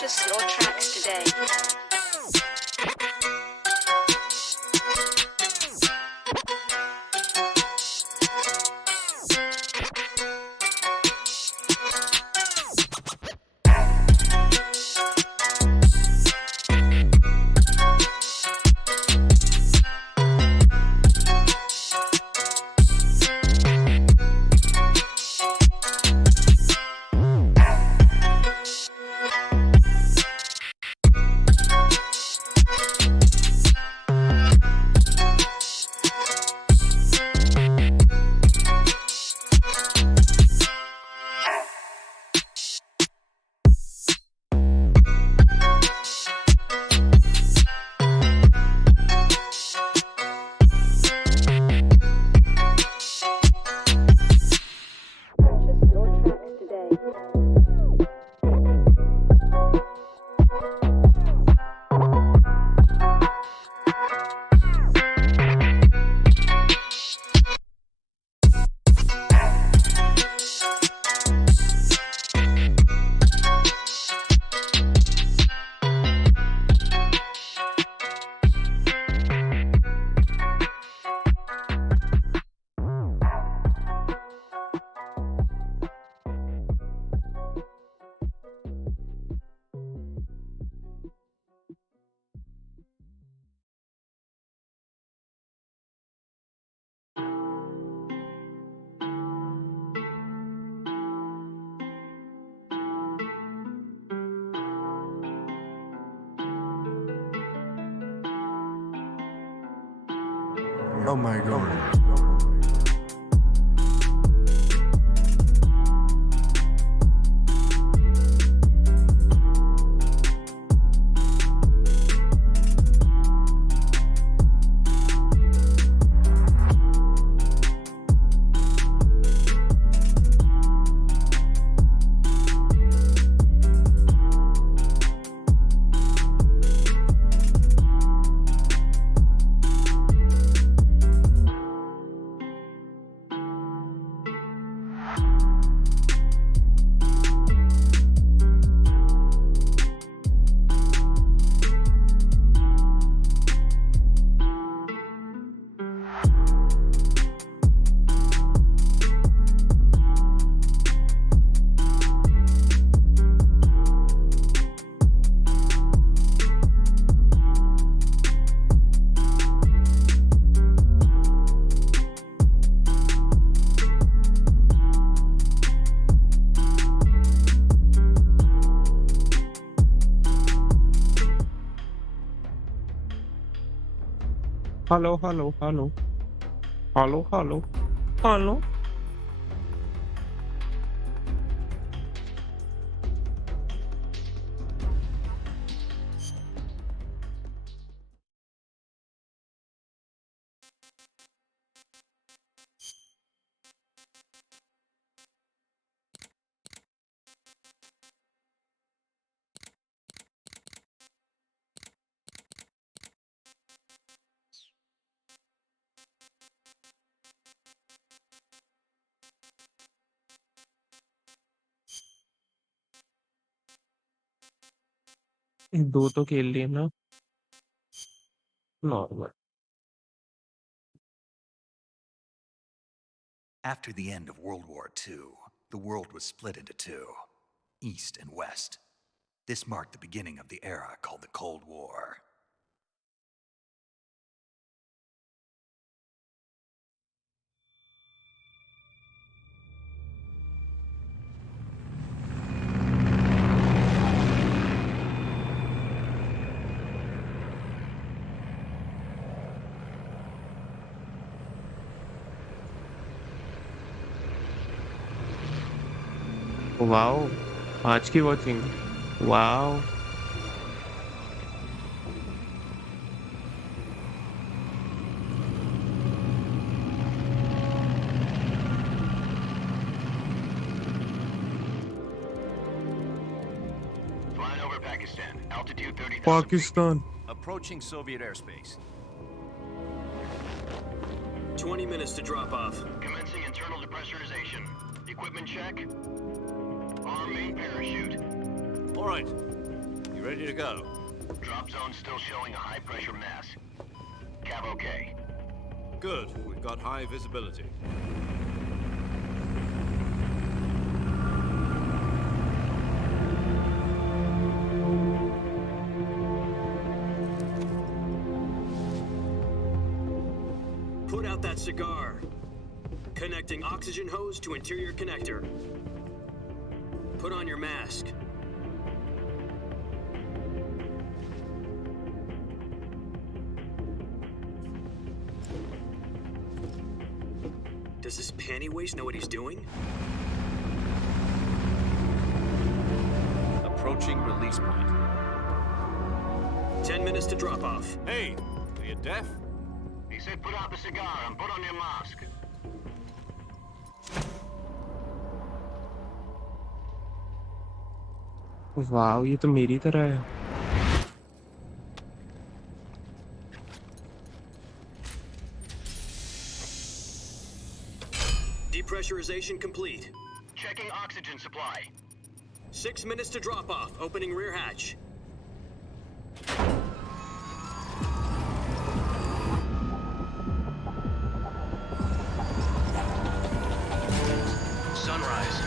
Purchase your tracks today. Oh my god. Hello, hello, hello. Hello, hello. Hello. दो तो खेल लिए ना normal. After the end of World War II, the world was split into two, East and West. This marked the beginning of the era called the Cold War. Wow, आज की watching. Wow. Flying over Pakistan, altitude 30,000 feet. Pakistan. Approaching Soviet airspace. 20 minutes to drop off. Commencing internal depressurization. Equipment check. Arm main parachute. All right. You ready to go? Drop zone still showing a high pressure mass. Cav okay. Good. We've got high visibility. Put out that cigar. Connecting oxygen hose to interior connector. Put on your mask. Does this panty waste know what he's doing? Approaching release point. 10 minutes to drop off. Hey, are you deaf? He said put out the cigar and put on your mask. वाह ये तो मेरी तरह है। Depressurization complete. Checking oxygen supply. 6 minutes to drop off. Opening rear hatch. Sunrise.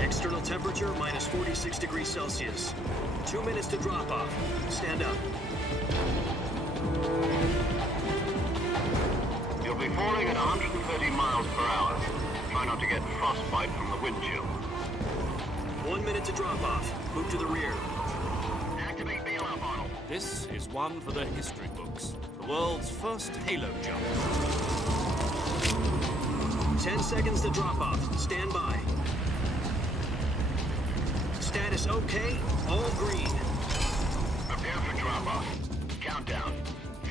External temperature minus 46 degrees Celsius. 2 minutes to drop off. Stand up. You'll be falling at 130 miles per hour. Try not to get frostbite from the wind chill. 1 minute to drop off. Move to the rear. Activate bailout model. This is one for the history books. The world's first halo jump. 10 seconds to drop off. Stand by. Status okay. All green. Prepare for drop off. Countdown.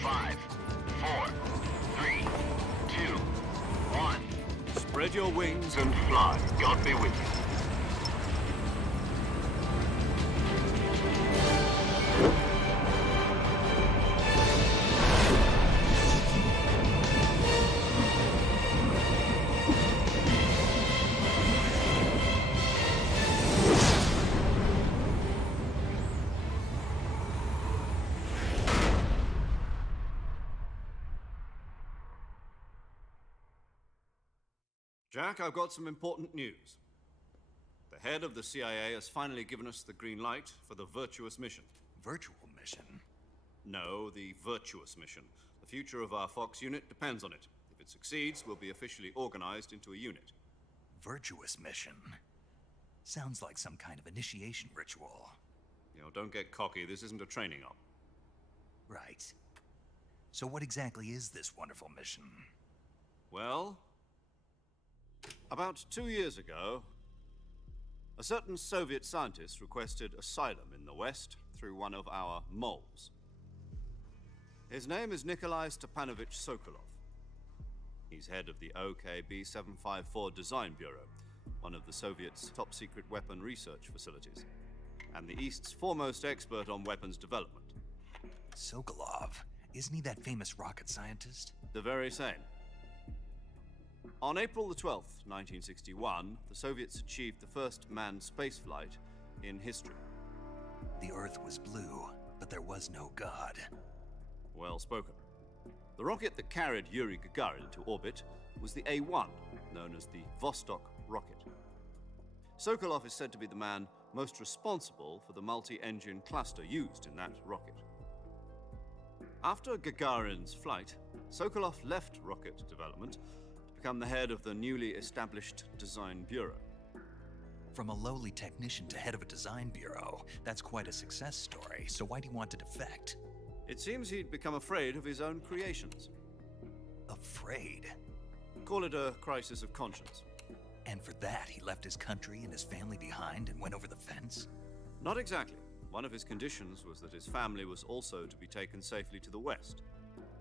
5, 4, 3, 2, 1. Spread your wings And fly. God be with you. Jack, I've got some important news. The head of the CIA has finally given us the green light for the virtuous mission. Virtual mission? No, the virtuous mission. The future of our Fox unit depends on it. If it succeeds, we'll be officially organized into a unit. Virtuous mission? Sounds like some kind of initiation ritual. You know, don't get cocky. This isn't a training op. Right. So what exactly is this wonderful mission? Well, about 2 years ago, a certain Soviet scientist requested asylum in the West through one of our moles. His name is Nikolai Stepanovich Sokolov. He's head of the OKB-754 Design Bureau, one of the Soviets' top-secret weapon research facilities, and the East's foremost expert on weapons development. Sokolov? Isn't he that famous rocket scientist? The very same. On April the 12th, 1961, the Soviets achieved the first manned spaceflight in history. The Earth was blue, but there was no God. Well spoken. The rocket that carried Yuri Gagarin to orbit was the A-1, known as the Vostok rocket. Sokolov is said to be the man most responsible for the multi-engine cluster used in that rocket. After Gagarin's flight, Sokolov left rocket development to become the head of the newly established Design Bureau. From a lowly technician to head of a design bureau, that's quite a success story, so why do you want to defect? It seems he'd become afraid of his own creations. Afraid? Call it a crisis of conscience. And for that, he left his country and his family behind and went over the fence? Not exactly. One of his conditions was that his family was also to be taken safely to the West.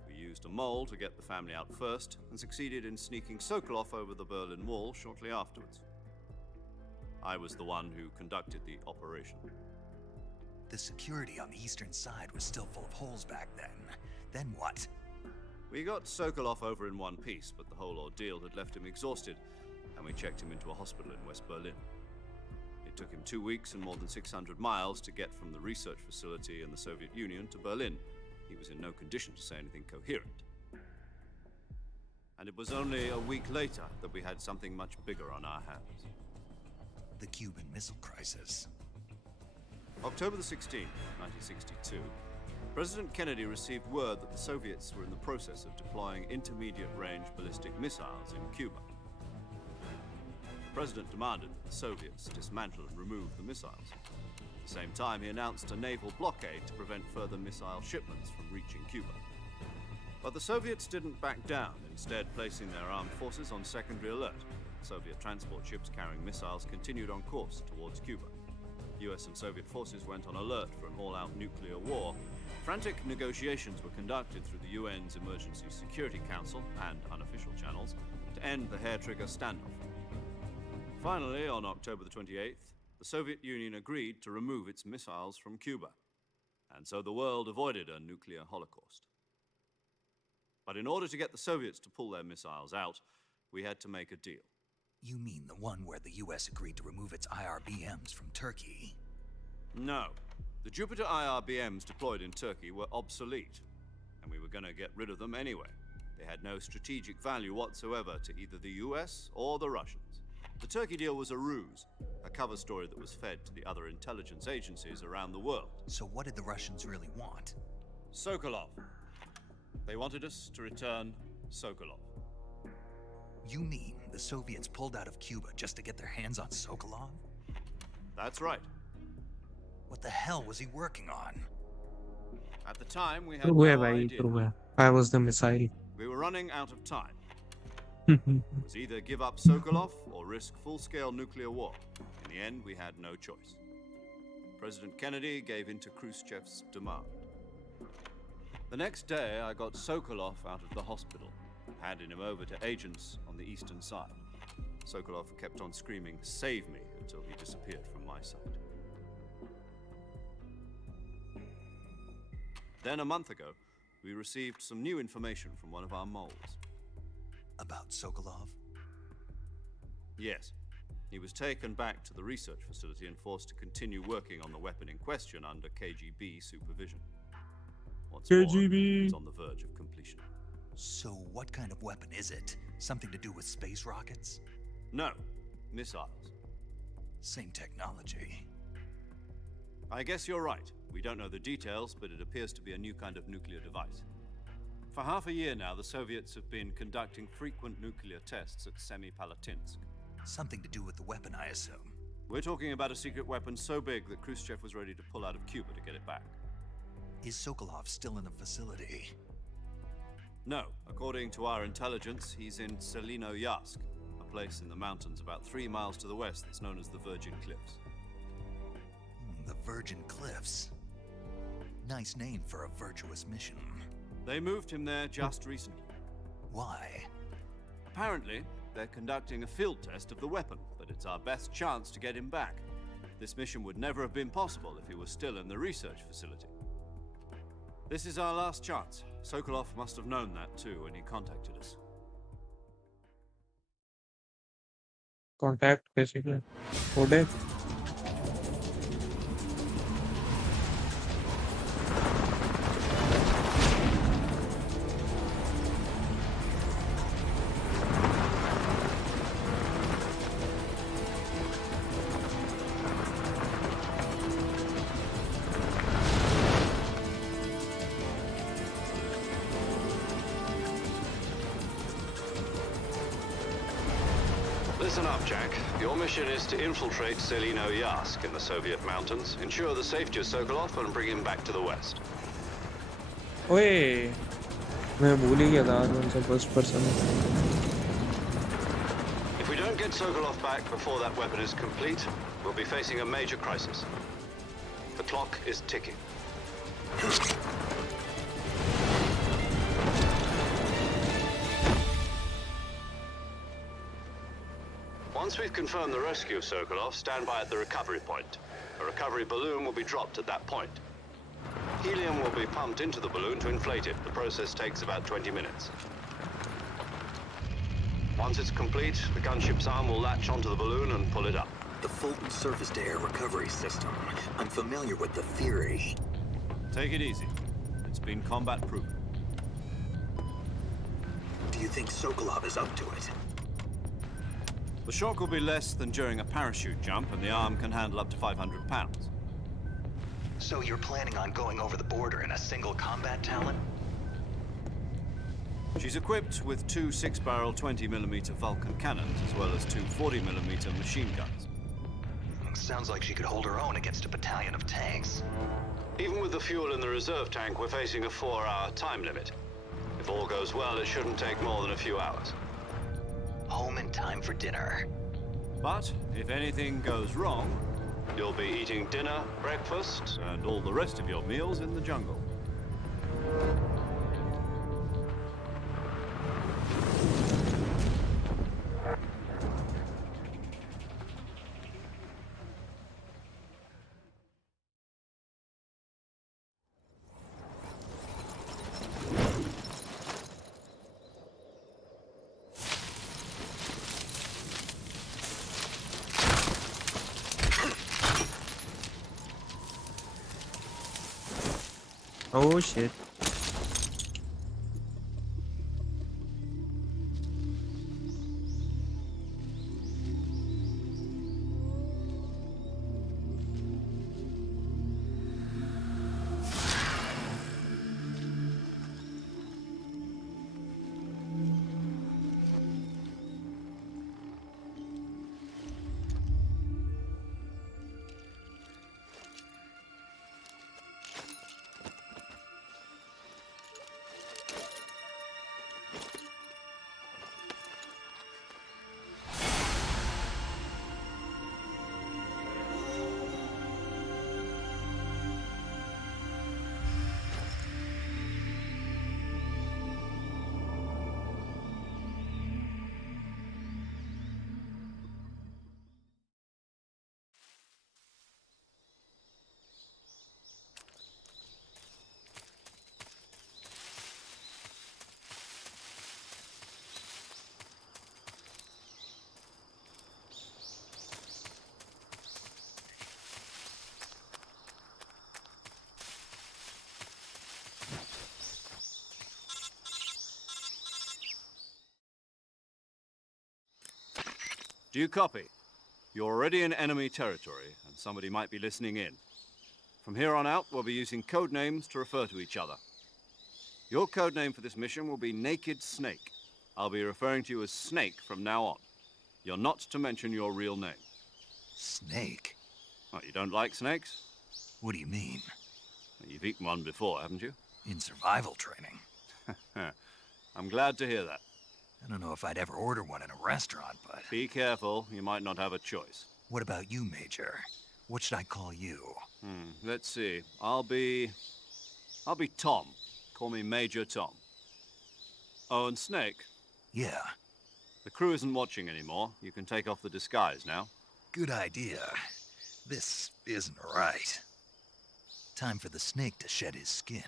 We used a mole to get the family out first and succeeded in sneaking Sokolov over the Berlin Wall shortly afterwards. I was the one who conducted the operation. The security on the eastern side was still full of holes back then. Then what? We got Sokolov over in one piece, but the whole ordeal had left him exhausted, and we checked him into a hospital in West Berlin. It took him 2 weeks and more than 600 miles to get from the research facility in the Soviet Union to Berlin. He was in no condition to say anything coherent. And it was only a week later that we had something much bigger on our hands. The Cuban Missile Crisis. October the 16th, 1962, President Kennedy received word that the Soviets were in the process of deploying intermediate-range ballistic missiles in Cuba. The President demanded that the Soviets dismantle and remove the missiles. At the same time, he announced a naval blockade to prevent further missile shipments from reaching Cuba. But the Soviets didn't back down, instead placing their armed forces on secondary alert. Soviet transport ships carrying missiles continued on course towards Cuba. US and Soviet forces went on alert for an all-out nuclear war. Frantic negotiations were conducted through the UN's Emergency Security Council and unofficial channels to end the hair-trigger standoff. Finally, on October the 28th, the Soviet Union agreed to remove its missiles from Cuba. And so the world avoided a nuclear holocaust. But in order to get the Soviets to pull their missiles out, we had to make a deal. You mean the one where the US agreed to remove its IRBMs from Turkey? No. The Jupiter IRBMs deployed in Turkey were obsolete, and we were going to get rid of them anyway. They had no strategic value whatsoever to either the US or the Russians. The Turkey deal was a ruse, a cover story that was fed to the other intelligence agencies around the world. So what did the Russians really want? Sokolov. They wanted us to return Sokolov. You mean the Soviets pulled out of Cuba just to get their hands on Sokolov? That's right. What the hell was he working on? At the time, we had True है no भाई, idea. true है. I was the missile. We were running out of time. It was either give up Sokolov or risk full-scale nuclear war. In the end, we had no choice. President Kennedy gave in to Khrushchev's demand. The next day, I got Sokolov out of the hospital, handing him over to agents on the eastern side. Sokolov kept on screaming, "Save me," until he disappeared from my sight. Then, a month ago, we received some new information from one of our moles. About Sokolov? Yes. He was taken back to the research facility and forced to continue working on the weapon in question under KGB supervision. What's KGB. more, it's on the verge of completion. So what kind of weapon is it? Something to do with space rockets? No, missiles. Same technology. I guess you're right. We don't know the details, but it appears to be a new kind of nuclear device. For half a year now, the Soviets have been conducting frequent nuclear tests at Semipalatinsk. Something to do with the weapon, I assume. We're talking about a secret weapon so big that Khrushchev was ready to pull out of Cuba to get it back. Is Sokolov still in the facility? No, according to our intelligence, he's in Selinoyarsk, a place in the mountains about 3 miles to the west that's known as the Virgin Cliffs. The Virgin Cliffs. Nice name for a virtuous mission. They moved him there just recently. Why? Apparently, they're conducting a field test of the weapon, but it's our best chance to get him back. This mission would never have been possible if he was still in the research facility. This is our last chance. Sokolov must have known that too when he contacted us. Contact basically. Code. Listen up, Jack. Your mission is to infiltrate Selinoyarsk in the Soviet mountains, ensure the safety of Sokolov, and bring him back to the west. ओए मैं भूल ही गया था कौन सा first person है. If we don't get Sokolov back before that weapon is complete, we'll be facing a major crisis. The clock is ticking. Once we've confirmed the rescue of Sokolov, stand by at the recovery point. A recovery balloon will be dropped at that point. Helium will be pumped into the balloon to inflate it. The process takes about 20 minutes. Once it's complete, the gunship's arm will latch onto the balloon and pull it up. The Fulton surface-to-air recovery system. I'm familiar with the theory. Take it easy. It's been combat-proven. Do you think Sokolov is up to it? The shock will be less than during a parachute jump, and the arm can handle up to 500 pounds. So you're planning on going over the border in a single combat talon? She's equipped with two 6-barrel 20mm Vulcan cannons, as well as two 40mm machine guns. Sounds like she could hold her own against a battalion of tanks. Even with the fuel in the reserve tank, we're facing a 4-hour time limit. If all goes well, it shouldn't take more than a few hours. Home in time for dinner. But if anything goes wrong, you'll be eating dinner, breakfast, and all the rest of your meals in the jungle. Oh shit. Do you copy? You're already in enemy territory, and somebody might be listening in. From here on out, we'll be using code names to refer to each other. Your code name for this mission will be Naked Snake. I'll be referring to you as Snake from now on. You're not to mention your real name. Snake? Oh, you don't like snakes? What do you mean? You've eaten one before, haven't you? In survival training. I'm glad to hear that. I don't know if I'd ever order one in a restaurant, but... Be careful, you might not have a choice. What about you, Major? What should I call you? Let's see. I'll be Tom. Call me Major Tom. Oh, and Snake, Yeah, the crew isn't watching anymore. You can take off the disguise now. good idea. This isn't right. Time for the snake to shed his skin.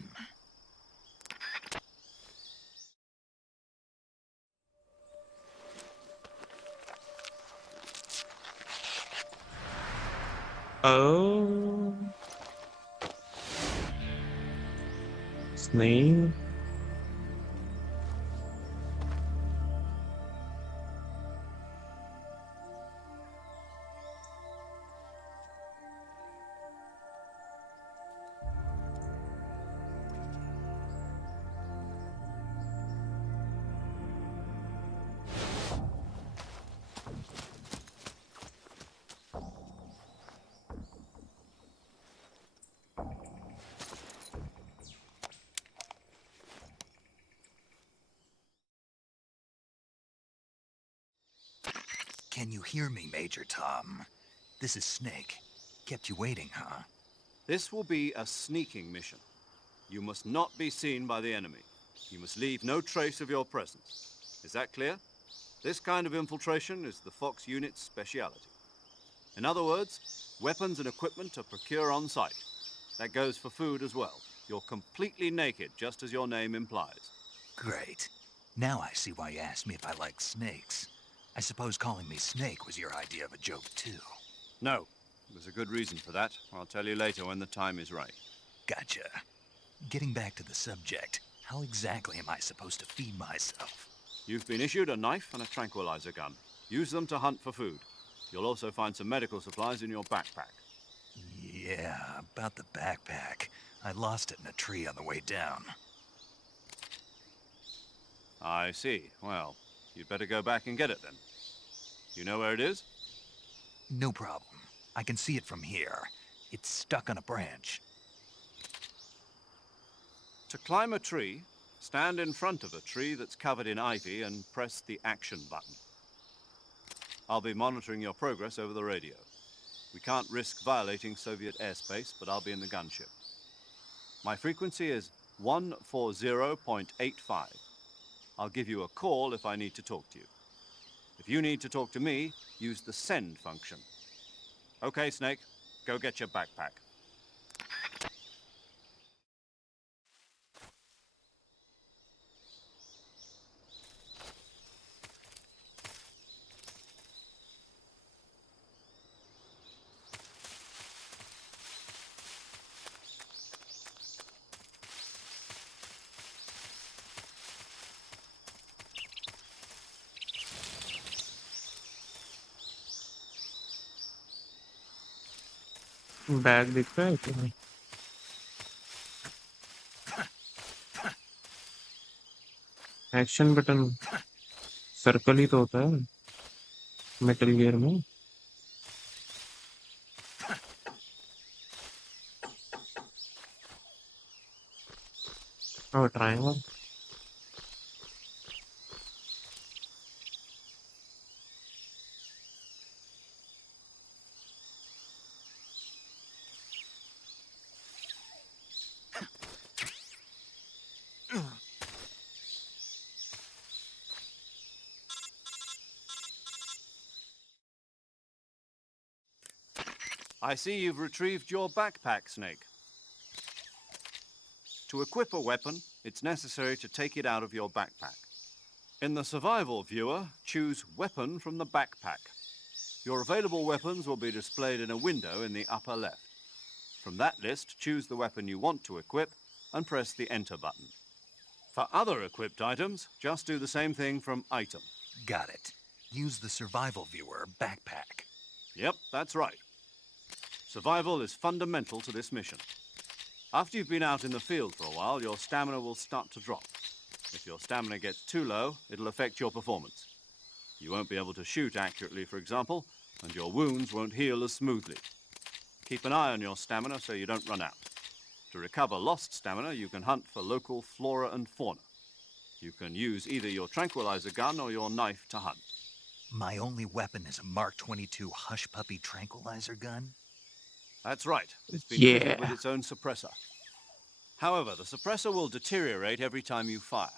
Oh. Snake. Can you hear me, Major Tom? This is Snake. Kept you waiting, huh? This will be a sneaking mission. You must not be seen by the enemy. You must leave no trace of your presence. Is that clear? This kind of infiltration is the Fox unit's speciality. In other words, weapons and equipment are procured on site. That goes for food as well. You're completely naked, just as your name implies. Great. Now I see why you asked me if I like snakes. I suppose calling me Snake was your idea of a joke, too. No, there's a good reason for that. I'll tell you later when the time is right. Gotcha. Getting back to the subject, how exactly am I supposed to feed myself? You've been issued a knife and a tranquilizer gun. Use them to hunt for food. You'll also find some medical supplies in your backpack. Yeah, about the backpack. I lost it in a tree on the way down. I see. Well, you'd better go back and get it then. You know where it is? No problem. I can see it from here. It's stuck on a branch. To climb a tree, stand in front of a tree that's covered in ivy and press the action button. I'll be monitoring your progress over the radio. We can't risk violating Soviet airspace, but I'll be in the gunship. My frequency is 140.85. I'll give you a call if I need to talk to you. If you need to talk to me, use the send function. Okay, Snake, go get your backpack. Bag दिख रहा है कि नहीं? Action button circle ही तो होता है metal gear में. और triangle. I see you've retrieved your backpack, Snake. To equip a weapon, it's necessary to take it out of your backpack. In the survival viewer, choose Weapon from the backpack. Your available weapons will be displayed in a window in the upper left. From that list, choose the weapon you want to equip and press the Enter button. For other equipped items, just do the same thing from Item. Got it. Use the survival viewer backpack. Yep, that's right. Survival is fundamental to this mission. After you've been out in the field for a while, your stamina will start to drop. If your stamina gets too low, it'll affect your performance. You won't be able to shoot accurately, for example, and your wounds won't heal as smoothly. Keep an eye on your stamina so you don't run out. To recover lost stamina, you can hunt for local flora and fauna. You can use either your tranquilizer gun or your knife to hunt. My only weapon is a Mark 22 Hush Puppy tranquilizer gun? That's right. It's been Yeah. fitted with its own suppressor. However, the suppressor will deteriorate every time you fire.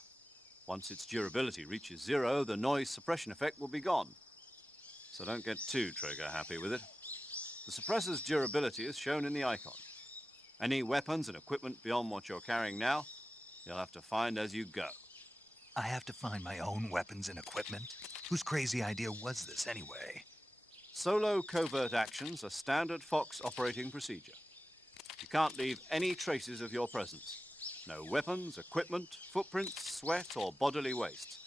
Once its durability reaches 0, the noise suppression effect will be gone. So don't get too trigger happy with it. The suppressor's durability is shown in the icon. Any weapons and equipment beyond what you're carrying now, you'll have to find as you go. I have to find my own weapons and equipment? Whose crazy idea was this anyway? Solo covert actions are standard Fox operating procedure. You can't leave any traces of your presence. No weapons, equipment, footprints, sweat, or bodily waste.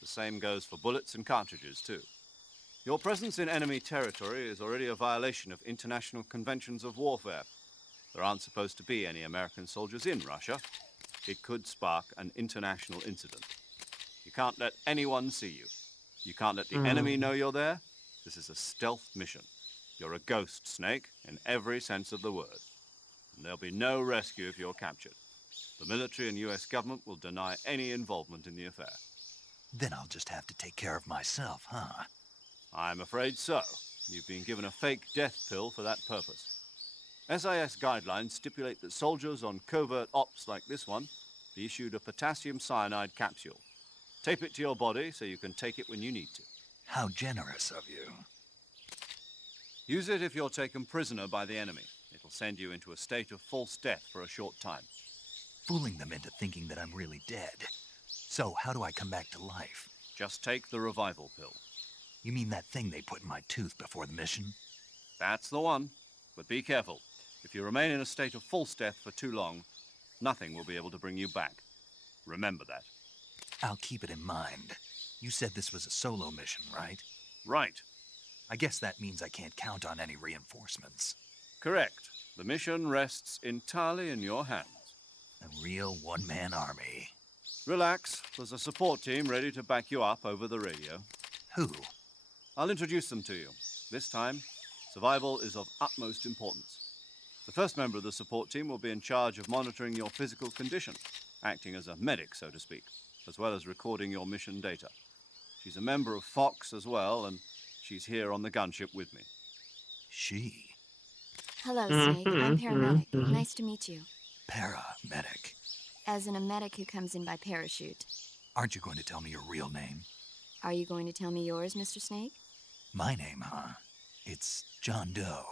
The same goes for bullets and cartridges, too. Your presence in enemy territory is already a violation of international conventions of warfare. There aren't supposed to be any American soldiers in Russia. It could spark an international incident. You can't let anyone see you. You can't let the enemy know you're there. This is a stealth mission. You're a ghost, Snake, in every sense of the word. And there'll be no rescue if you're captured. The military and US government will deny any involvement in the affair. Then I'll just have to take care of myself, huh? I'm afraid so. You've been given a fake death pill for that purpose. SIS guidelines stipulate that soldiers on covert ops like this one be issued a potassium cyanide capsule. Tape it to your body so you can take it when you need to. How generous of you. Use it if you're taken prisoner by the enemy. It'll send you into a state of false death for a short time. fooling them into thinking that I'm really dead. So how do I come back to life? Just take the revival pill. You mean that thing they put in my tooth before the mission? That's the one. But be careful. If you remain in a state of false death for too long, nothing will be able to bring you back. Remember that. I'll keep it in mind. You said this was a solo mission, right? Right. I guess that means I can't count on any reinforcements. Correct. The mission rests entirely in your hands. A real one-man army. Relax. There's a support team ready to back you up over the radio. Who? I'll introduce them to you. This time, survival is of utmost importance. The first member of the support team will be in charge of monitoring your physical condition, acting as a medic, so to speak, as well as recording your mission data. She's a member of Fox as well, and she's here on the gunship with me. She? Hello, Snake. I'm paramedic. Nice to meet you. Paramedic. As in a medic who comes in by parachute. Aren't you going to tell me your real name? Are you going to tell me yours, Mr. Snake? My name, huh? It's John Doe.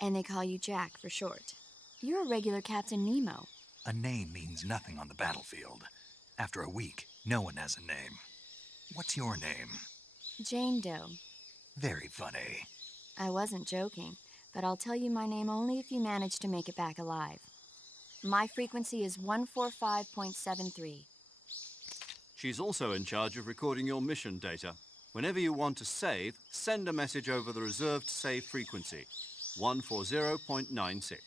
And they call you Jack for short. You're a regular Captain Nemo. A name means nothing on the battlefield. After a week, no one has a name. What's your name? Jane Doe. Very funny. I wasn't joking, but I'll tell you my name only if you manage to make it back alive. My frequency is 145.73. She's also in charge of recording your mission data. Whenever you want to save, send a message over the reserved save frequency, 140.96.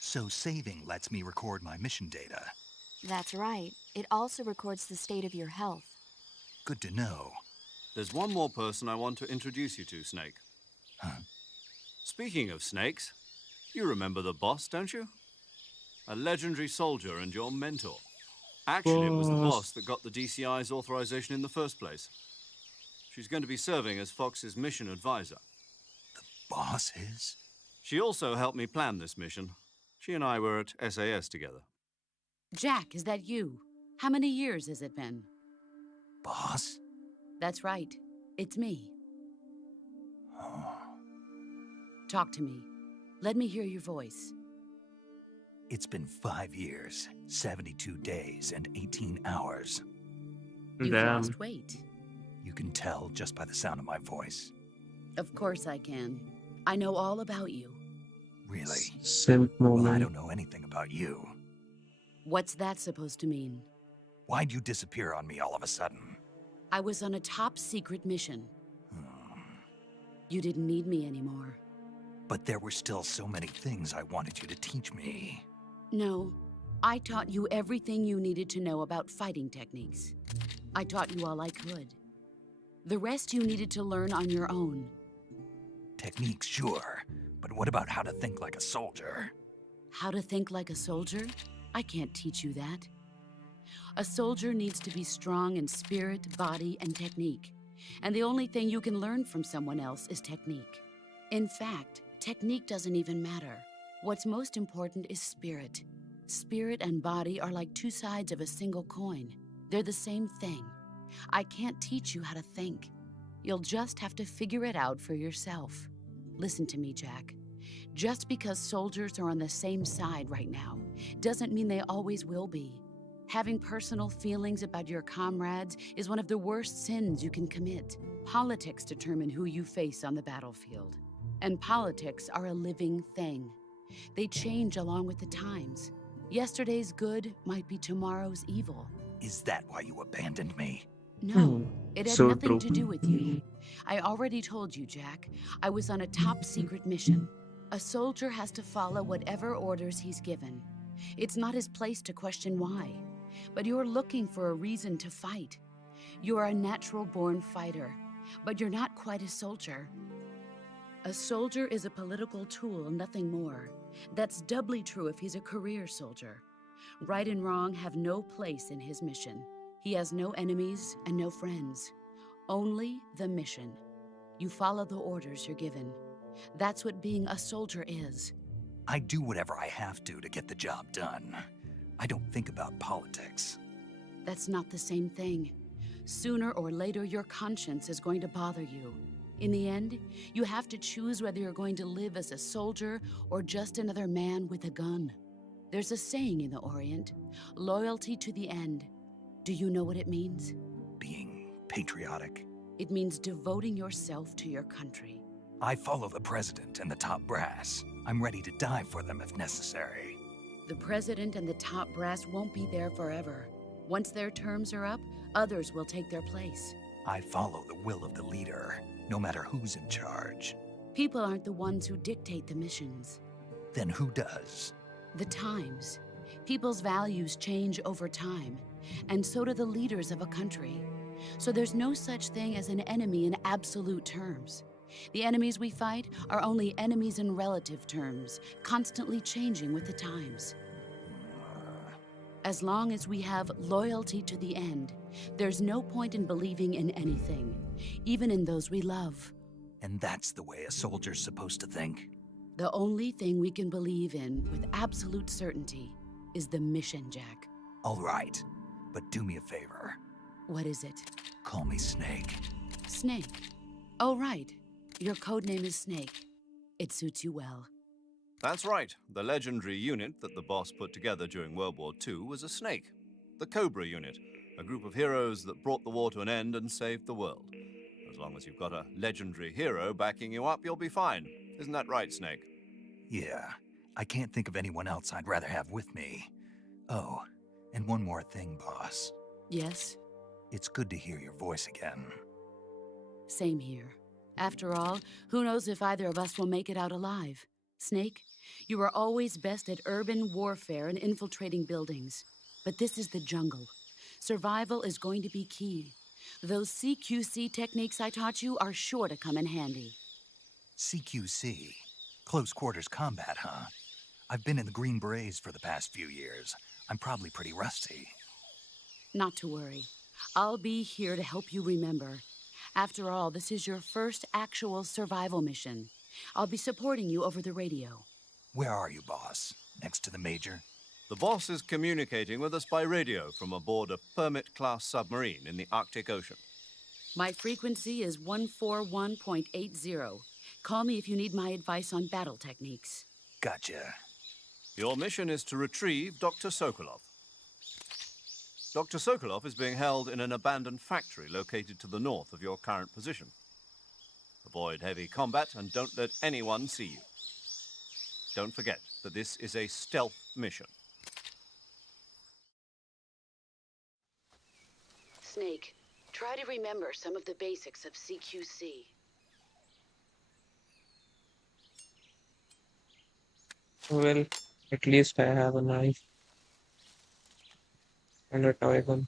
So saving lets me record my mission data. That's right. It also records the state of your health. Good to know. There's one more person I want to introduce you to, Snake. Huh? Speaking of snakes, you remember the boss, don't you? A legendary soldier and your mentor. Actually, it was the boss that got the DCI's authorization in the first place. She's going to be serving as Fox's mission advisor. The boss is? She also helped me plan this mission. She and I were at SAS together. Jack, is that you? How many years has it been? Boss? That's right. It's me. Oh. Talk to me. Let me hear your voice. It's been 5 years, 72 days, and 18 hours. You've Damn. lost weight. You can tell just by the sound of my voice. Of course I can. I know all about you. Really? Simp Well, I moment. don't know anything about you. What's that supposed to mean? Why'd you disappear on me all of a sudden? I was on a top secret mission. Hmm. You didn't need me anymore. But there were still so many things I wanted you to teach me. No, I taught you everything you needed to know about fighting techniques. I taught you all I could. The rest you needed to learn on your own. Techniques, sure. But what about how to think like a soldier? How to think like a soldier? I can't teach you that. A soldier needs to be strong in spirit, body, and technique. And the only thing you can learn from someone else is technique. In fact, technique doesn't even matter. What's most important is spirit. Spirit and body are like two sides of a single coin. They're the same thing. I can't teach you how to think. You'll just have to figure it out for yourself. Listen to me, Jack. Just because soldiers are on the same side right now doesn't mean they always will be. Having personal feelings about your comrades is one of the worst sins you can commit. Politics determine who you face on the battlefield. And politics are a living thing. They change along with the times. Yesterday's good might be tomorrow's evil. Is that why you abandoned me? No, it had So nothing true. to do with you. I already told you, Jack. I was on a top secret mission. A soldier has to follow whatever orders he's given. It's not his place to question why. But you're looking for a reason to fight. You are a natural-born fighter, but you're not quite a soldier. A soldier is a political tool, nothing more. That's doubly true if he's a career soldier. Right and wrong have no place in his mission. He has no enemies and no friends. Only the mission. You follow the orders you're given. That's what being a soldier is. I do whatever I have to get the job done. I don't think about politics. That's not the same thing. Sooner or later, your conscience is going to bother you. In the end, you have to choose whether you're going to live as a soldier or just another man with a gun. There's a saying in the Orient, loyalty to the end. Do you know what it means? Being patriotic. It means devoting yourself to your country. I follow the president and the top brass. I'm ready to die for them if necessary. The president and the top brass won't be there forever. Once their terms are up, others will take their place. I follow the will of the leader, no matter who's in charge. People aren't the ones who dictate the missions. Then who does? The times. People's values change over time, and so do the leaders of a country. So there's no such thing as an enemy in absolute terms. The enemies we fight are only enemies in relative terms, constantly changing with the times. As long as we have loyalty to the end, there's no point in believing in anything, even in those we love. And that's the way a soldier's supposed to think? The only thing we can believe in with absolute certainty is the mission, Jack. All right, but do me a favor. What is it? Call me Snake. Snake. Oh, right. Your codename is Snake. It suits you well. That's right. The legendary unit that the boss put together during World War II was a snake. The Cobra unit, a group of heroes that brought the war to an end and saved the world. As long as you've got a legendary hero backing you up, you'll be fine. Isn't that right, Snake? Yeah, I can't think of anyone else I'd rather have with me. Oh, and one more thing, boss. Yes? It's good to hear your voice again. Same here. After all, who knows if either of us will make it out alive? Snake, you are always best at urban warfare and infiltrating buildings. But this is the jungle. Survival is going to be key. Those CQC techniques I taught you are sure to come in handy. CQC? Close quarters combat, huh? I've been in the Green Berets for the past few years. I'm probably pretty rusty. Not to worry. I'll be here to help you remember. After all, this is your first actual survival mission. I'll be supporting you over the radio. Where are you, boss? Next to the Major? The boss is communicating with us by radio from aboard a Permit-class submarine in the Arctic Ocean. My frequency is 141.80. Call me if you need my advice on battle techniques. Gotcha. Your mission is to retrieve Dr. Sokolov. Dr. Sokolov is being held in an abandoned factory located to the north of your current position. Avoid heavy combat and don't let anyone see you. Don't forget that this is a stealth mission. Snake, try to remember some of the basics of CQC. Well, at least I have a knife and a toy gun.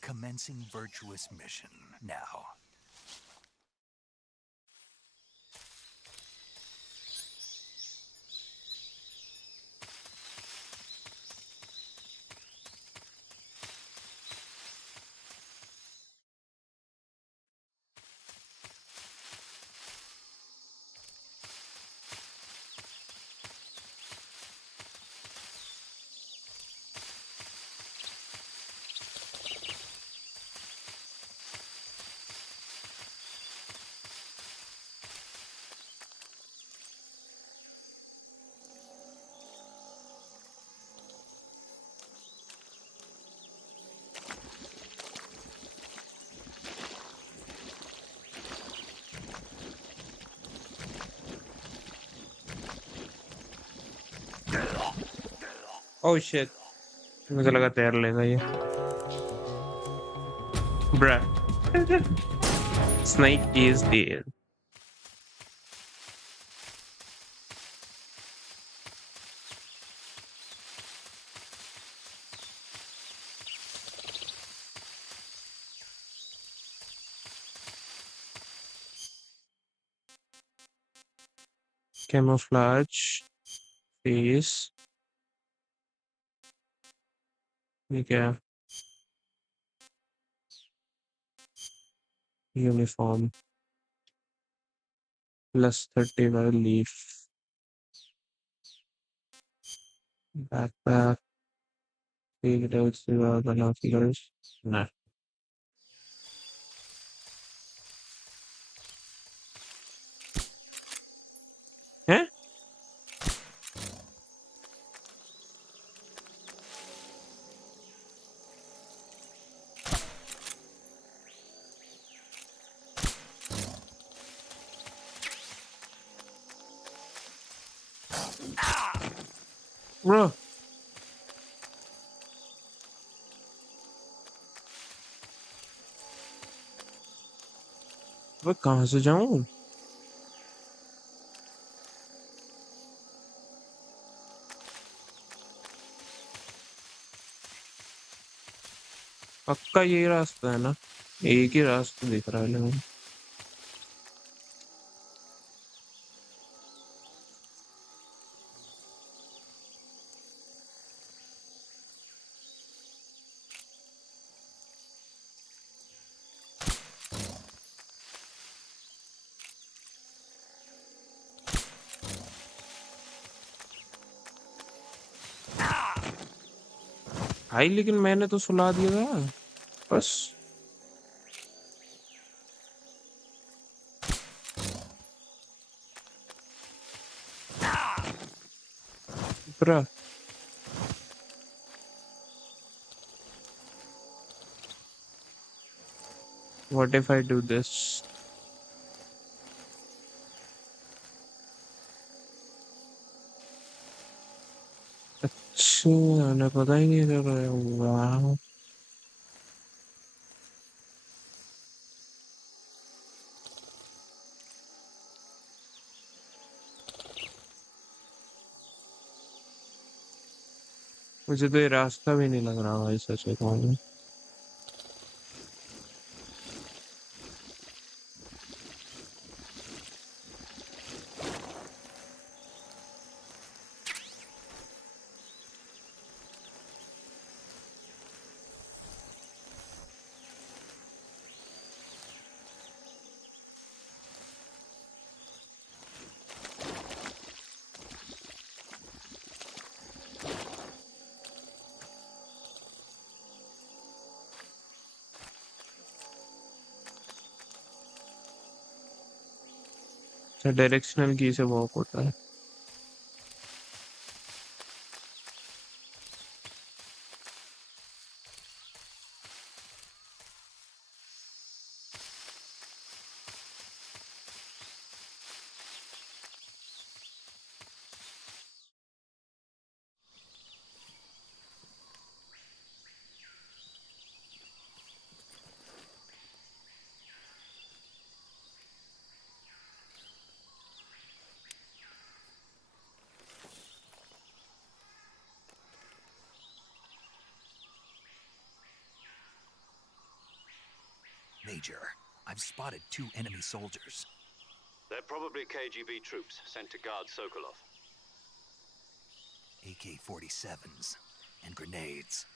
Commencing virtuous mission now. Oh shit. मुझे लगा तैर लेगा ये. Bruh. Snake is dead. Camouflage. Face. Okay. Uniform. Plus 30 leaf. Backpack. Field out binoculars. Nah. Huh? Bro, मैं कहाँ से जाऊँ? पक्का यही रास्ता है ना? एक ही रास्ता दिख रहा है लेकिन भाई लेकिन मैंने तो सुला दिया था बस ब्रा what if I do this? अच्छा मैंने पता ही नहीं चला। वाह मुझे तो ये रास्ता भी नहीं लग रहा भाई सच बताऊं। अच्छा डायरेक्शनल की से वॉक होता है। Major, I've spotted 2 enemy soldiers. They're probably KGB troops sent to guard Sokolov. AK-47s and grenades.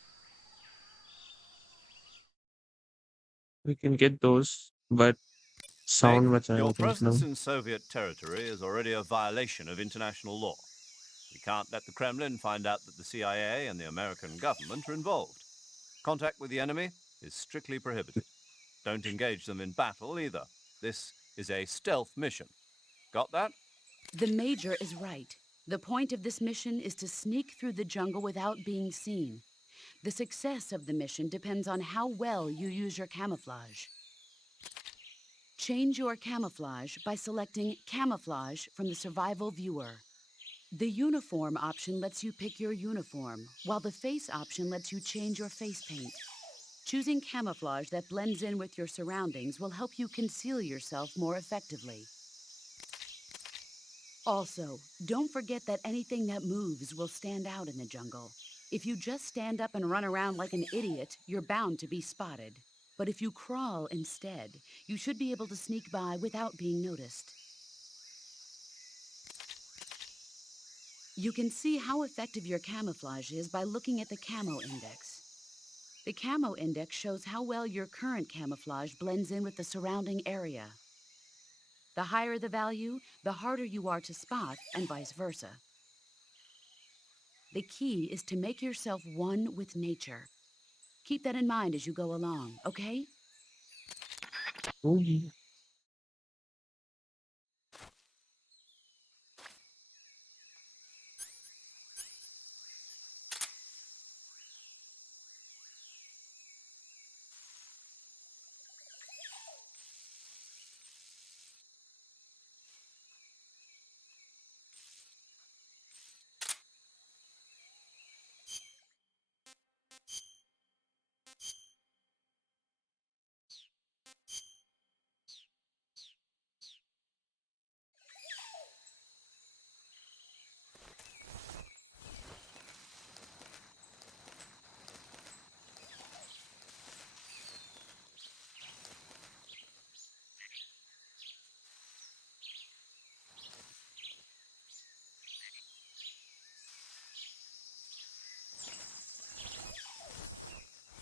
We can get those but sound Nick, बचाएगा your तो मतलब presence in Soviet territory is already a violation of international law. We can't let the Kremlin find out that the CIA and the American government are involved. Contact with the enemy is strictly prohibited. Don't engage them in battle either. This is a stealth mission. Got that? The Major is right. The point of this mission is to sneak through the jungle without being seen. The success of the mission depends on how well you use your camouflage. Change your camouflage by selecting Camouflage from the Survival Viewer. The Uniform option lets you pick your uniform, while the Face option lets you change your face paint. Choosing camouflage that blends in with your surroundings will help you conceal yourself more effectively. Also, don't forget that anything that moves will stand out in the jungle. If you just stand up and run around like an idiot, you're bound to be spotted. But if you crawl instead, you should be able to sneak by without being noticed. You can see how effective your camouflage is by looking at the camo index. The camo index shows how well your current camouflage blends in with the surrounding area. The higher the value, the harder you are to spot, and vice versa. The key is to make yourself one with nature. Keep that in mind as you go along, okay? होगी।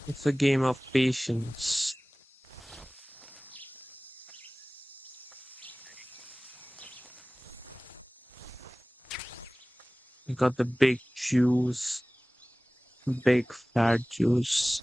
It's a game of patience. We got the big juice, big fat juice.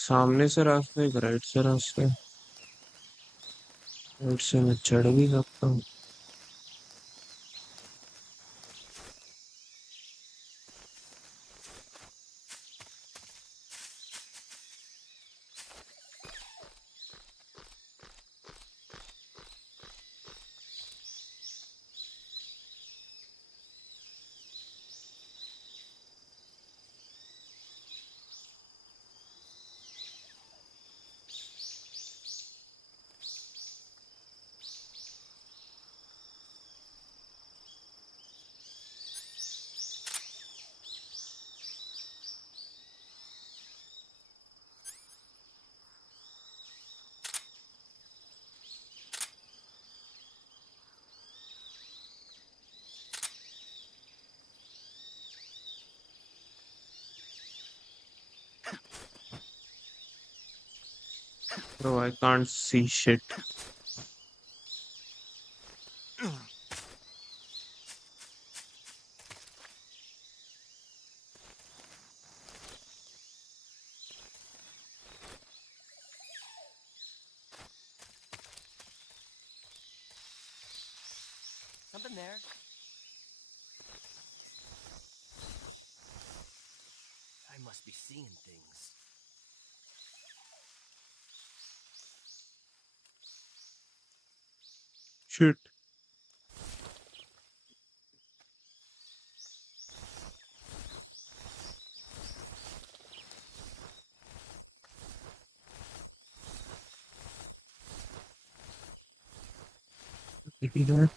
सामने से रास्ते एक right से रास्ते right से मैं चढ़ भी सकता हूँ Bro, I can't see shit. Something there. I must be seeing things. Shit. Idiot.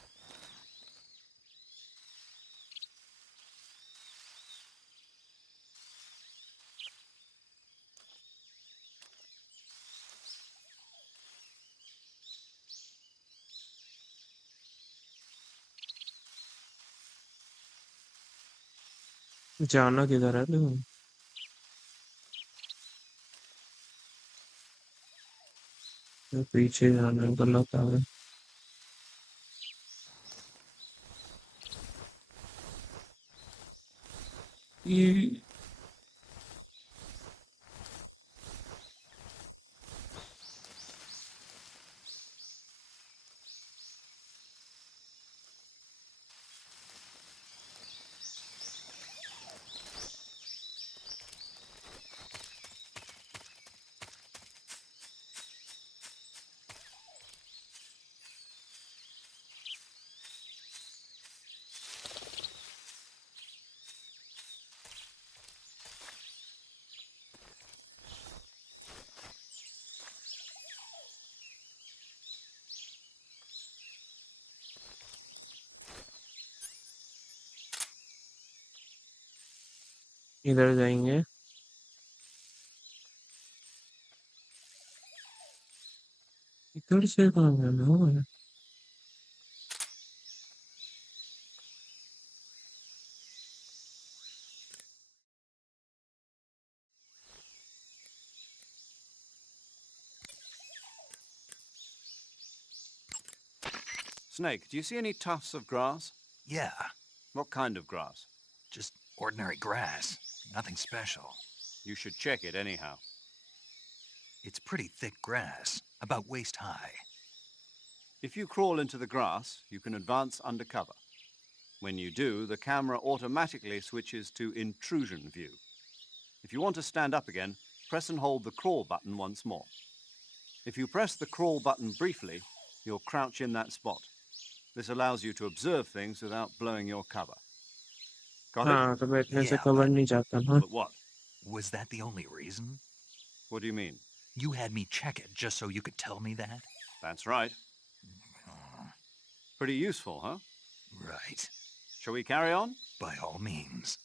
जाना किधर है तू पीछे जाना गलत आ गया ये इधर जाएंगे इधर से कहाँ जाना है Snake, do you see any tufts of grass? Yeah, What kind of grass? just ordinary grass. Nothing special. You should check it anyhow. It's pretty thick grass, about waist high. If you crawl into the grass, you can advance undercover. When you do, the camera automatically switches to intrusion view. If you want to stand up again, press and hold the crawl button once more. If you press the crawl button briefly, you'll crouch in that spot. This allows you to observe things without blowing your cover. Got it? हाँ तो बैठने से Yeah, cover but नहीं जाता ना. But what? was that the only reason? What do you mean? You had me check it just so you could tell me that? That's right. Pretty useful, huh? Right. Shall we carry on? By all means.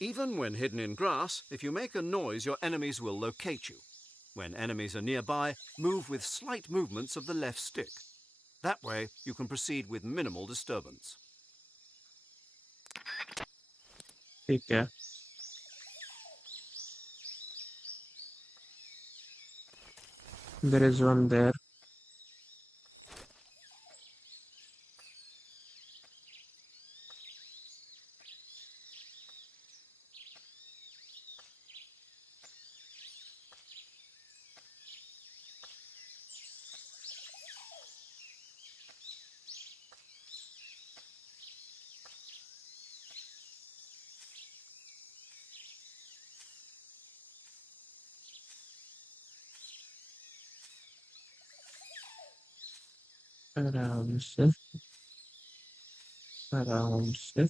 Even when hidden in grass, if you make a noise, your enemies will locate you. When enemies are nearby, move with slight movements of the left stick. That way, you can proceed with minimal disturbance. ठीक है. There is one there. आराम से. आराम से.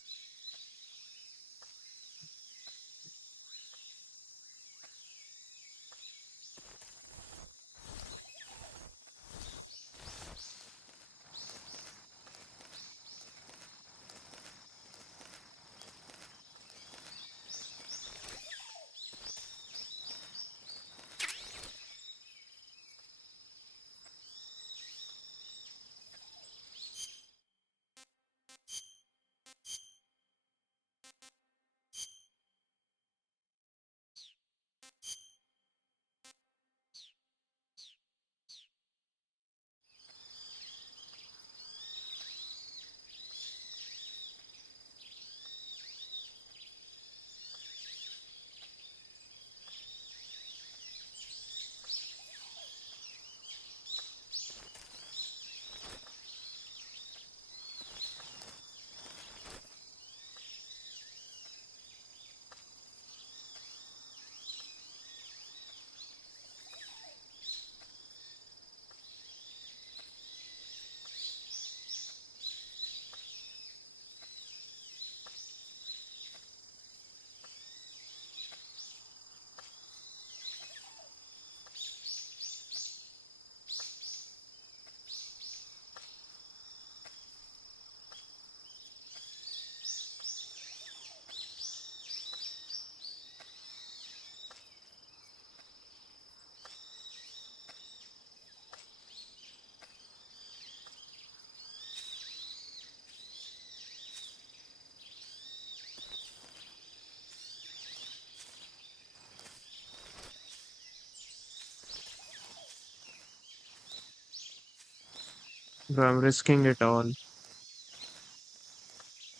Bro, I'm risking it all.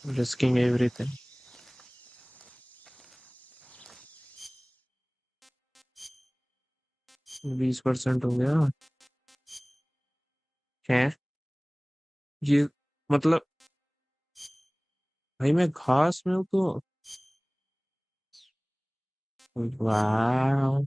Risking everything. 20% हो गया है. ये मतलब भाई मैं घास में हूँ तो वाह.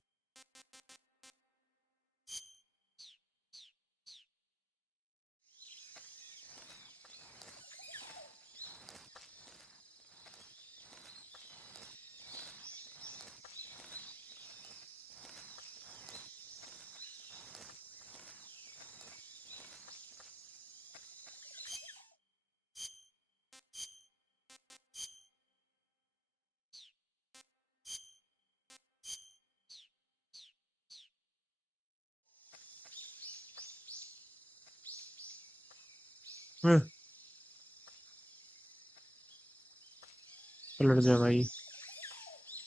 पलट जा भाई.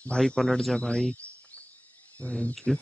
भाई पलट जा भाई. Thank you.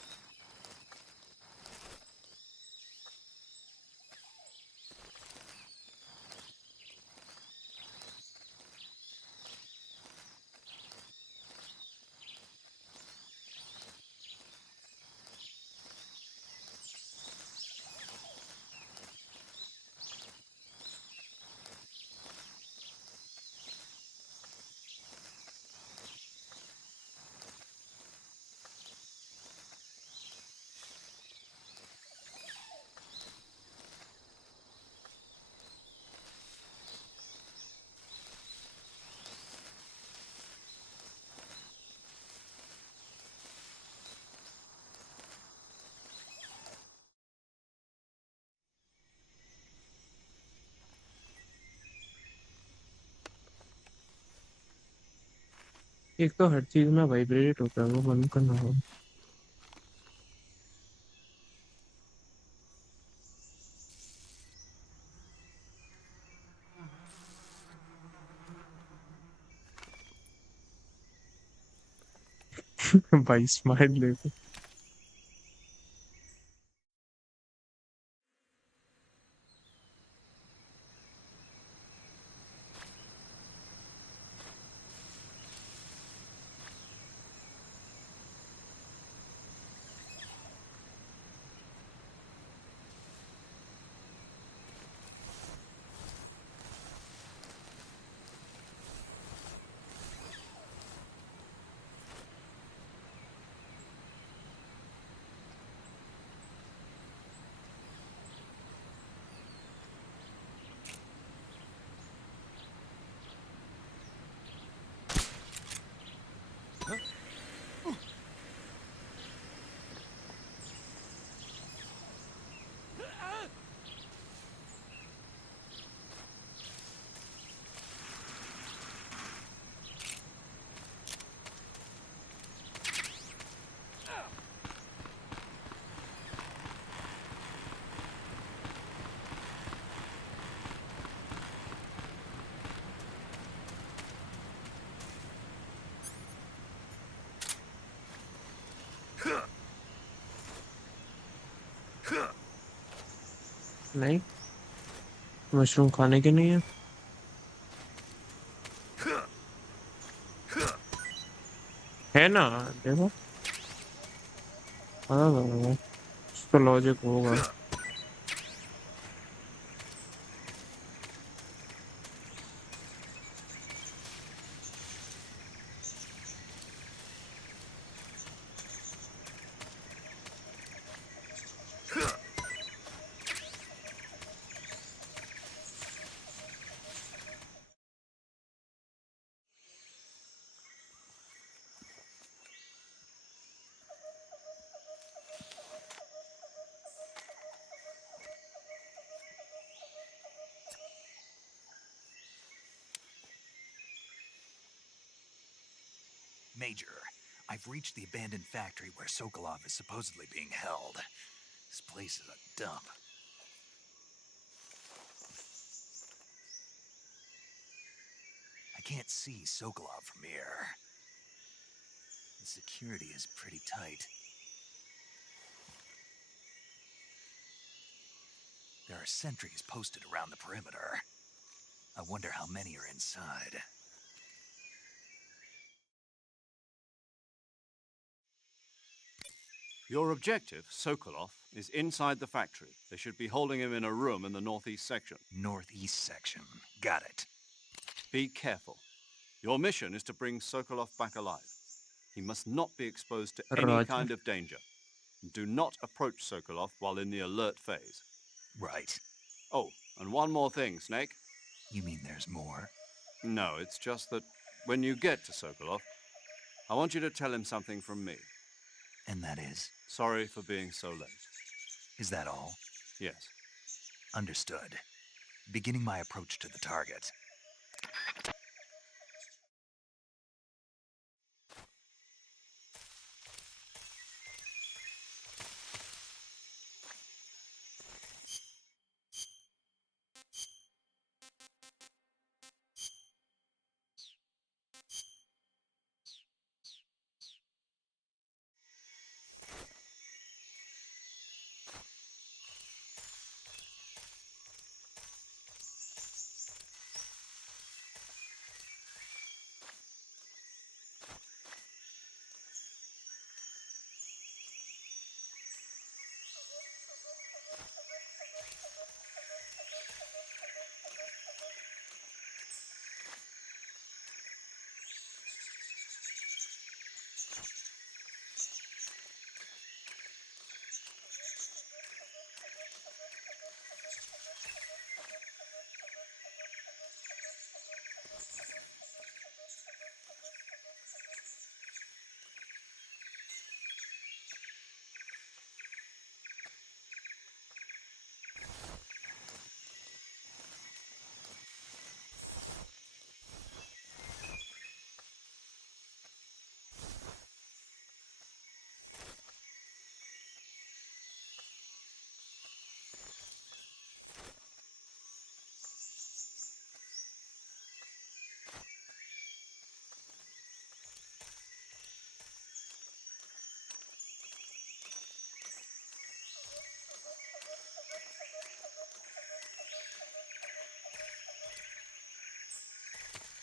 एक तो हर चीज में वाइब्रेट होता है, वो बंद करना होगा। भाई स्माइल लेके नहीं, मशरूम खाने के नहीं है। है ना, देखो हाँ, उसका लॉजिक होगा। Major, I've reached the abandoned factory where Sokolov is supposedly being held. This place is a dump. I can't see Sokolov from here. The security is pretty tight. There are sentries posted around the perimeter. I wonder how many are inside. Your objective, Sokolov, is inside the factory. They should be holding him in a room in the northeast section. Northeast section. Got it. Be careful. Your mission is to bring Sokolov back alive. He must not be exposed to any Roger. kind of danger. Do not approach Sokolov while in the alert phase. Right. Oh, and one more thing, Snake. You mean there's more? No, it's just that when you get to Sokolov, I want you to tell him something from me. And that is? Sorry for being so late. Is that all? Yes. Understood. Beginning my approach to the target.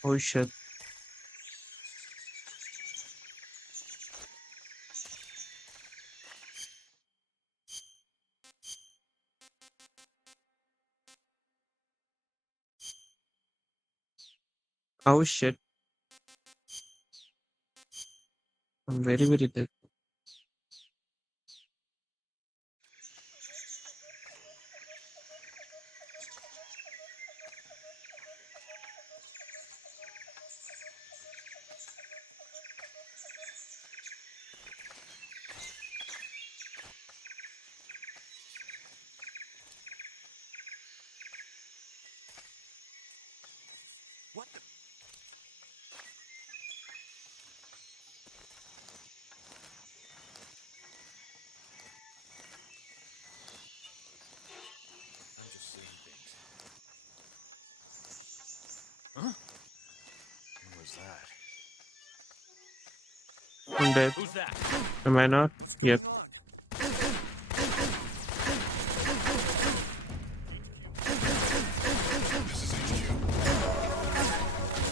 Oh shit. Oh shit. I'm very, very dead. What the? I'm just seeing things. Huh? What was that? I'm dead. Who's that? Am I not? Yep.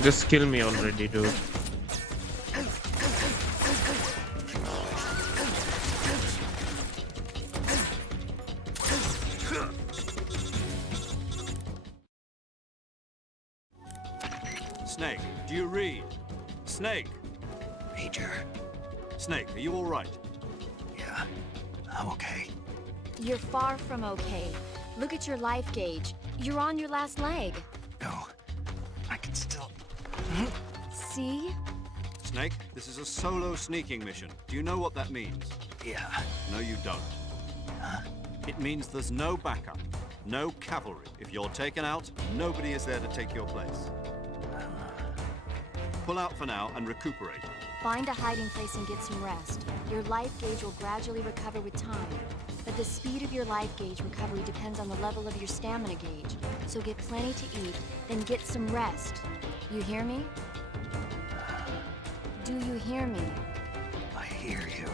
Just kill me already, dude. Snake, do you read? Snake! Major. Snake, are you all right? Yeah, I'm okay. You're far from okay. Look at your life gauge. You're on your last leg. No, I can still... See? Snake, this is a solo sneaking mission. Do you know what that means? Yeah. No, you don't. Huh? It means there's no backup, no cavalry. If you're taken out, nobody is there to take your place. Pull out for now and recuperate. Find a hiding place and get some rest. Your life gauge will gradually recover with time. But the speed of your life gauge recovery depends on the level of your stamina gauge. So get plenty to eat, then get some rest. You hear me? Do you hear me? I hear you.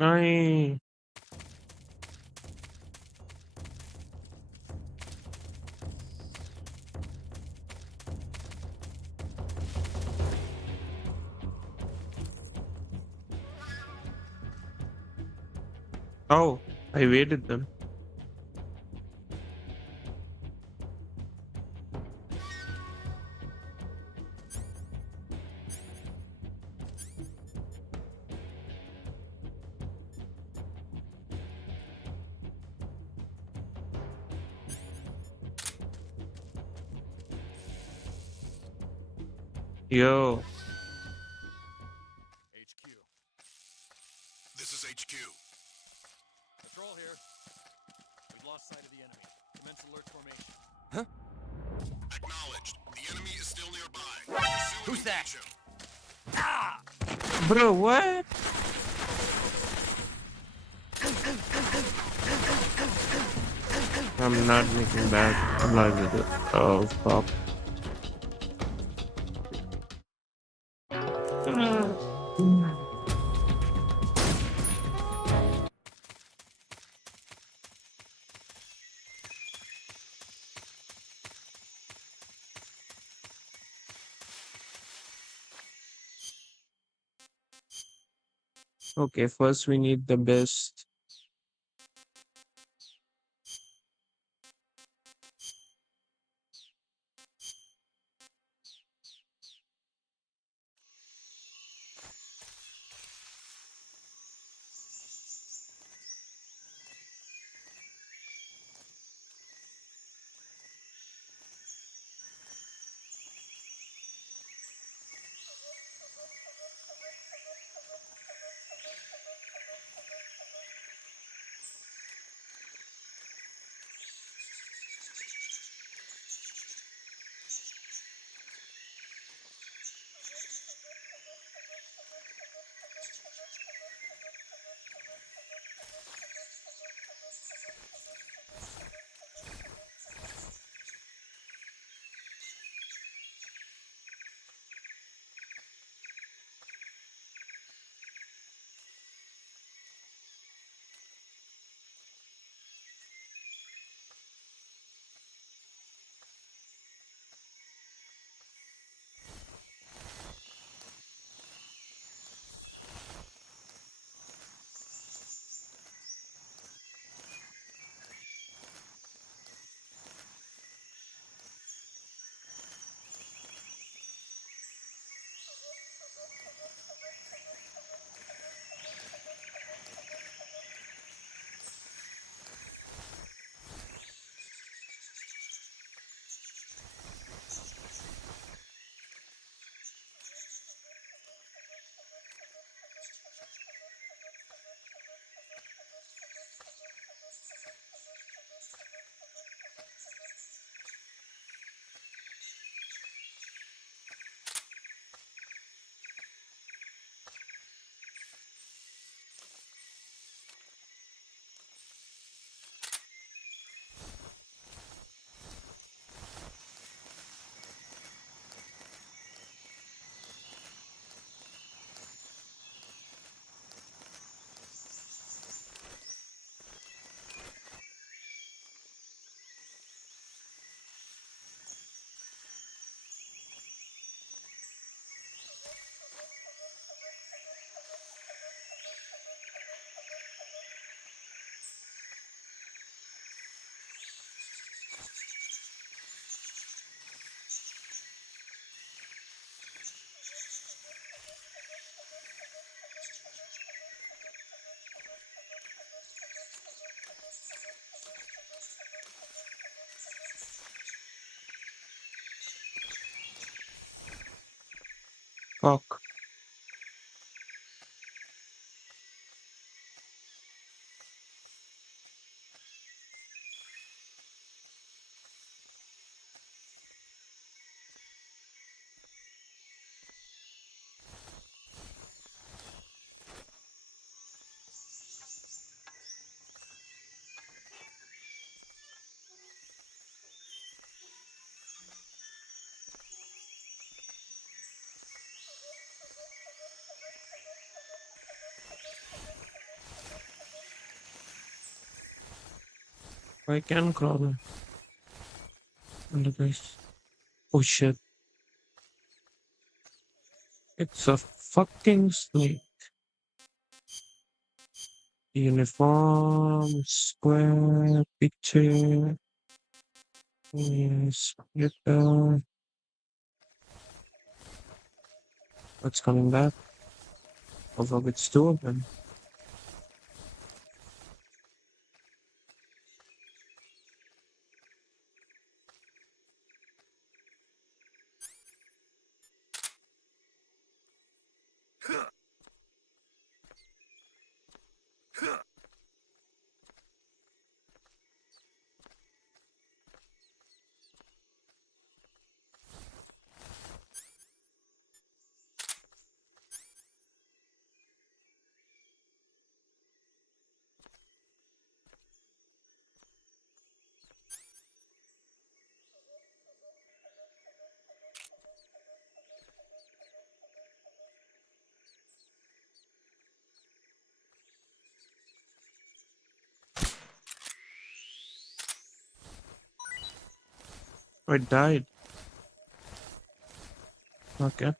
Aye. Oh, I waited them. Yo, HQ. This is HQ. Patrol here. We've lost sight of the enemy. Commence alert formation. Huh? Acknowledged. The enemy is still nearby. Pursue and Who's that? engage him. bro, what? I'm not making back. I'm not with it. Oh, fuck. Okay, first we need the best. Fuck. I can crawl under this. Oh shit. It's a fucking snake. Uniform, square, picture. Yes, splitter. What's coming back? Although it's two of them. I died. Okay.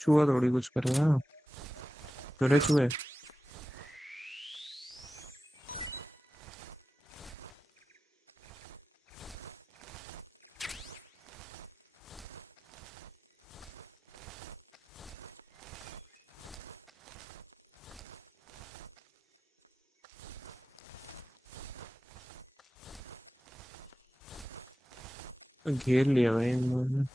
चूहा थोड़ी कुछ करेगा चूहे चूहे घेर लिया भाई इन लोगों ने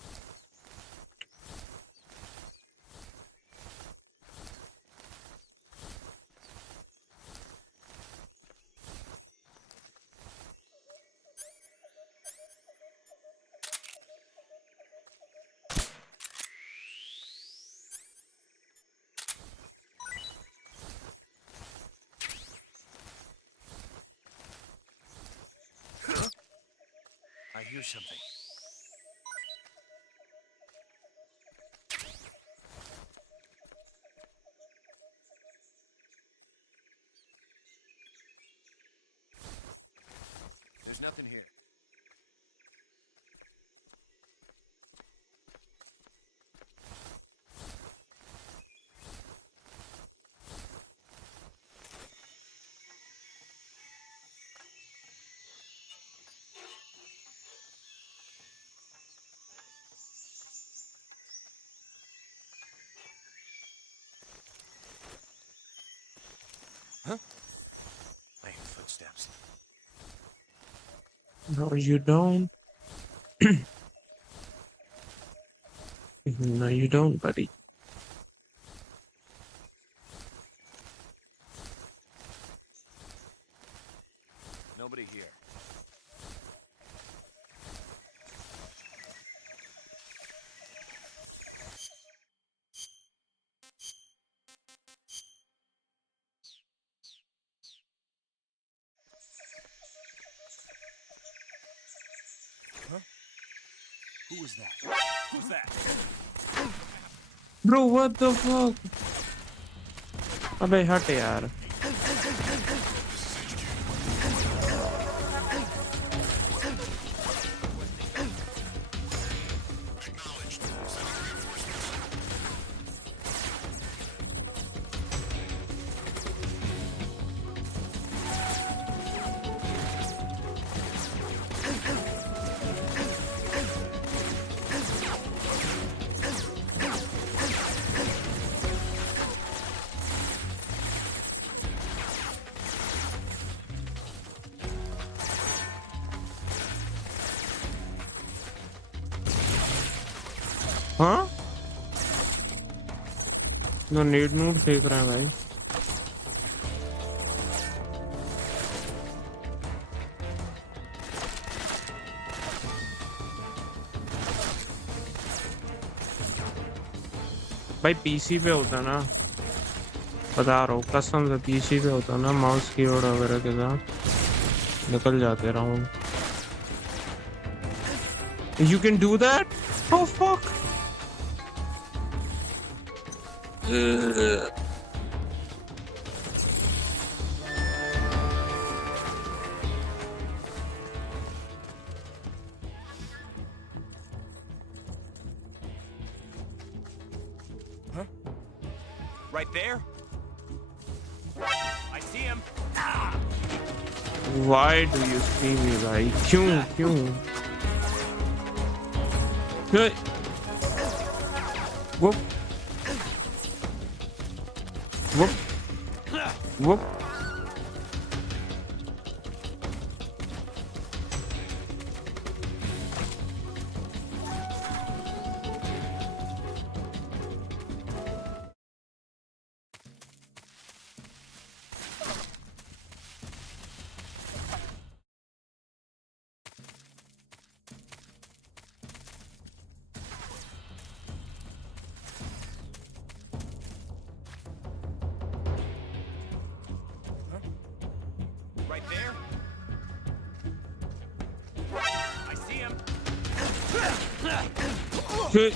I hear something. There's nothing here. Huh? I hear footsteps. No you don't no you don't buddy Nobody here. Huh? Who was that? Who's that? bro what the fuck अबे हट यार हाँ no need नूड फेंक रहा है भाई भाई PC पे होता ना बता रहा हूँ कसम से पीसी पे होता ना माउस कीबोर्ड वगैरह के साथ निकल जाते round You can do that? Oh fuck! Huh? Right there? I see him. Why do you see me, भाई? क्यों? क्यों? Good. Whoop. Whoop. Whoop. Right there? I see him. Good.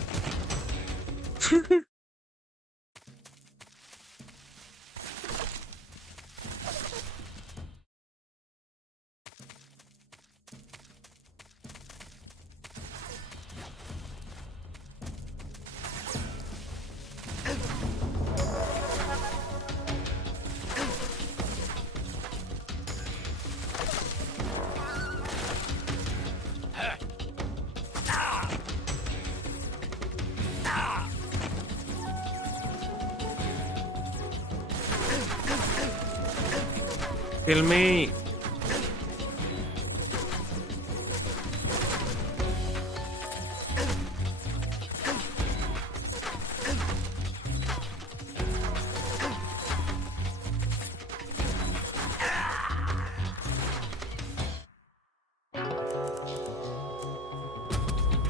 kill me.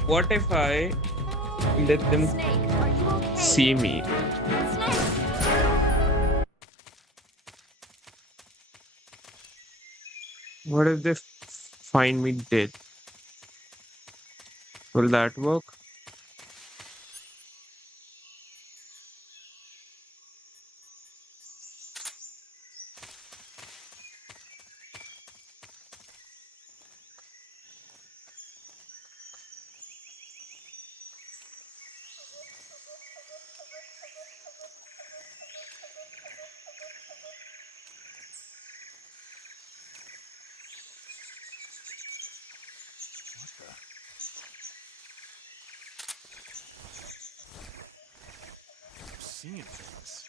What if I let them Snake, are you okay? see me? Snake! What if they find me dead? Will that work? Seeing things.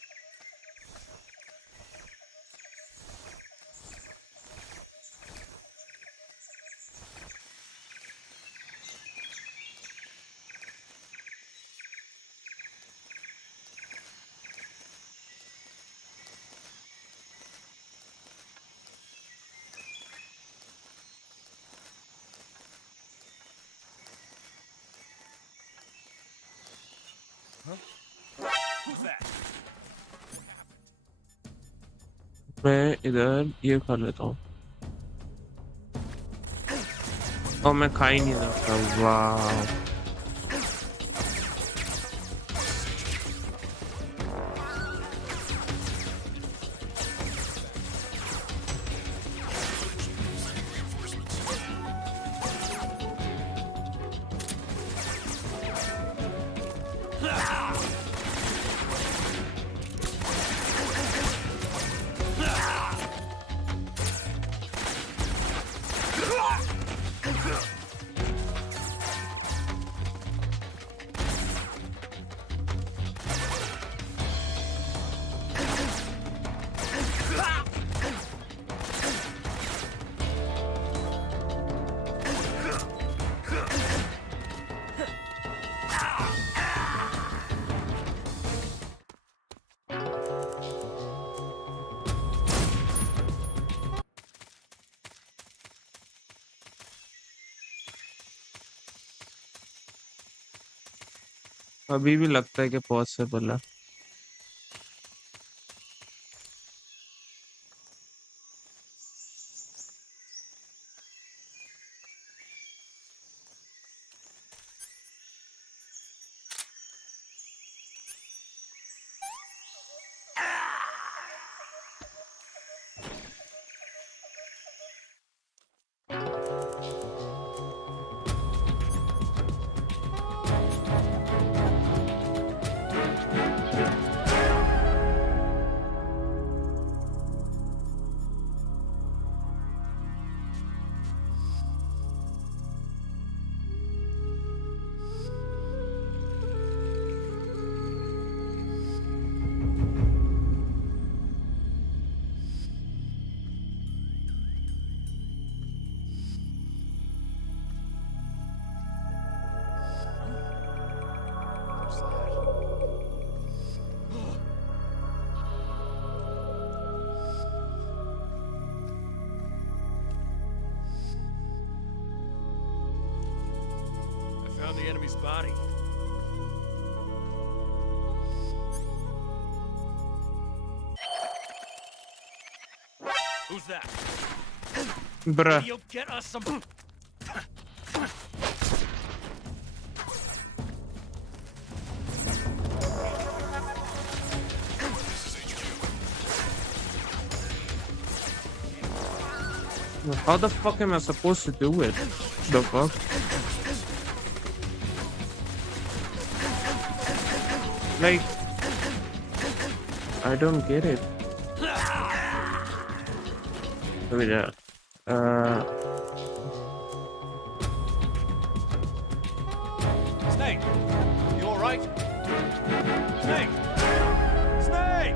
Who's that? मैं इधर ये कर लेता हूँ। और मैं खा ही नहीं सकता। वाह। अभी भी लगता है कि पॉसिबल है। Found the enemy's body. Who's that? Bruh. You'll get us some. How the fuck am I supposed to do it? The fuck? Like, I don't get it. Wait, Snake, you all right? Snake, Snake.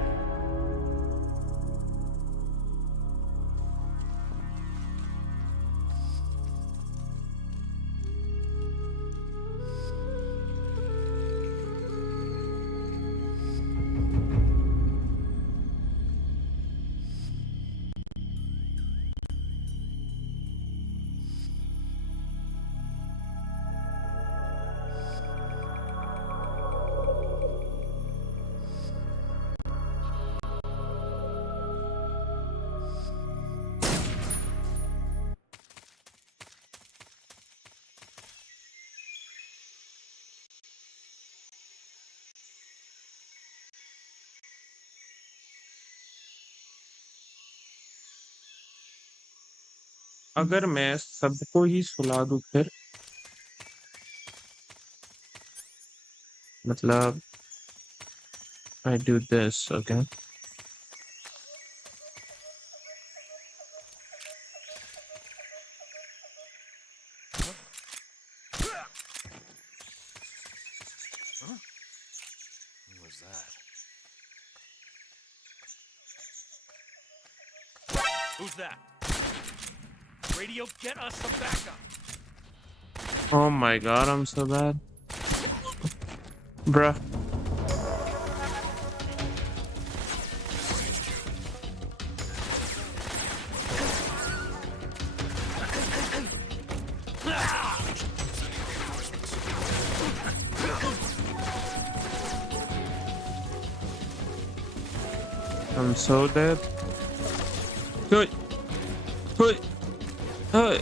अगर मैं सबको ही सुला दूं फिर मतलब I do this, okay? Who was that? Who's that? Radio, get us some backup. Oh my god, I'm so bad. Bruh. I'm so dead. Good. Good. Good.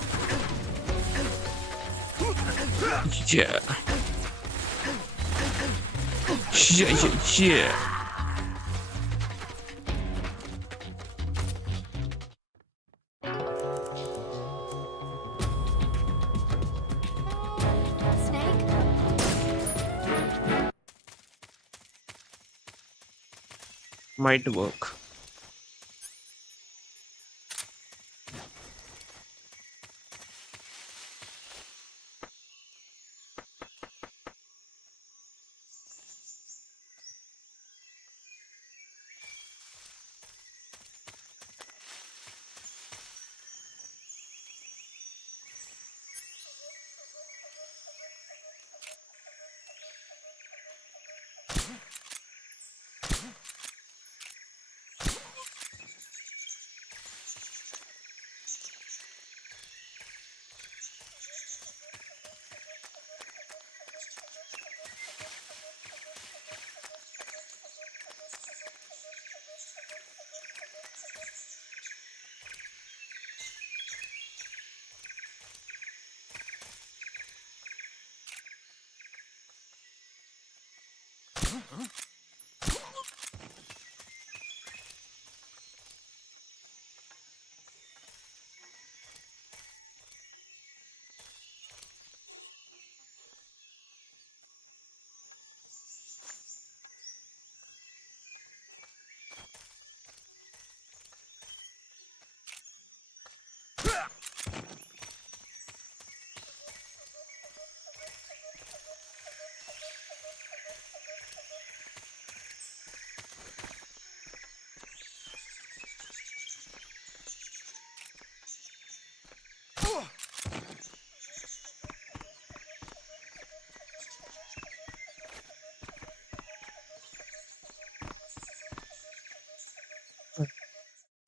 Yeah. Yeah. Snake? Might work.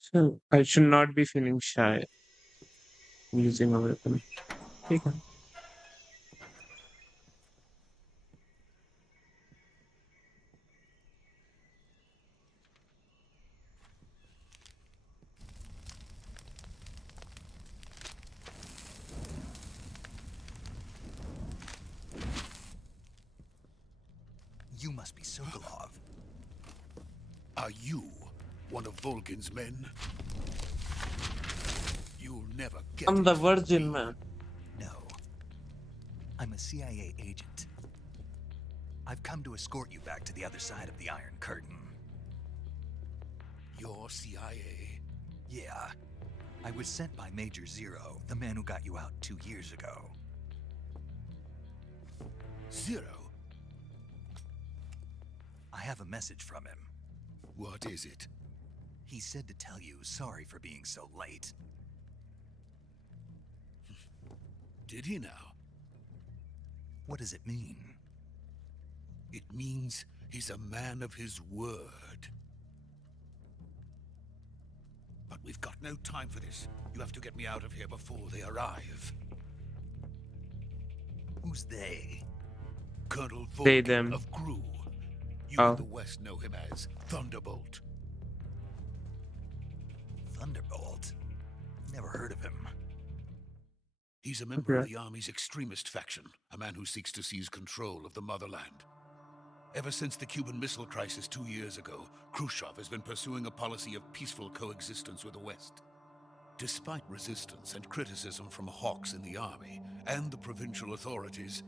So I should not be feeling shy using a weapon. Okay. You must be Sokolov. Are you one of Volgin's men? You'll never get I'm the it. virgin man. No. I'm a CIA agent. I've come to escort you back to the other side of the Iron Curtain. You're CIA? Yeah. I was sent by Major Zero, the man who got you out 2 years ago. Zero? I have a message from him. What is it? He said to tell you sorry for being so late. Did he now? What does it mean? It means he's a man of his word. But we've got no time for this. You have to get me out of here before they arrive. Who's they? Colonel They, Volgin them. of Gru. You Oh. in the West know him as Thunderbolt. Thunderbolt? Never heard of him. He's a member of Okay. the Army's extremist faction, a man who seeks to seize control of the motherland. Ever since the Cuban Missile Crisis 2 years ago, Khrushchev has been pursuing a policy of peaceful coexistence with the West. Despite resistance and criticism from hawks in the army and the provincial authorities,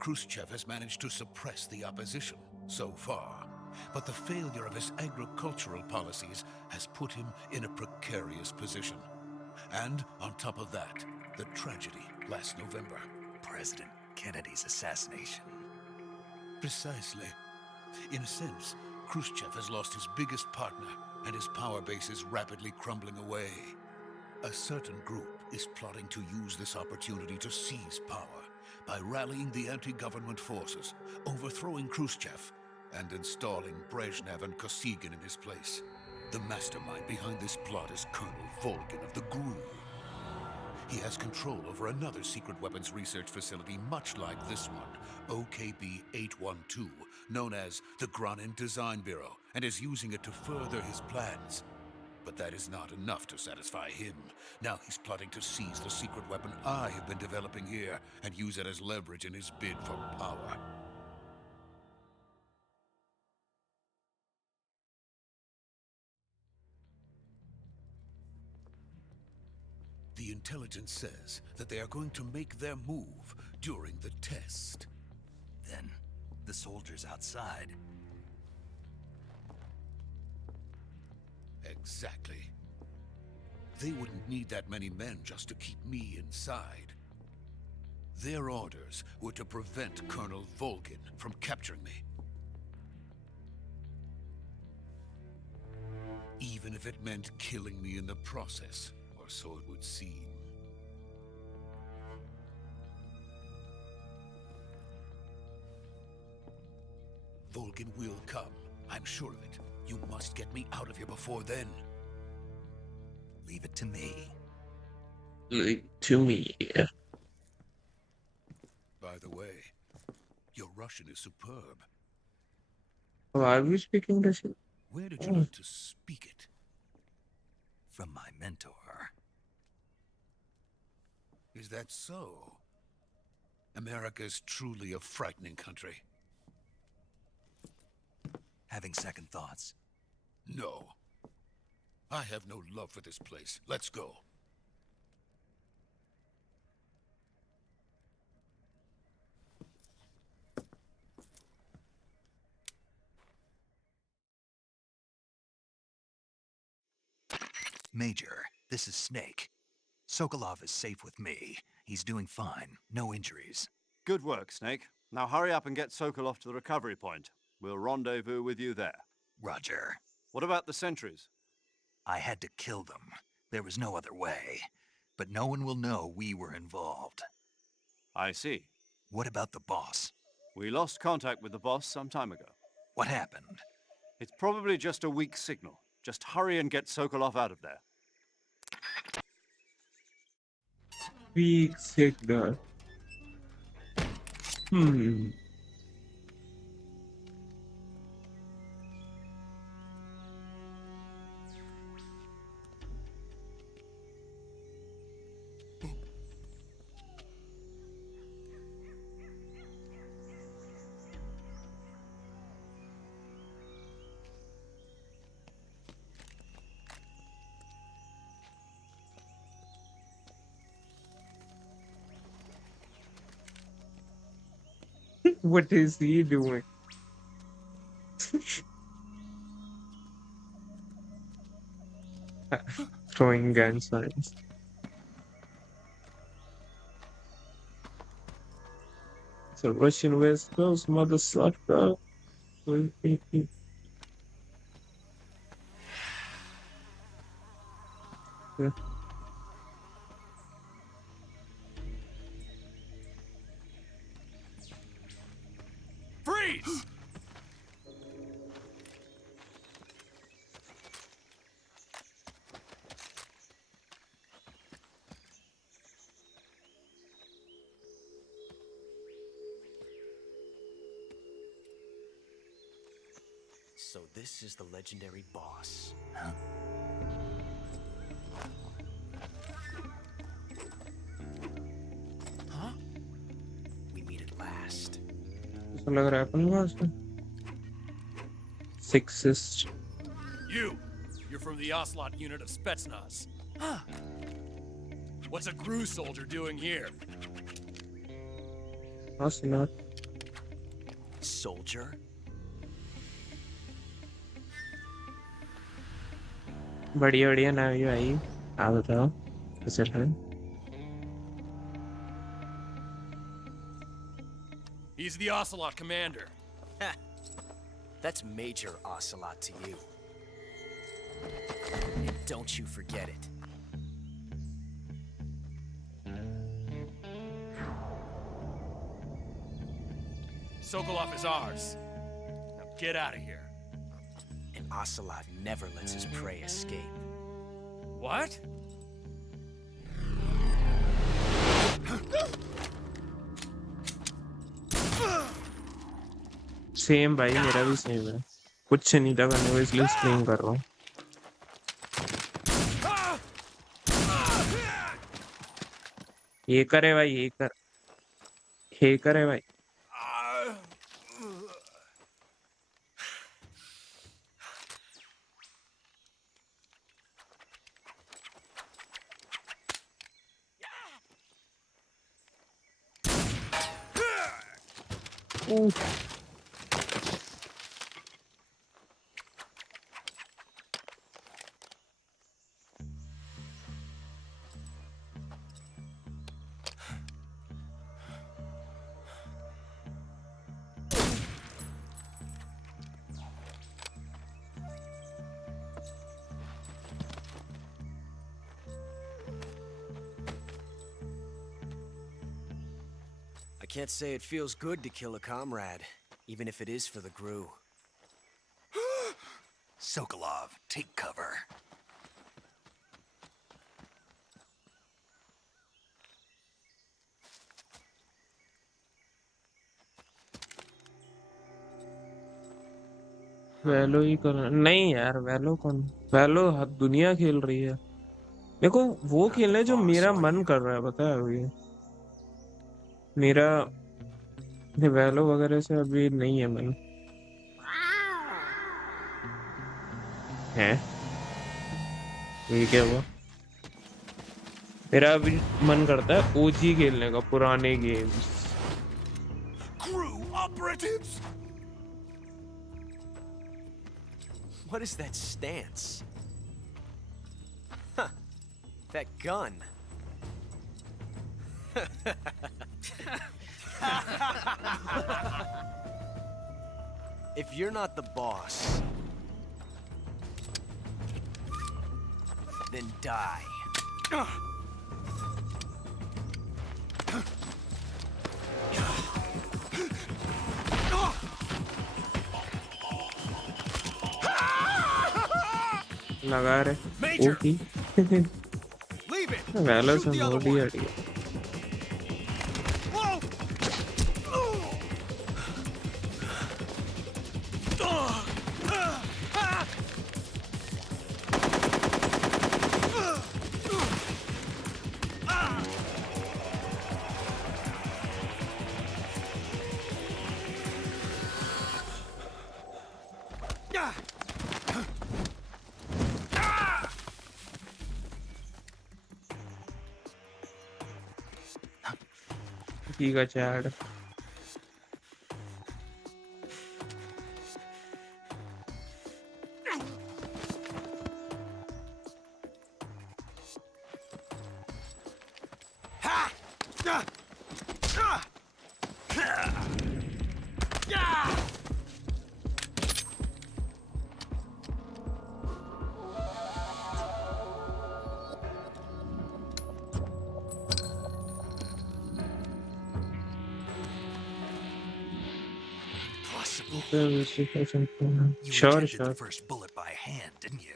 Khrushchev has managed to suppress the opposition so far. But the failure of his agricultural policies has put him in a precarious position. And on top of that, the tragedy last November. President Kennedy's assassination. Precisely. In a sense, Khrushchev has lost his biggest partner, and his power base is rapidly crumbling away. A certain group is plotting to use this opportunity to seize power by rallying the anti-government forces, overthrowing Khrushchev, and installing Brezhnev and Kosygin in his place. The mastermind behind this plot is Colonel Volgin of the GRU. He has control over another secret weapons research facility much like this one, OKB-812, known as the Granin Design Bureau, and is using it to further his plans. But that is not enough to satisfy him. Now he's plotting to seize the secret weapon I have been developing here and use it as leverage in his bid for power. The intelligence says that they are going to make their move during the test. Then, the soldiers outside. Exactly. They wouldn't need that many men just to keep me inside. Their orders were to prevent Colonel Volgin from capturing me. Even if it meant killing me in the process, or so it would seem. Volgin will come, I'm sure of it. You must get me out of here before then. Leave it to me. Leave to me. By the way, your Russian is superb. Oh, are you speaking Russian? Where did you learn to speak it? From my mentor. Is that so? America is truly a frightening country. Having second thoughts? No. I have no love for this place. Let's go. Major, this is Snake. Sokolov is safe with me. He's doing fine. No injuries. Good work, Snake. Now hurry up and get Sokolov to the recovery point. We'll rendezvous with you there. Roger. What about the sentries? I had to kill them. There was no other way. But no one will know we were involved. I see. What about the boss? We lost contact with the boss some time ago. What happened? It's probably just a weak signal. Just hurry and get Sokolov out of there. Weak signal. What is he doing? Throwing gun signs. It's a Russian West Coast mother sucker. Yeah. Freeze! So this is the legendary boss. Huh? Huh? We meet at last. ऐसा लग रहा है अपन पास में sexist. You're from the Ocelot unit of Spetsnaz. What's a GRU soldier doing here? Ocelot. Soldier? बढ़िया बढ़िया नावी भाई आप बताओ कैसे है He's the Ocelot commander. That's Major Ocelot to you. And don't you forget it. Sokolov is ours. Now get out of here. And Ocelot never lets his prey escape. What? Same भाई मेरा भी same है कुछ नहीं था करने को इसलिए स्ट्रीम कर रहा हूँ ये करे भाई ये करे भाई I can't say it feels good to kill a comrade, even if it is for the GRU. Sokolov, take cover. वैलो ही कर नहीं यार वैलो कौन वैलो दुनिया खेल रही है देखो वो खेलने जो मेरा मन कर रहा है पता है अभी मेरा वैलो वगैरह से अभी नहीं है मन है ये क्या हुआ मेरा अभी मन करता है ओजी खेलने का पुराने games GRU operatives? What is that stance? Huh. That gun. If you're not the boss, then die. लगा रहे ओकी वैलो से मोड़ी हटी Giga Chad. Sure. The first bullet by hand, didn't you?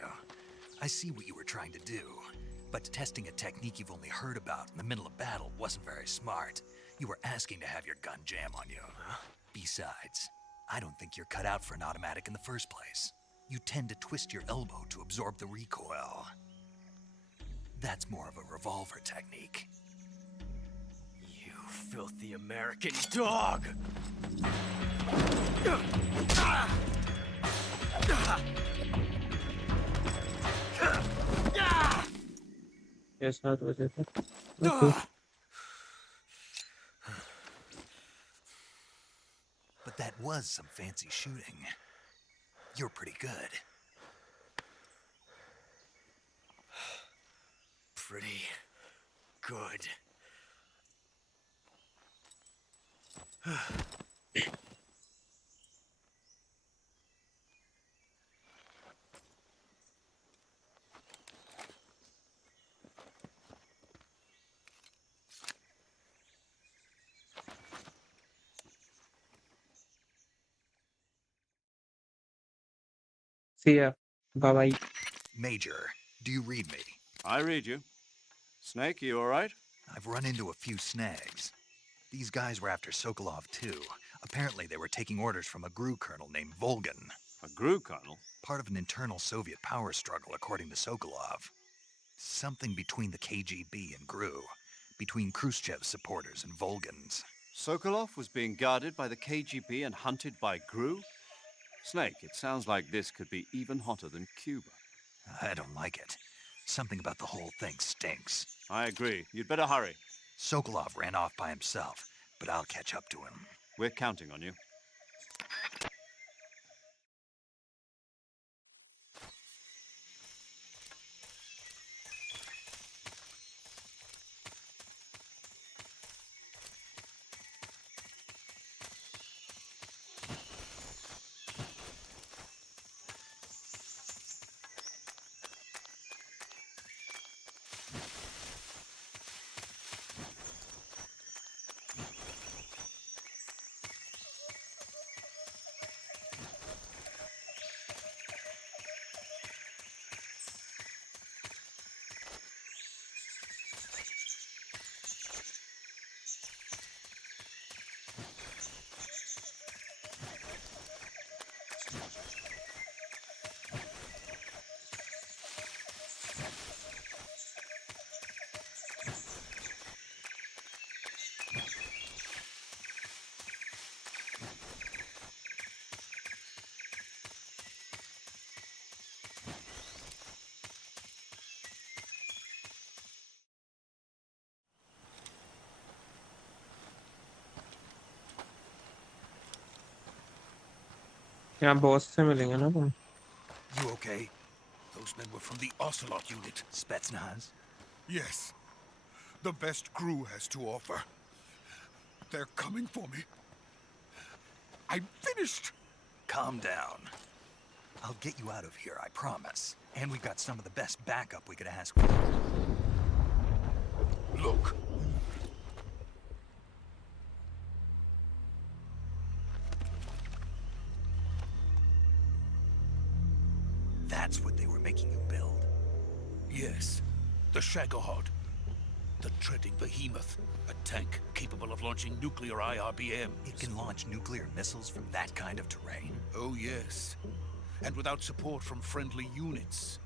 I see what you were trying to do, but testing a technique you've only heard about in the middle of battle wasn't very smart. You were asking to have your gun jam on you. Besides, I don't think you're cut out for an automatic in the first place. You tend to twist your elbow to absorb the recoil. That's more of a revolver technique. You filthy American dog! या 7 बजे तक okay But that was some fancy shooting. You're pretty good. Pretty good. see ya bye bye Major, do you read me? I read you. Snake, you all right? I've run into a few snags. These guys were after Sokolov too. Apparently they were taking orders from a GRU colonel named Volgan. A GRU colonel? Part of an internal Soviet power struggle, according to Sokolov. Something between the KGB and GRU. Between Khrushchev's supporters and Volgan's. Sokolov was being guarded by the KGB and hunted by GRU? Snake, it sounds like this could be even hotter than Cuba. I don't like it. Something about the whole thing stinks. I agree. You'd better hurry. Sokolov ran off by himself, but I'll catch up to him. We're counting on you. यहाँ boss से मिलेंगे ना तुम You okay? Those men were from the Ocelot unit. Spetsnaz? Yes. The best crew has to offer. They're coming for me. I'm finished! Calm down. I'll get you out of here, I promise. And we've got some of the best backup we could ask for. Look. That's what they were making you build? Yes. The Shagohod. The treading behemoth. A tank capable of launching nuclear IRBMs. It can launch nuclear missiles from that kind of terrain? Oh, yes. And without support from friendly units.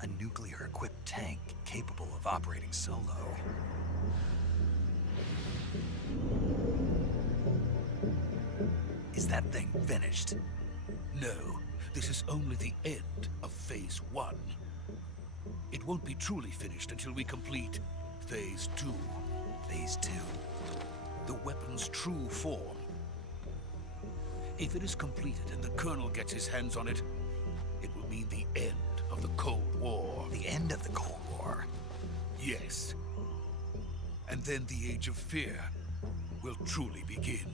A nuclear-equipped tank capable of operating solo. Is that thing finished? No. This is only the end of Phase 1. It won't be truly finished until we complete Phase 2. Phase 2? The weapon's true form. If it is completed and the Colonel gets his hands on it, it will mean the end of the Cold War. The end of the Cold War? Yes. And then the Age of Fear will truly begin.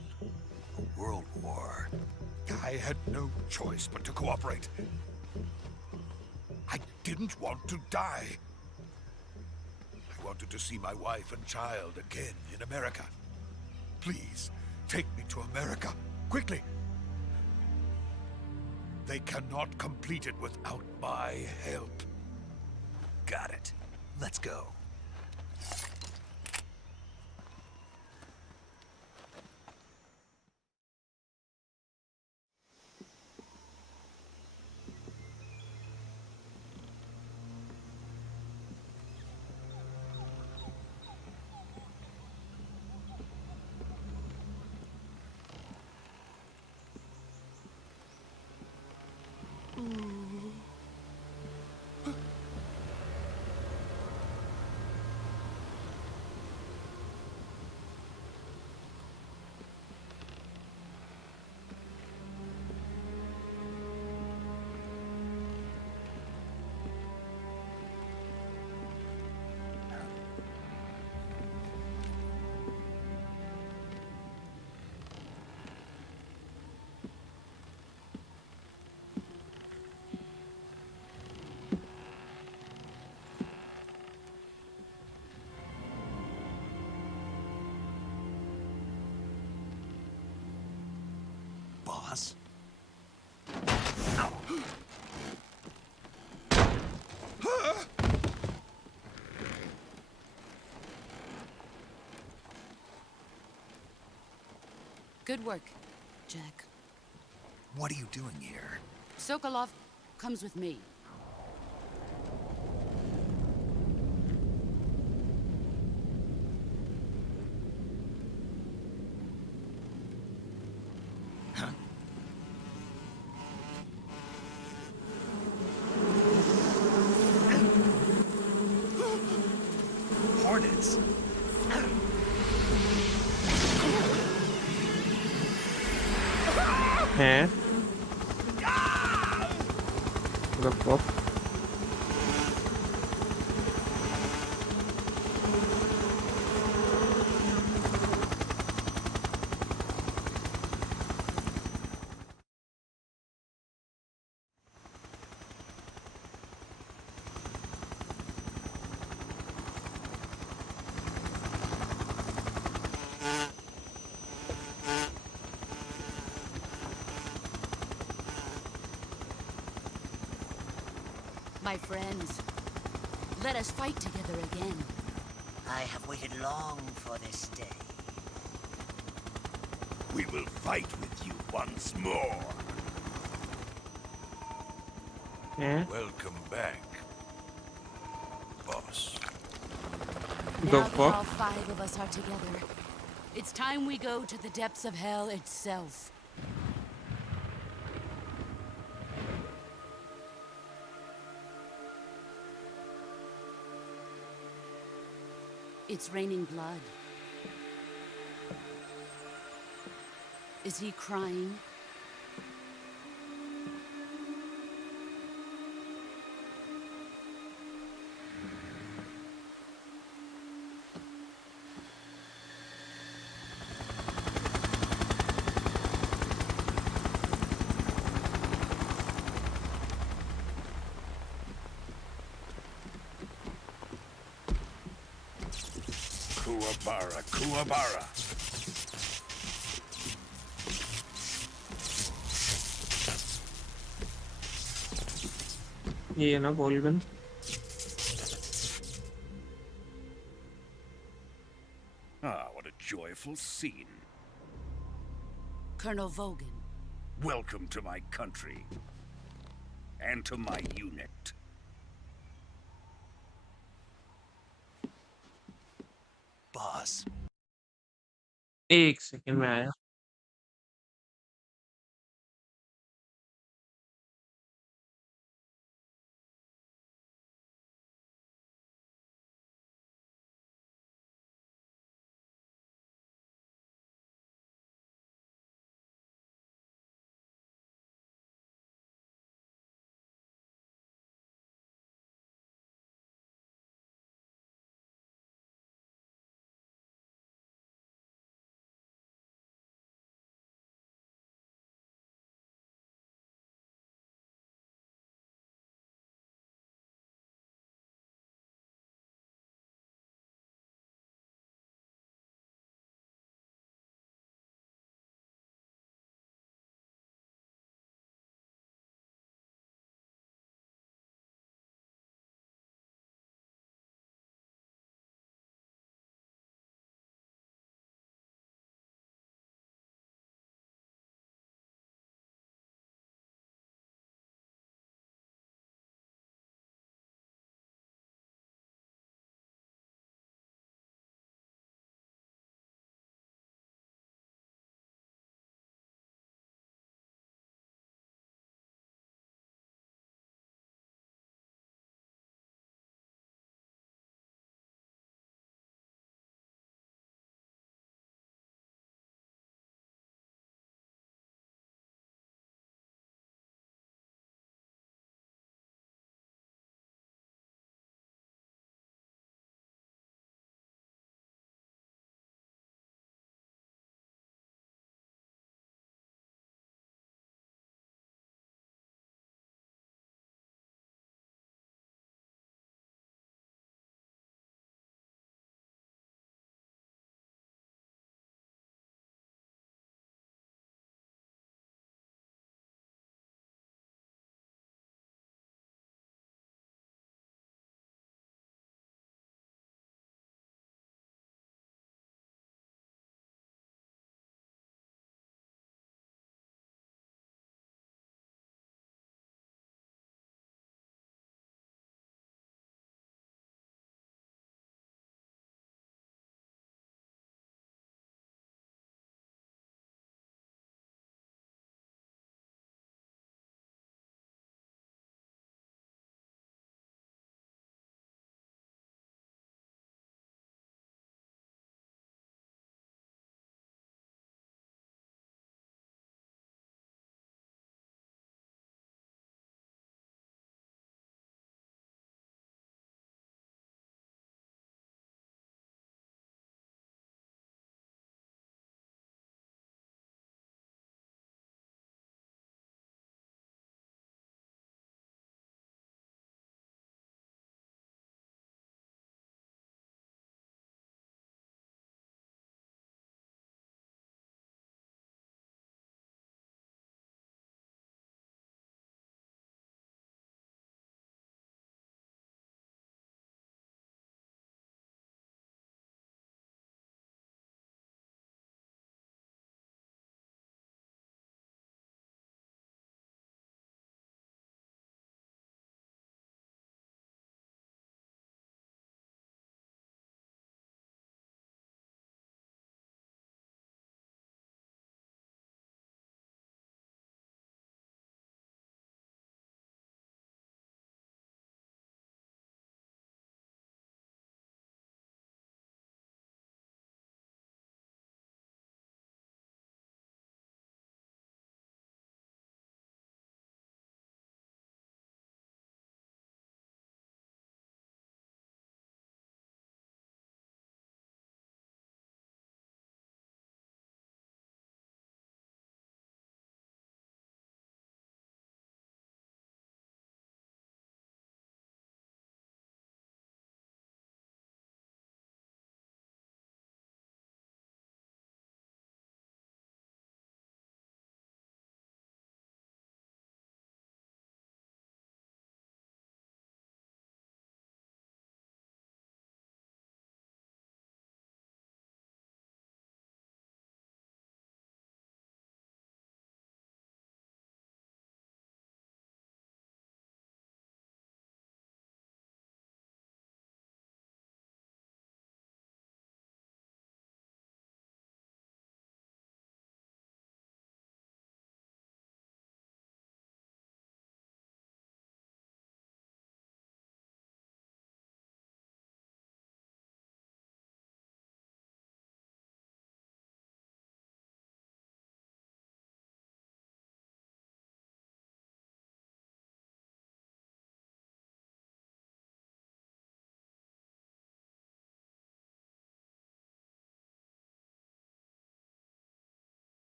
A world war. I had no choice but to cooperate. I didn't want to die. I wanted to see my wife and child again in America. Please, take me to America, quickly. They cannot complete it without my help. Got it. Let's go. boss. Good work, Jack. What are you doing here? Sokolov comes with me. Hornets? हैं? The fuck? My friends, let us fight together again. I have waited long for this day. We will fight with you once more. हैं? Welcome back, boss. The Now that fuck? all 5 of us are together, it's time we go to the depths of hell itself. It's raining blood. Is he crying? Kuwabara, Kuwabara. ये ना Bolgan. Ah, what a joyful scene. Colonel Vogan. Welcome to my country. And to my unit. Boss. एक second में आया.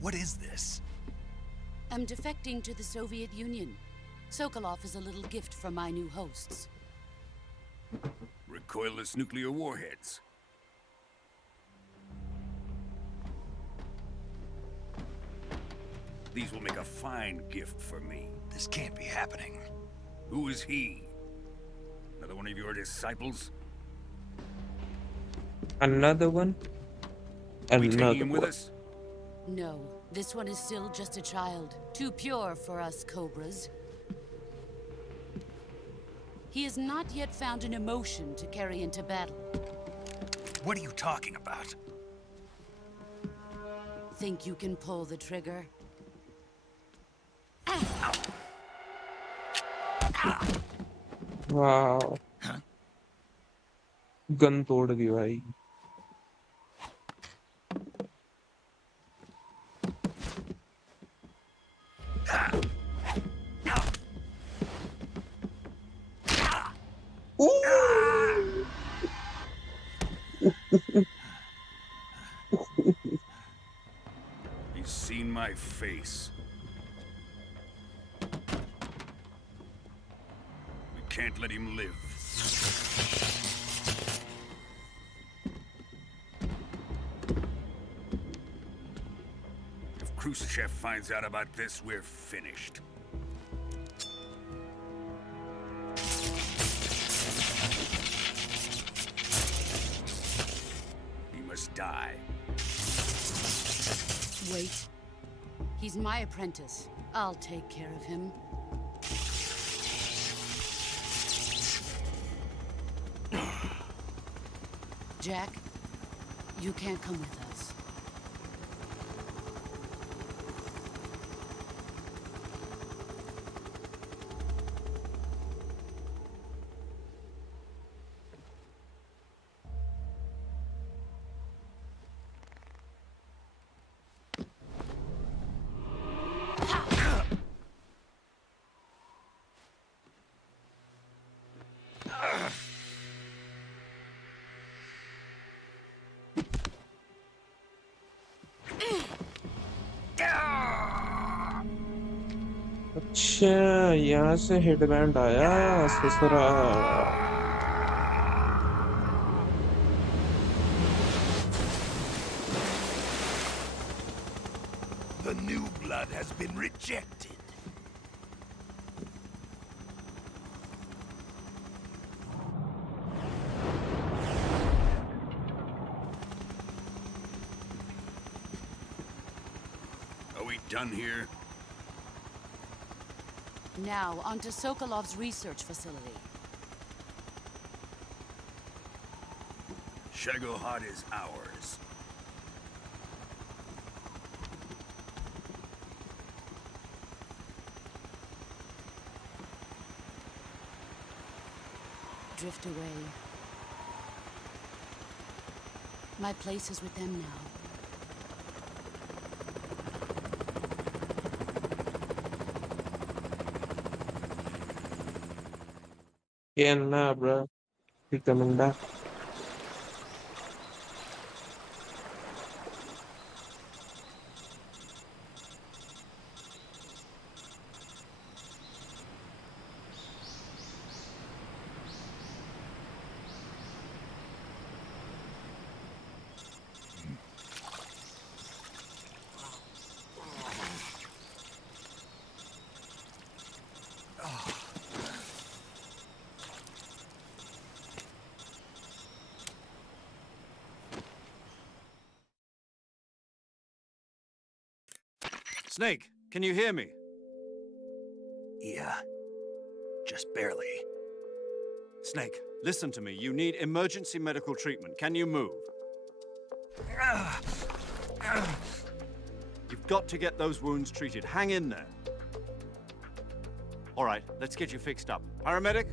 What is this? I'm defecting to the Soviet Union. Sokolov is a little gift from my new hosts. Recoilless nuclear warheads. These will make a fine gift for me. This can't be happening. Who is he? Another one of your disciples? Another one? Are we taking Another him with one. us? No, this one is still just a child. Too pure for us Cobras. He has not yet found an emotion to carry into battle. What are you talking about? Think you can pull the trigger? Wow. Gun तोड़ दी भाई. He's seen my face. We can't let him live. If Khrushchev finds out about this, we're finished. He must die. Wait. He's my apprentice. I'll take care of him. Jack, you can't come with us. अच्छा यहाँ से headband आया ससुरा. The new blood has been rejected. Are we done here? Now, onto Sokolov's research facility. Shagohod is ours. Drift away. My place is with them now. Yeah, nah, bro. He coming back. Snake, can you hear me? Yeah. Just barely. Snake, listen to me. You need emergency medical treatment. Can you move? You've got to get those wounds treated. Hang in there. All right, let's get you fixed up. Paramedic?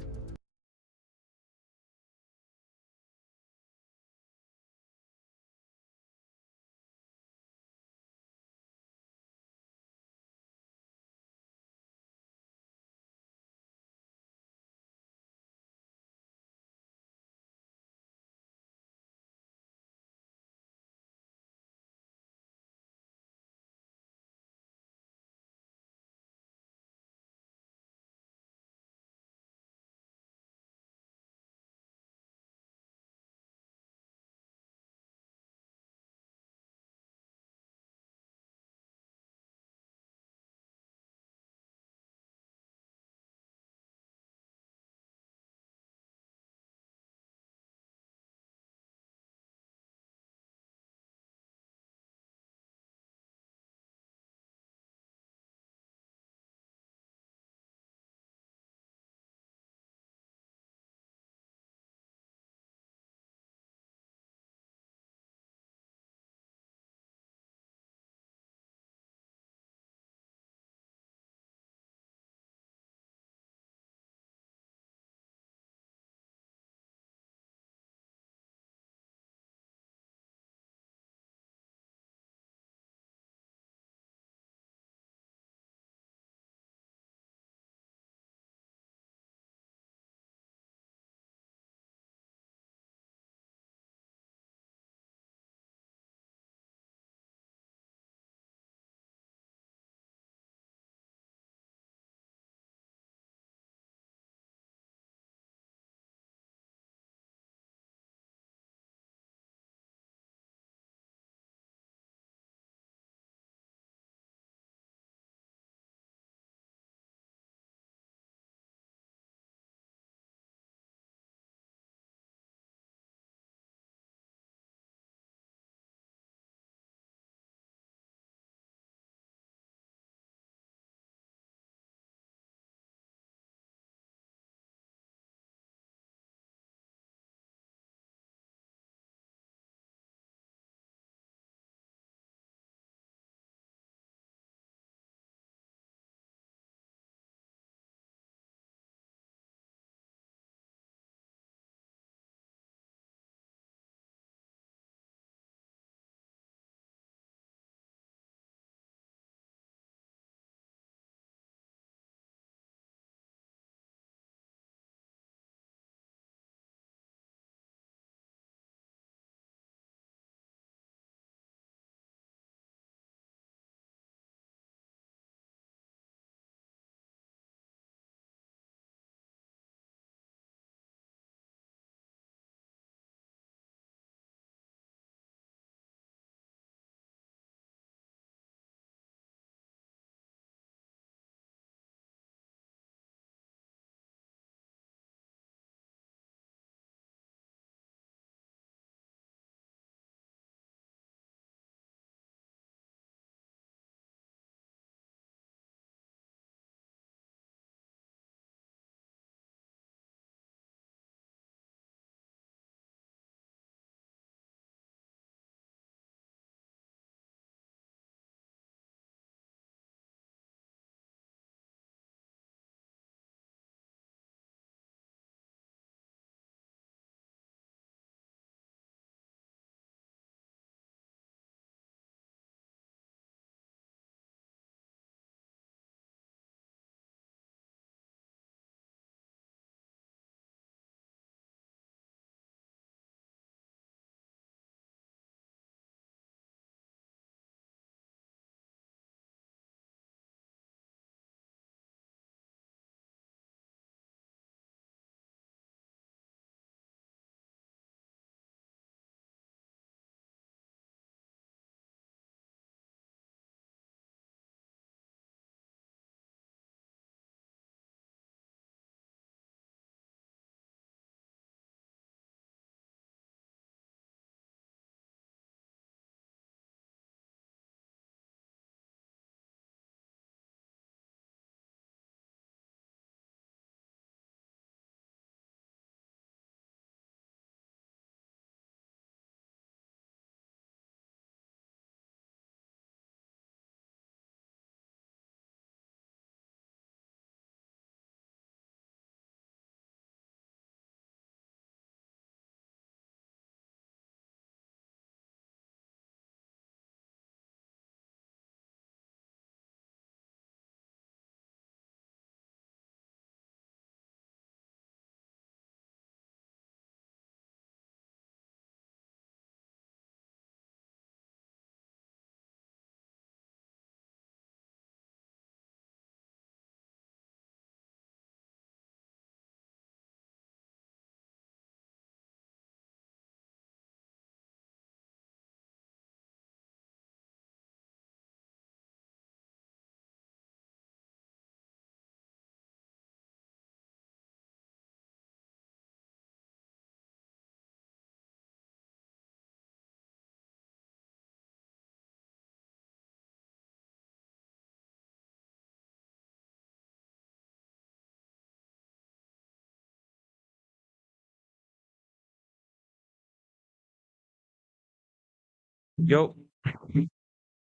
Yo,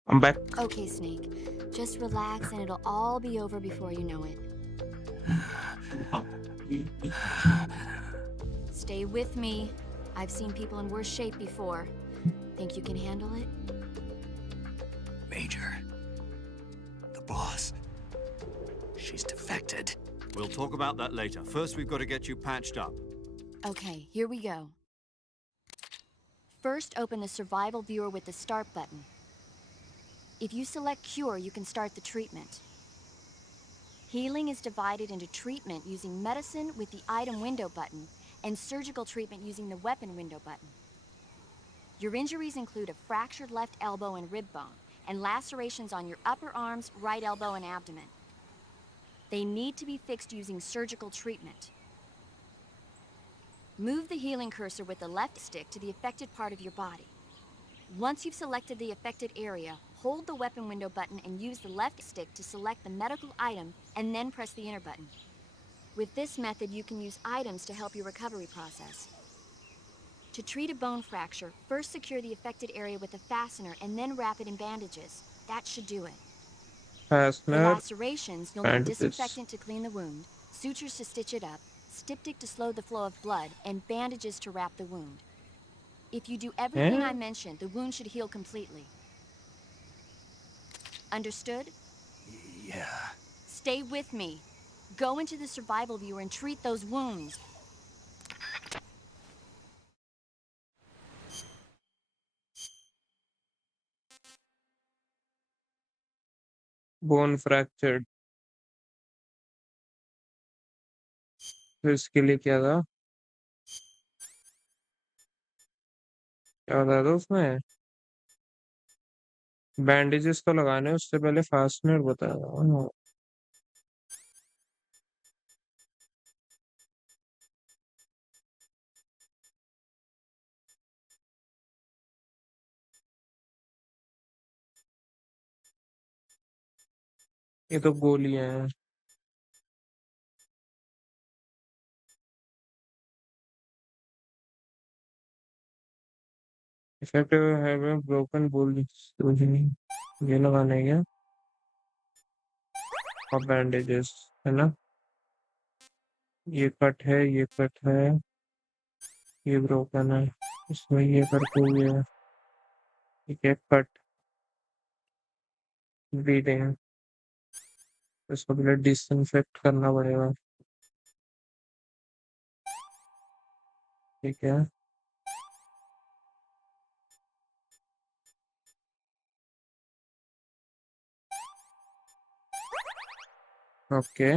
I'm back. Okay, Snake. Just relax and it'll all be over before you know it. Stay with me. I've seen people in worse shape before. Think you can handle it? Major. The boss. She's defected. We'll talk about that later. First, we've got to get you patched up. Okay, here we go. First, open the survival viewer with the start button. If you select cure, you can start the treatment. Healing is divided into treatment using medicine with the item window button and surgical treatment using the weapon window button. Your injuries include a fractured left elbow and rib bone and lacerations on your upper arms, right elbow, and abdomen. They need to be fixed using surgical treatment. Move the healing cursor with the left stick to the affected part of your body. Once you've selected the affected area, hold the weapon window button and use the left stick to select the medical item and then press the enter button. With this method, you can use items to help your recovery process. To treat a bone fracture, first secure the affected area with a fastener and then wrap it in bandages. That should do it. For Fastener, lacerations, you'll need bandages. disinfectant to clean the wound, sutures to stitch it up, styptic to slow the flow of blood, and bandages to wrap the wound. If you do everything I mentioned, the wound should heal completely. Understood? Yeah. Stay with me. Go into the survival viewer and treat those wounds. Bone fractured. तो इसके लिए क्या था? क्या था उसमें? Bandages तो लगाने हैं, उससे पहले फास्टनर बताया। ये तो गोलियां हैं। Effective having broken bones. ये लगाने हैं क्या? और बैंडेजेस है ना? ये कट है, ये कट है, ये ब्रोकन है, इसमें ये करके हुए है, ठीक है, कट ब्लीडिंग, इसको पहले डिसइंफेक्ट करना पड़ेगा, ठीक है, ओके,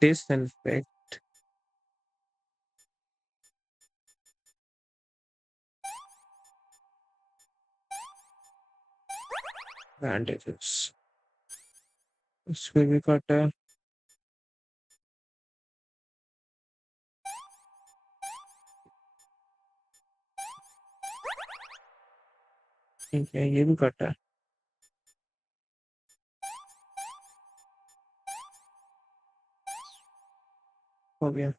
डिसइंफेक्ट, बैंडेजेस, इसमें भी कट है, ठीक है, ये भी कट है, हो गया।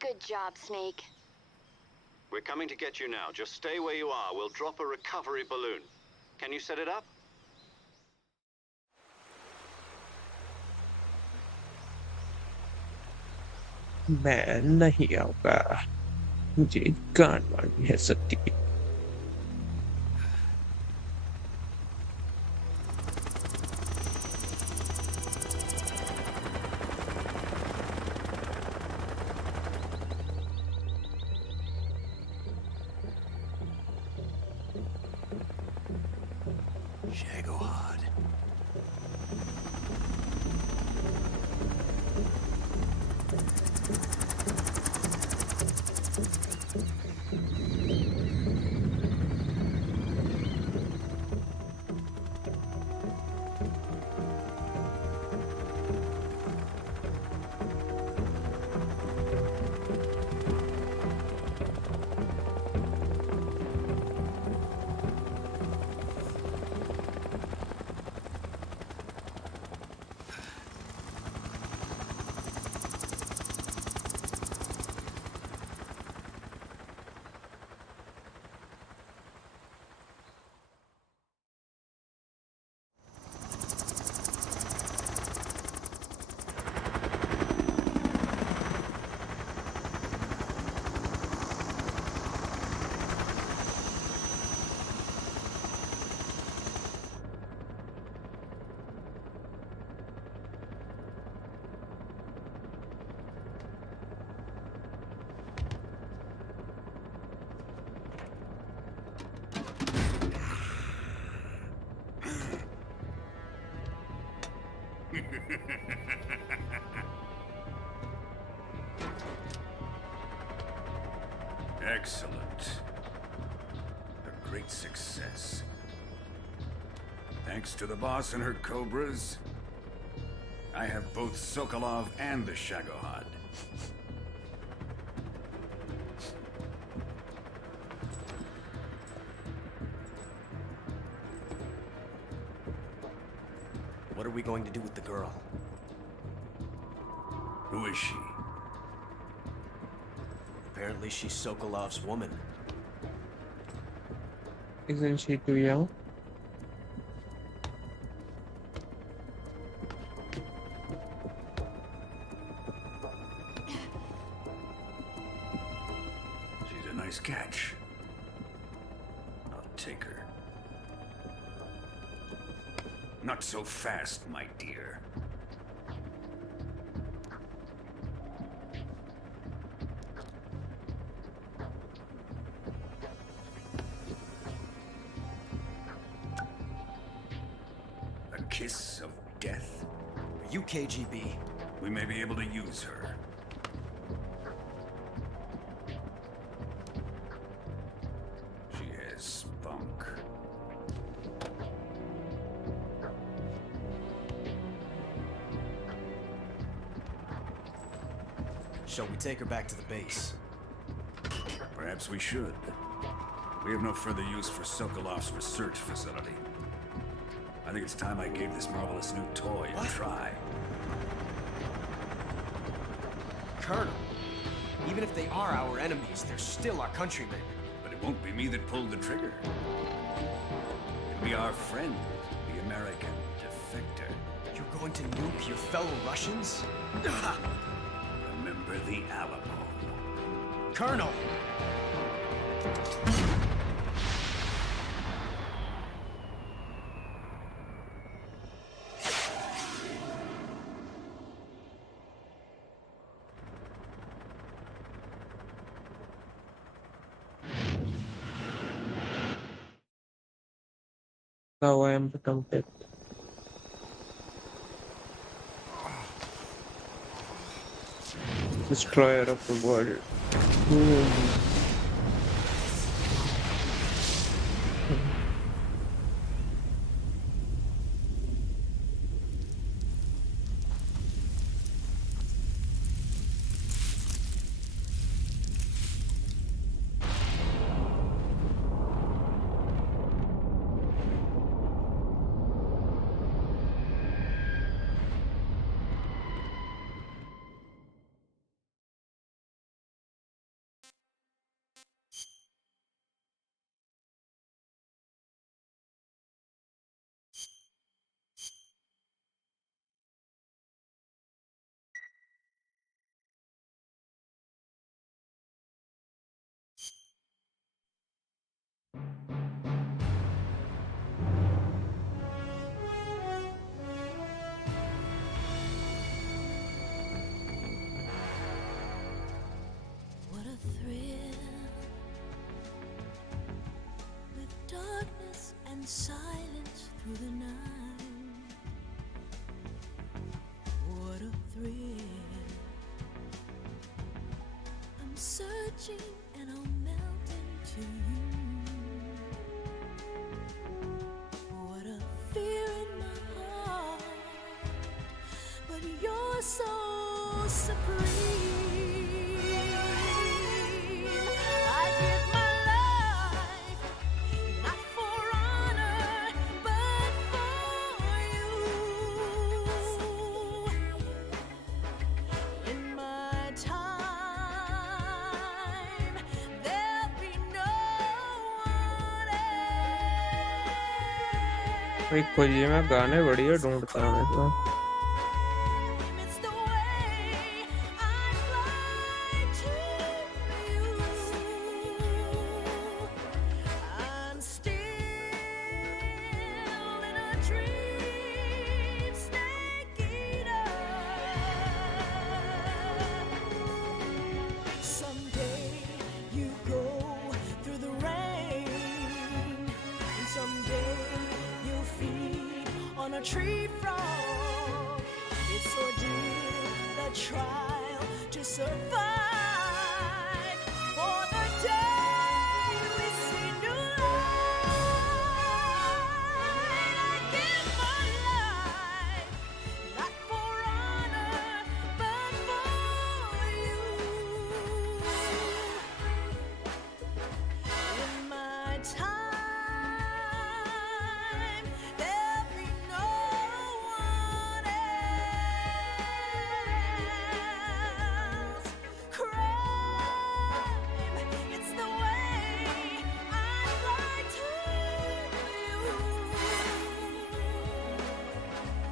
Good job, Snake. We're coming to get you now. Just stay where you are. We'll drop a recovery balloon. Can you set it up? मैं नहीं आऊंगा, मुझे गान मारनी है सत्ती की। Shagohod. Excellent. A great success. Thanks to the boss and her cobras, I have both Sokolov and the Shagohod. What are we going to do with the girl? Who is she? Apparently she's Sokolov's woman. Isn't she too young? She's a nice catch. I'll take her. Not so fast, my dear. A kiss of death? Are you KGB? We may be able to use her. She has spunk. Shall we take her back to the base? Perhaps we should. We have no further use for Sokolov's research facility. I think it's time I gave this marvelous new toy a try. Colonel, even if they are our enemies, they're still our countrymen. But it won't be me that pulled the trigger. It'll be our friend, the American defector. You're going to nuke your fellow Russians? Remember the Alamo. Colonel! Now I am become dead. Destroyer of the world. Boom. silence through the night. What a thrill. I'm searching and I'll melt into you. What a fear in my heart, but you're so supreme. I give my life, not for honor, but for you. In my time, there'll be no one else. भाई खोजिए, मैं गाने बढ़िया ढूंढता हूँ तो। It's the way I fly to you. I'm still in a dream, snake eater. Someday you go through the rain, and someday you'll feed on a tree frog. It's ordeal, the trial to survive. For the day we see new light, I give my life, not for honor, but for you. In my time, there'll be no one else. Crime, it's the way I fly to you.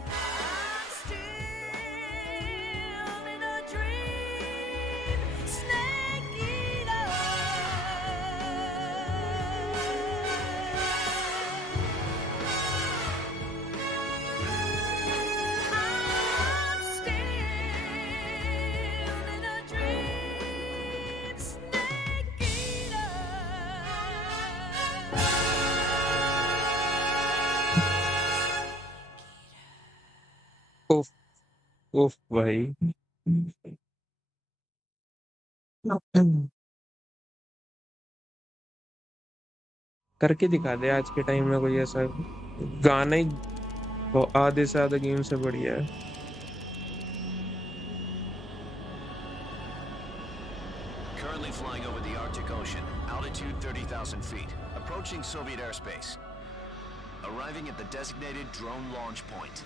I'm still in a dream, snake eater. I'm still in a dream, snake eater. उफ उफ भाई। करके दिखा दे आज के time में कोई ऐसा गाना ही आधे से आधा गेम से बढ़िया है। Currently flying over the Arctic Ocean, altitude 30,000 feet, approaching Soviet airspace. Arriving at the designated drone launch point.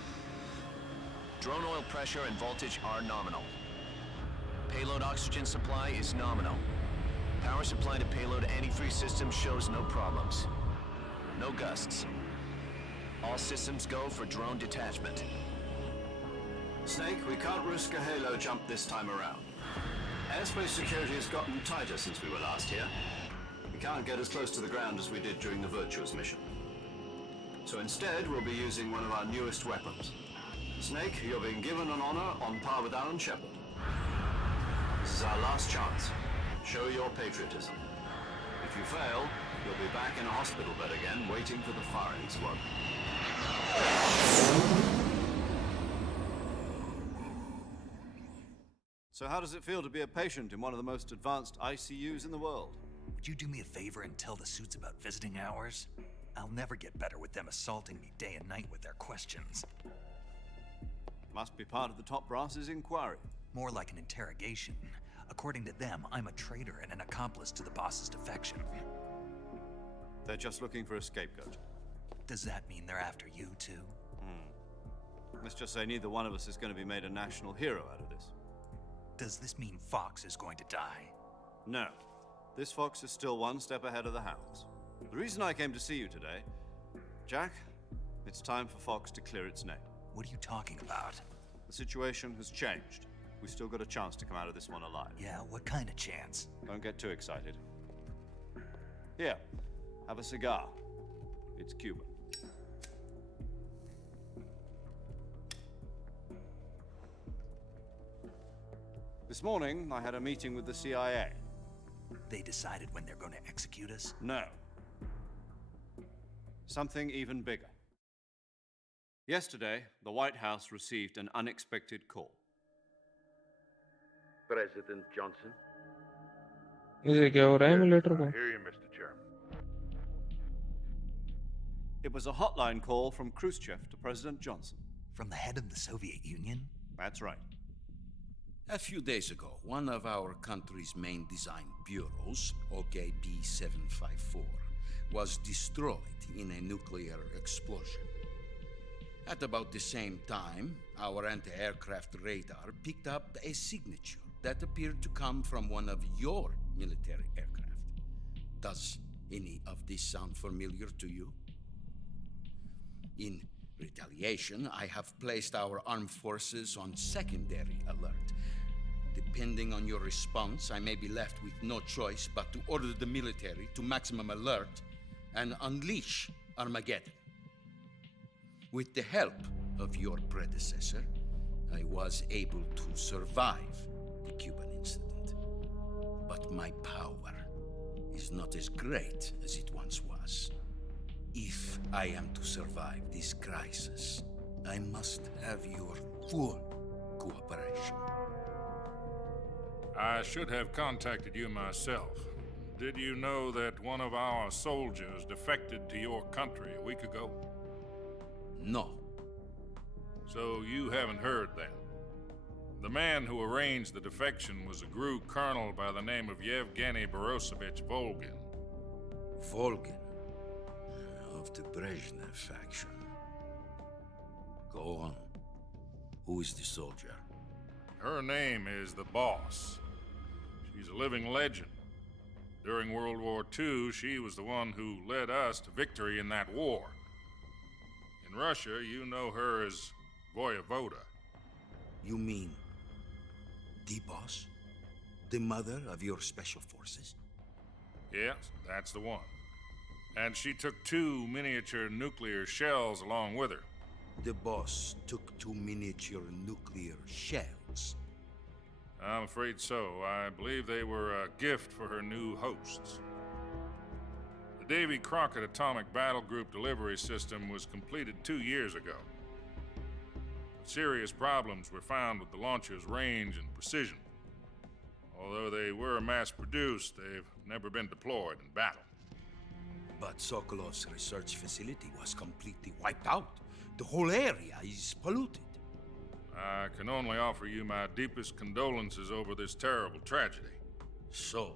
Drone oil pressure and voltage are nominal. Payload oxygen supply is nominal. Power supply to payload antifreeze system shows no problems. No gusts. All systems go for drone detachment. Snake, we can't risk a halo jump this time around. Airspace security has gotten tighter since we were last here. We can't get as close to the ground as we did during the Virtuous mission. So instead, we'll be using one of our newest weapons. Snake, you're being given an honor on par with Alan Shepard. This is our last chance. Show your patriotism. If you fail, you'll be back in a hospital bed again, waiting for the firing squad. So how does it feel to be a patient in one of the most advanced ICUs in the world? Would you do me a favor and tell the suits about visiting hours? I'll never get better with them assaulting me day and night with their questions. Must be part of the top brass's inquiry. More like an interrogation. According to them, I'm a traitor and an accomplice to the boss's defection. They're just looking for a scapegoat. Does that mean they're after you too? Let's just say neither one of us is going to be made a national hero out of this. Does this mean Fox is going to die? No. This fox is still one step ahead of the hounds. The reason I came to see you today, Jack, it's time for Fox to clear its name. What are you talking about? The situation has changed. We've still got a chance to come out of this one alive. Yeah, what kind of chance? Don't get too excited. Here, have a cigar. It's Cuban. This morning, I had a meeting with the CIA. They decided when they're going to execute us? No. something even bigger. Yesterday, the White House received an unexpected call. President Johnson? ये क्या हो रहा है emulator को? I hear you, Mr. Chairman. It was a hotline call from Khrushchev to President Johnson. From the head of the Soviet Union? That's right. A few days ago, one of our country's main design bureaus, OKB 754, was destroyed in a nuclear explosion. At about the same time, our anti-aircraft radar picked up a signature that appeared to come from one of your military aircraft. Does any of this sound familiar to you? In retaliation, I have placed our armed forces on secondary alert. Depending on your response, I may be left with no choice but to order the military to maximum alert and unleash Armageddon. With the help of your predecessor, I was able to survive the Cuban incident. But my power is not as great as it once was. If I am to survive this crisis, I must have your full cooperation. I should have contacted you myself. Did you know that one of our soldiers defected to your country a week ago? No. So you haven't heard then. The man who arranged the defection was a GRU colonel by the name of Yevgeny Borisovich Volgin. Volgin? Of the Brezhnev faction. Go on. Who is the soldier? Her name is the Boss. She's a living legend. During World War II, she was the one who led us to victory in that war. In Russia, you know her as Voyevoda. You mean the Boss? The mother of your special forces? Yes, that's the one. And she took 2 miniature nuclear shells along with her. The Boss took 2 miniature nuclear shells? I'm afraid so. I believe they were a gift for her new hosts. The Davy Crockett Atomic Battle Group delivery system was completed 2 years ago. But serious problems were found with the launcher's range and precision. Although they were mass-produced, they've never been deployed in battle. But Sokolov's research facility was completely wiped out. The whole area is polluted. I can only offer you my deepest condolences over this terrible tragedy. So,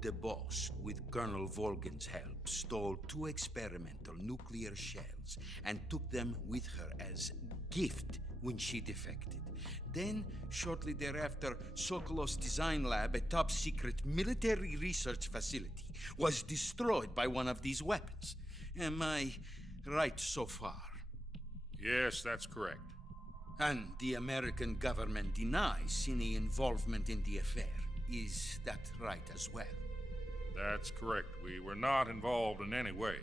the Boss, with Colonel Volgin's help, stole 2 experimental nuclear shells and took them with her as gift when she defected. Then, shortly thereafter, Sokolov's design lab, a top-secret military research facility, was destroyed by one of these weapons. Am I right so far? Yes, that's correct. And the American government denies any involvement in the affair. Is that right as well? That's correct. We were not involved in any way.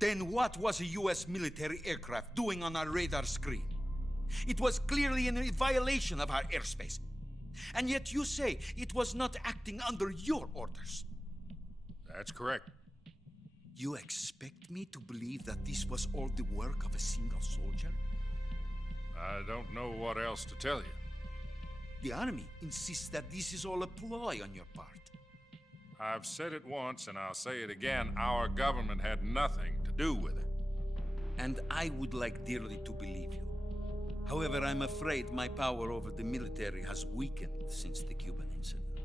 Then what was a U.S. military aircraft doing on our radar screen? It was clearly in violation of our airspace. And yet you say it was not acting under your orders. That's correct. You expect me to believe that this was all the work of a single soldier? I don't know what else to tell you. The Army insists that this is all a ploy on your part. I've said it once and I'll say it again. Our government had nothing to do with it. And I would like dearly to believe you. However, I'm afraid my power over the military has weakened since the Cuban incident.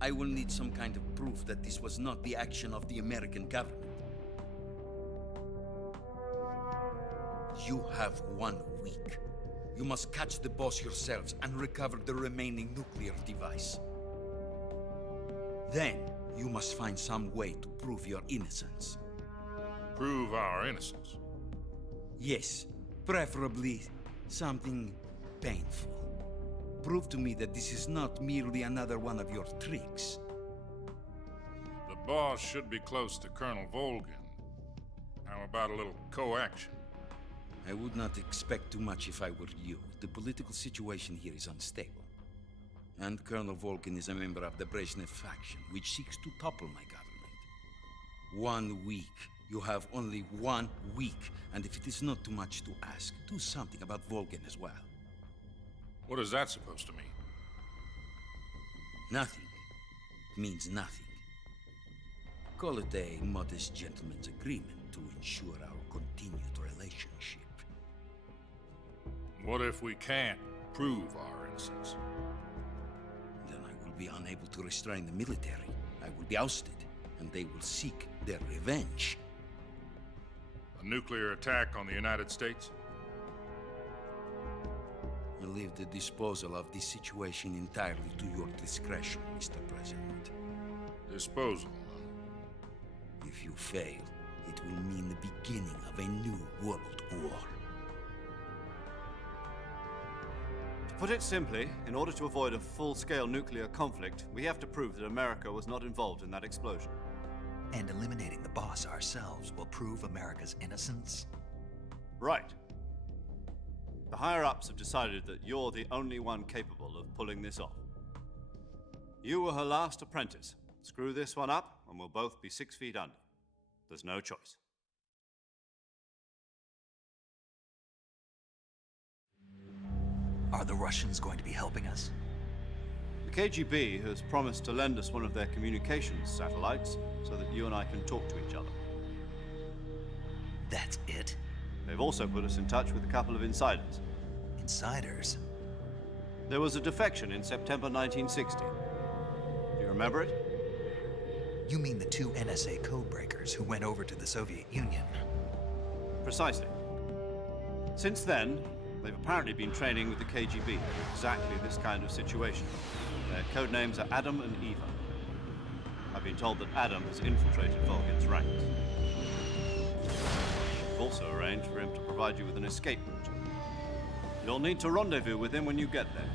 I will need some kind of proof that this was not the action of the American government. You have 1 week. You must catch the Boss yourselves and recover the remaining nuclear device. Then, you must find some way to prove your innocence. Prove our innocence? Yes, preferably something painful. Prove to me that this is not merely another one of your tricks. The Boss should be close to Colonel Volgin. How about a little co-action? I would not expect too much if I were you. The political situation here is unstable. And Colonel Volgin is a member of the Brezhnev faction, which seeks to topple my government. 1 week, You have only 1 week, and if it is not too much to ask, do something about Volgan as well. What is that supposed to mean? Nothing means nothing. Call it a modest gentleman's agreement to ensure our continued relationship. What if we can't prove our innocence? Then I will be unable to restrain the military. I will be ousted, and they will seek their revenge. A nuclear attack on the United States? I leave the disposal of this situation entirely to your discretion, Mr. President. Disposal? If you fail, it will mean the beginning of a new world war. To put it simply, in order to avoid a full-scale nuclear conflict, we have to prove that America was not involved in that explosion. And eliminating the boss ourselves will prove America's innocence? Right. The higher-ups have decided that you're the only one capable of pulling this off. You were her last apprentice. Screw this one up, and we'll both be 6 feet under. There's no choice. Are the Russians going to be helping us? The KGB has promised to lend us one of their communications satellites so that you and I can talk to each other. That's it? They've also put us in touch with a couple of insiders. Insiders? There was a defection in September 1960. Do you remember it? You mean the 2 NSA codebreakers who went over to the Soviet Union? Precisely. Since then, they've apparently been training with the KGB for exactly this kind of situation. Their code names are Adam and Eva. I've been told that Adam has infiltrated Volgan's ranks. We've also arranged for him to provide you with an escape route. You'll need to rendezvous with him when you get there.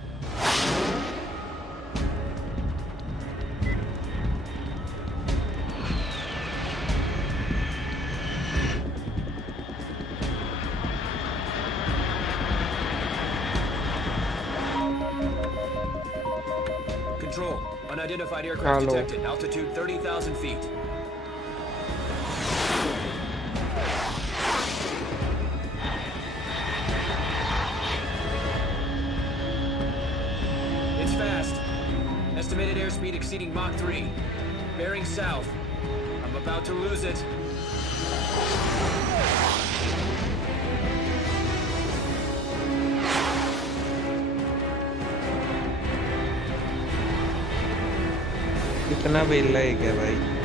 Control. Unidentified aircraft Hello. detected. Altitude 30,000 feet. It's fast. Estimated airspeed exceeding Mach 3. Bearing south. I'm about to lose it. इतना बेला है क्या भाई?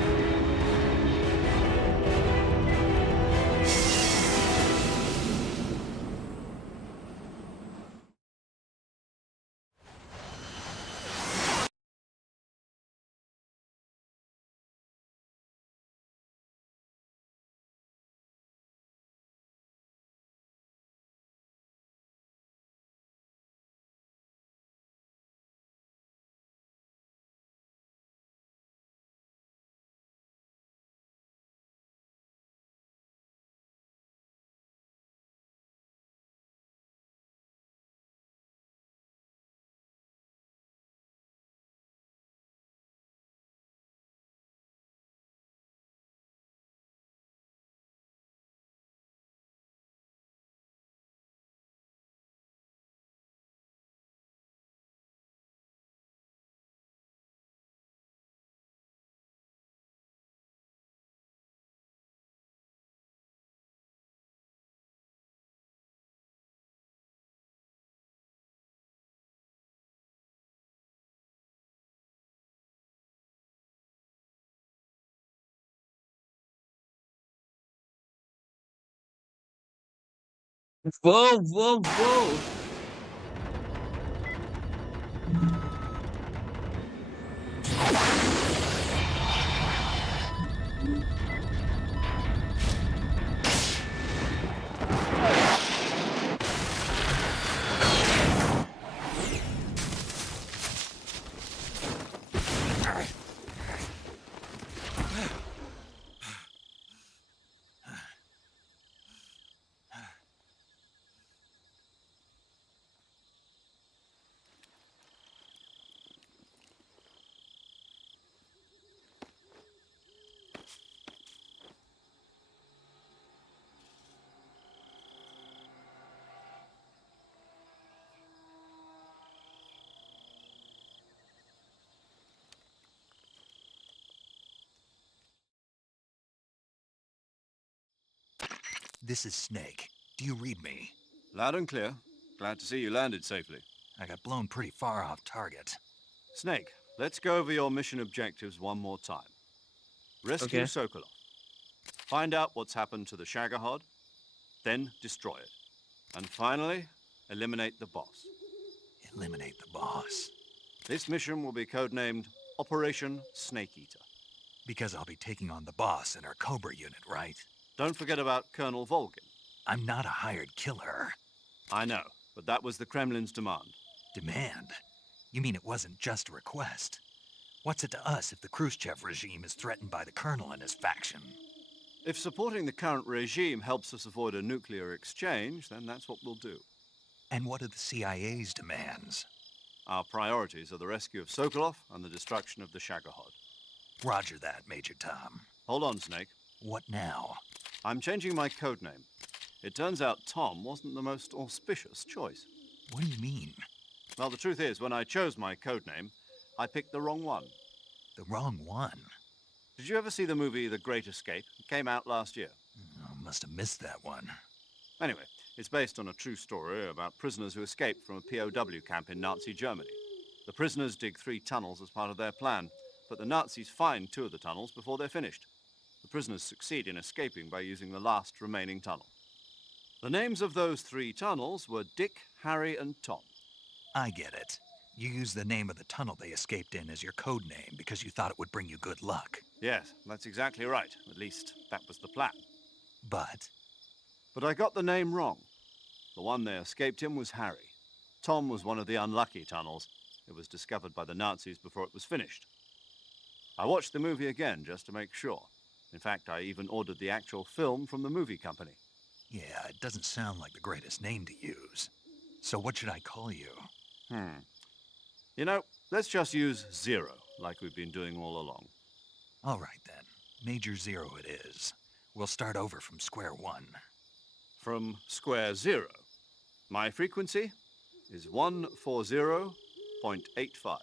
Whoa, whoa, whoa! This is Snake. Do you read me? Loud and clear. Glad to see you landed safely. I got blown pretty far off target. Snake, let's go over your mission objectives one more time. Rescue Okay. Sokolov. Find out what's happened to the Shagohod, then destroy it. And finally, eliminate the boss. Eliminate the boss. This mission will be codenamed Operation Snake Eater. Because I'll be taking on the boss in our Cobra unit, right? Don't forget about Colonel Volgin. I'm not a hired killer. I know, but that was the Kremlin's demand. Demand? You mean it wasn't just a request? What's it to us if the Khrushchev regime is threatened by the Colonel and his faction? If supporting the current regime helps us avoid a nuclear exchange, then that's what we'll do. And what are the CIA's demands? Our priorities are the rescue of Sokolov and the destruction of the Shagohod. Roger that, Major Tom. Hold on, Snake. What now? I'm changing my codename. It turns out Tom wasn't the most auspicious choice. What do you mean? Well, the truth is, when I chose my codename, I picked the wrong one. The wrong one? Did you ever see the movie The Great Escape? It came out last year. Oh, must have missed that one. Anyway, it's based on a true story about prisoners who escaped from a POW camp in Nazi Germany. The prisoners dig 3 tunnels as part of their plan, but the Nazis find 2 of the tunnels before they're finished. The prisoners succeed in escaping by using the last remaining tunnel. The names of those 3 tunnels were Dick, Harry, and Tom. I get it. You used the name of the tunnel they escaped in as your code name because you thought it would bring you good luck. Yes, that's exactly right. At least, that was the plan. But I got the name wrong. The one they escaped in was Harry. Tom was one of the unlucky tunnels. It was discovered by the Nazis before it was finished. I watched the movie again just to make sure. In fact, I even ordered the actual film from the movie company. yeah, it doesn't sound like the greatest name to use. So what should I call you? You know, let's just use Zero, like we've been doing all along. All right, then. Major Zero it is. We'll start over from square one. From square 0. My frequency is 140.85.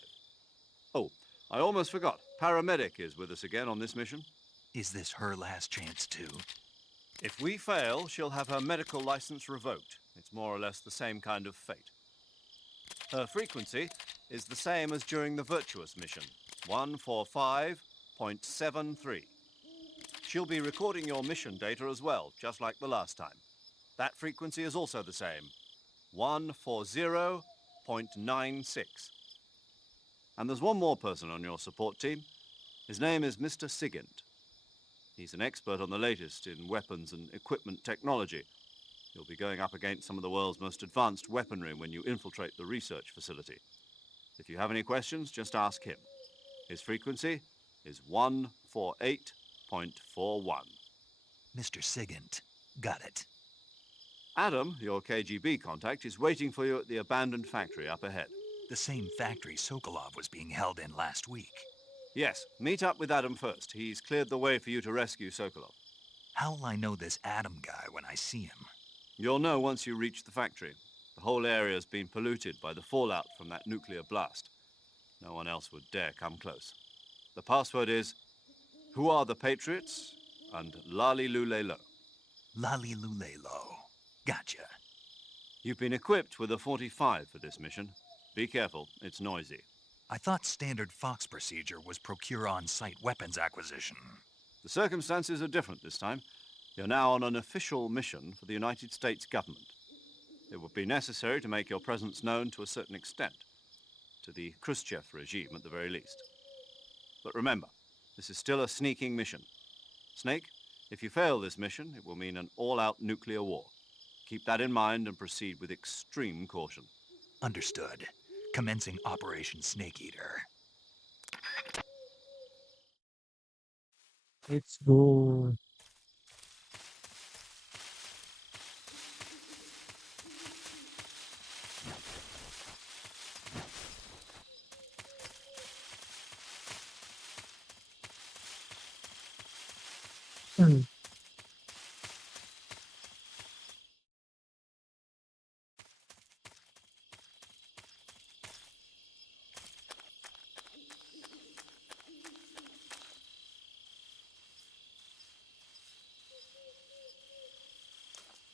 Oh, I almost forgot. Paramedic is with us again on this mission. Is this her last chance, too? If we fail, she'll have her medical license revoked. It's more or less the same kind of fate. Her frequency is the same as during the Virtuous mission, 145.73. She'll be recording your mission data as well, just like the last time. That frequency is also the same, 140.96. And there's one more person on your support team. His name is Mr. Sigint. He's an expert on the latest in weapons and equipment technology. You'll be going up against some of the world's most advanced weaponry when you infiltrate the research facility. If you have any questions, just ask him. His frequency is 148.41. Mr. Sigint. Got it. Adam, your KGB contact, is waiting for you at the abandoned factory up ahead. The same factory Sokolov was being held in last week. Yes, meet up with Adam first. He's cleared the way for you to rescue Sokolov. How'll I know this Adam guy when I see him? You'll know once you reach the factory. The whole area's been polluted by the fallout from that nuclear blast. No one else would dare come close. The password is, "Who are the Patriots?" and "Lali Lule Lo." Lali Lule Lo. Gotcha. You've been equipped with a 45 for this mission. Be careful, it's noisy. I thought standard Fox procedure was procure on-site weapons acquisition. The circumstances are different this time. You're now on an official mission for the United States government. It would be necessary to make your presence known to a certain extent, to the Khrushchev regime at the very least. But remember, this is still a sneaking mission. Snake, if you fail this mission, it will mean an all-out nuclear war. Keep that in mind and proceed with extreme caution. Understood. Commencing Operation Snake Eater. Let's go.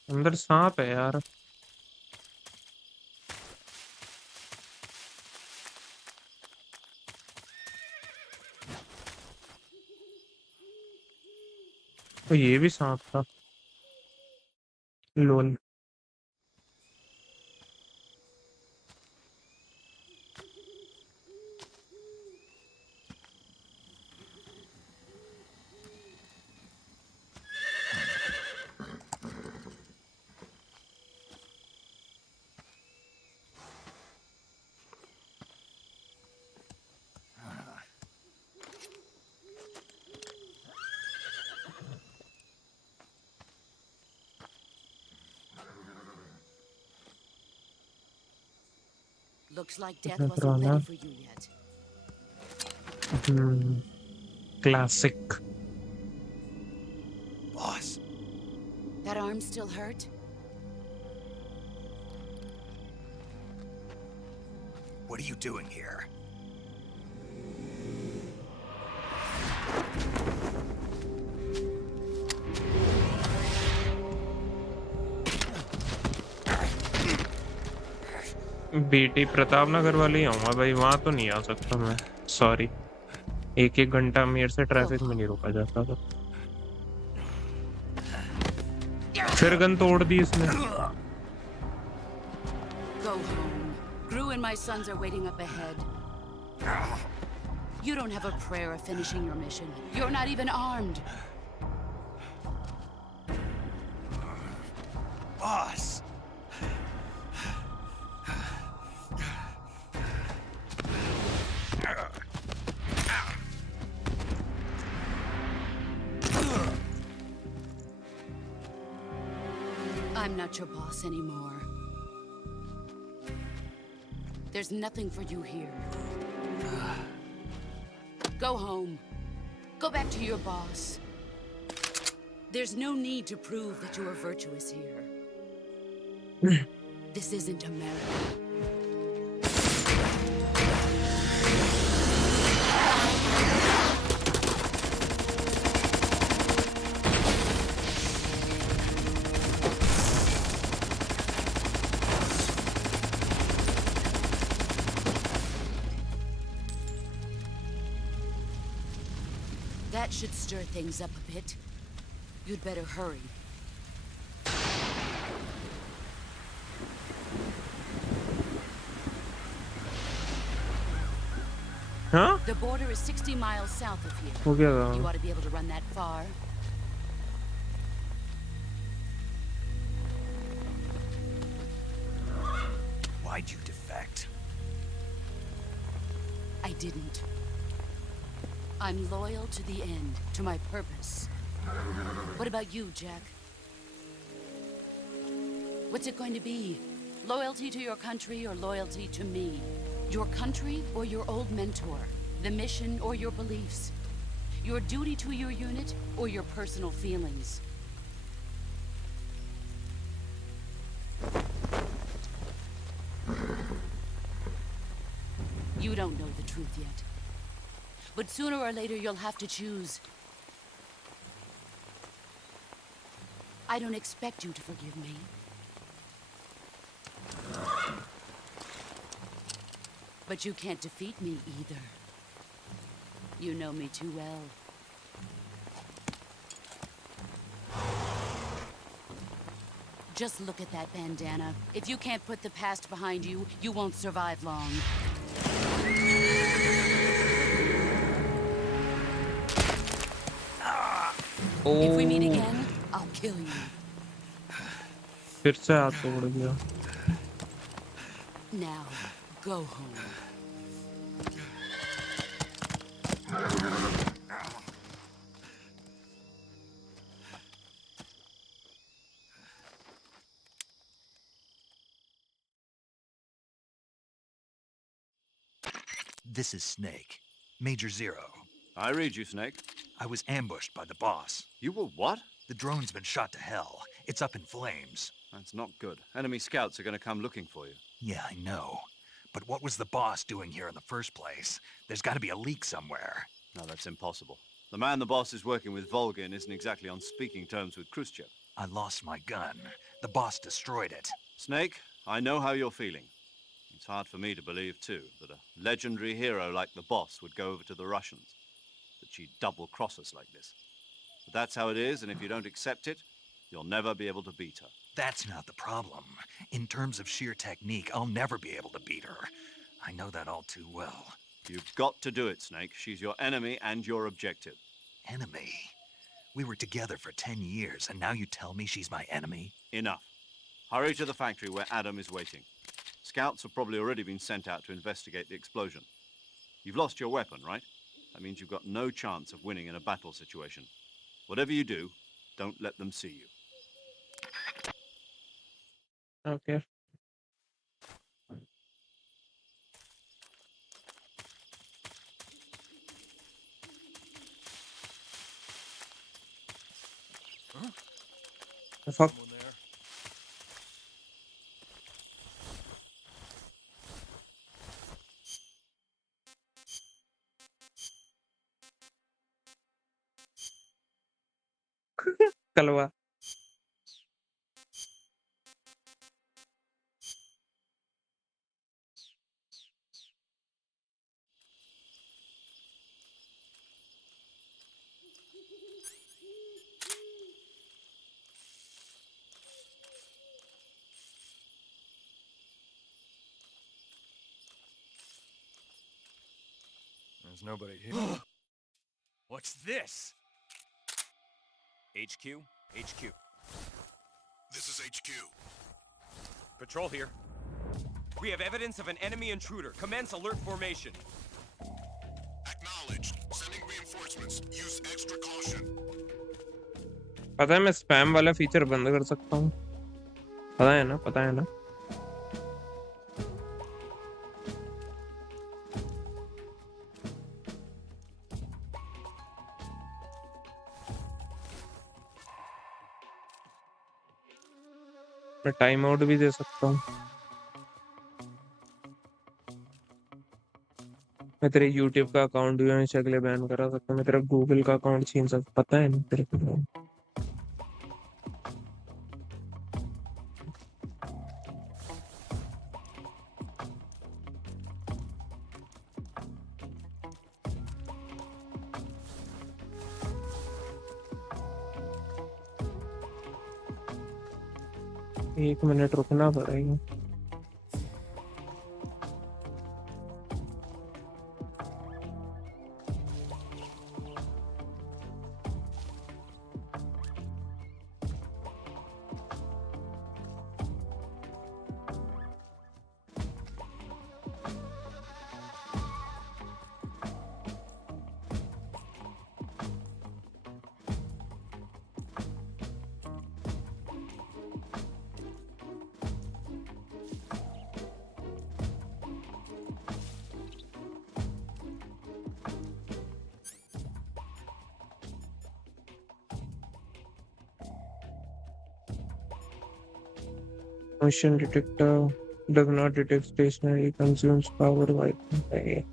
अंदर सांप है यार। तो ये भी सांप था। लोल। Looks like death कितना wasn't पुराना। ready for you yet. Classic. Boss, That arm still hurt? what are you doing here? BT Pratap Nagar वाले ही आऊंगा भाई, वहां तो नहीं आ सकता मैं, सॉरी। एक एक घंटा मेरे से ट्रैफिक में नहीं रुका जाता था। फिर गन तोड़ दी इसने। Go home. Gru and my sons are waiting up ahead. You don't have a prayer of finishing your mission. You're not even armed. Boss! I'm not your boss anymore. There's nothing for you here. Go home. Go back to your boss. There's no need to prove that you are virtuous here. This isn't America. That should stir things up a bit. You'd better hurry. Huh? The border is 60 miles south of here. हो गया था। You ought to be able to run that far. Why'd you defect? I didn't. I'm loyal to the end, to my purpose. What about you, Jack? What's it going to be? Loyalty to your country or loyalty to me? Your country or your old mentor? The mission or your beliefs? Your duty to your unit or your personal feelings? You don't know the truth yet. But sooner or later, you'll have to choose. I don't expect you to forgive me. But you can't defeat me either. You know me too well. Just look at that bandana. If you can't put the past behind you, you won't survive long. If we meet again, I'll kill you. फिर से हाथ तोड़ दिया। Now, go home. This is Snake. Major Zero. I read you, Snake. I was ambushed by the boss. You were what? The drone's been shot to hell. It's up in flames. That's not good. Enemy scouts are going to come looking for you. Yeah, I know. But what was the boss doing here in the first place? There's got to be a leak somewhere. No, that's impossible. The man the boss is working with, Volgin, isn't exactly on speaking terms with Khrushchev. I lost my gun. The boss destroyed it. Snake, I know how you're feeling. It's hard for me to believe, too, that a legendary hero like the boss would go over to the Russians. That she'd double-cross us like this. But that's how it is, and if you don't accept it, you'll never be able to beat her. That's not the problem. In terms of sheer technique, I'll never be able to beat her. I know that all too well. You've got to do it, Snake. She's your enemy and your objective. Enemy? We were together for 10 years, and now you tell me she's my enemy? Enough. Hurry to the factory where Adam is waiting. Scouts have probably already been sent out to investigate the explosion. You've lost your weapon, right? That means you've got no chance of winning in a battle situation. Whatever you do, don't let them see you. Okay. The fuck? Kalwa. There's nobody here. What's this? HQ? HQ. This is HQ. Patrol here. We have evidence of an enemy intruder. Commence alert formation. Acknowledged. Sending reinforcements. Use extra caution. पता है मैं spam वाला feature बंद कर सकता हूँ पता है ना मैं टाइम आउट भी दे सकता हूँ मैं तेरे YouTube का अकाउंट भी हमेशा के लिए बैन करा सकता हूँ मैं तेरा Google का अकाउंट छीन सकता पता है ना तेरे को एक मिनट रुकना पड़ेगा Motion detector does not detect stationary, consumes power Wi-Fi.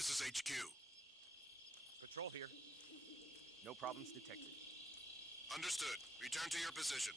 This is HQ. Patrol here. No problems detected. Understood. Return to your position.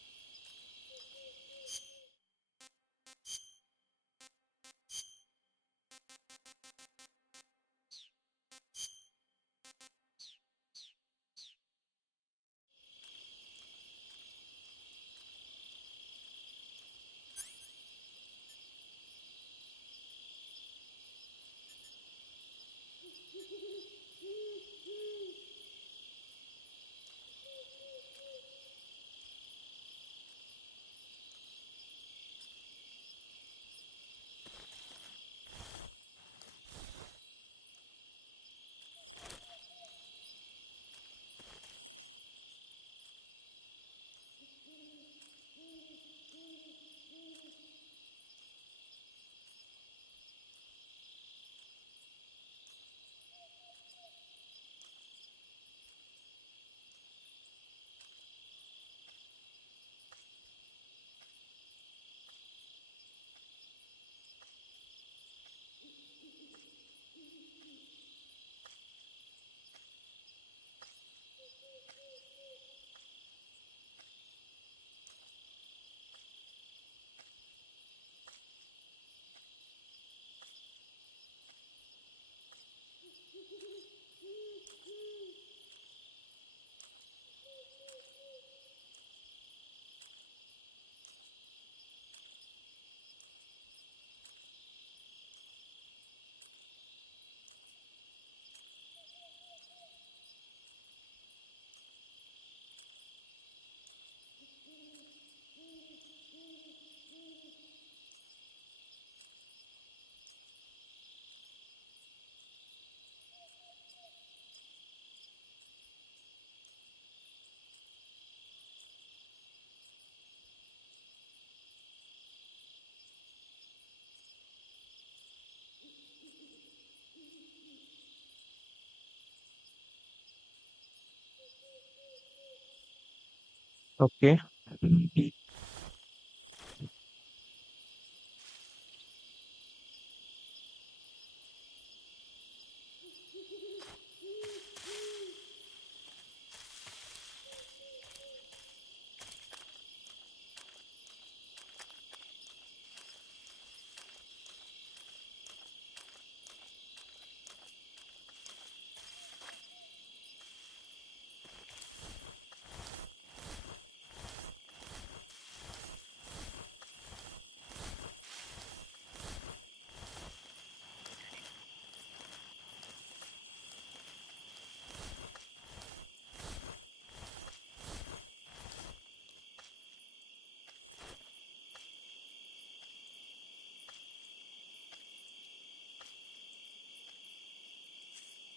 Okay.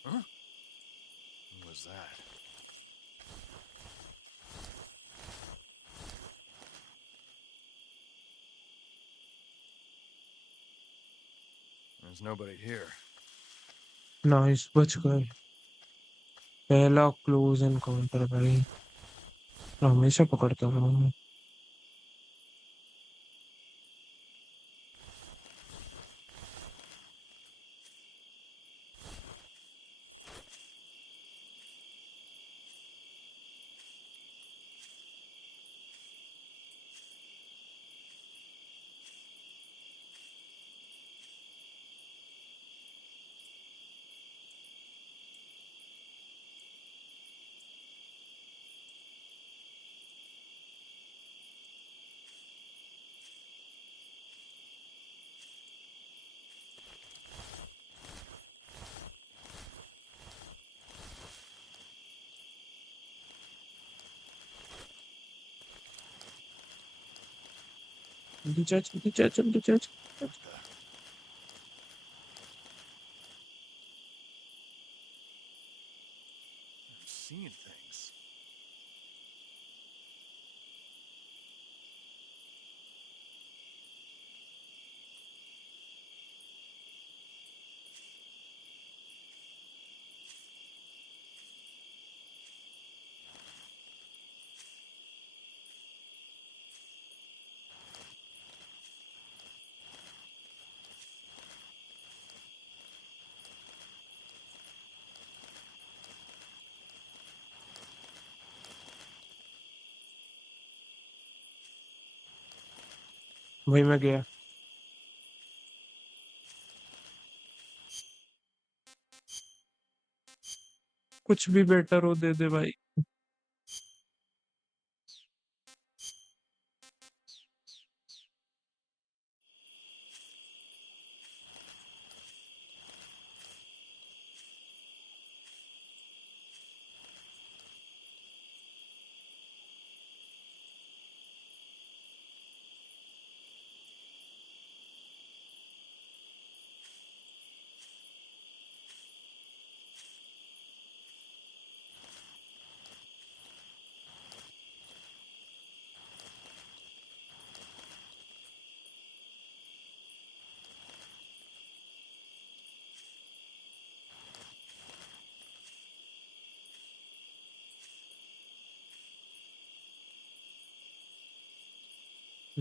Huh? What was that? There's nobody here. Nice, बच गए. पहला close encounter भाई. हमेशा पकड़ता हूँ मैं. जल्दी जा, जल्दी जा, जल्दी जा, जल्दी जा. I'm seeing things. वही मैं गया. कुछ भी बेटर हो दे दे भाई.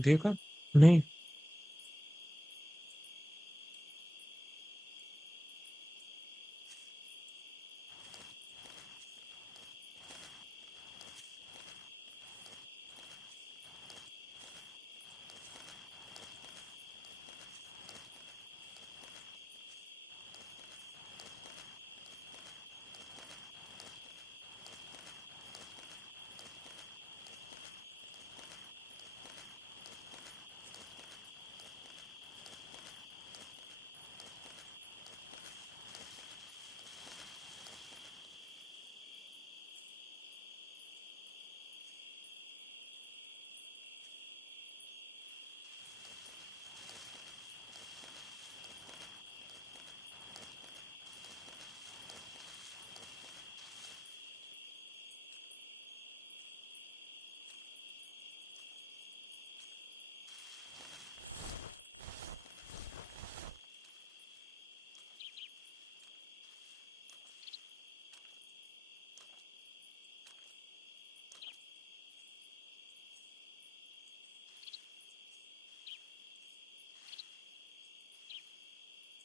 देखा नहीं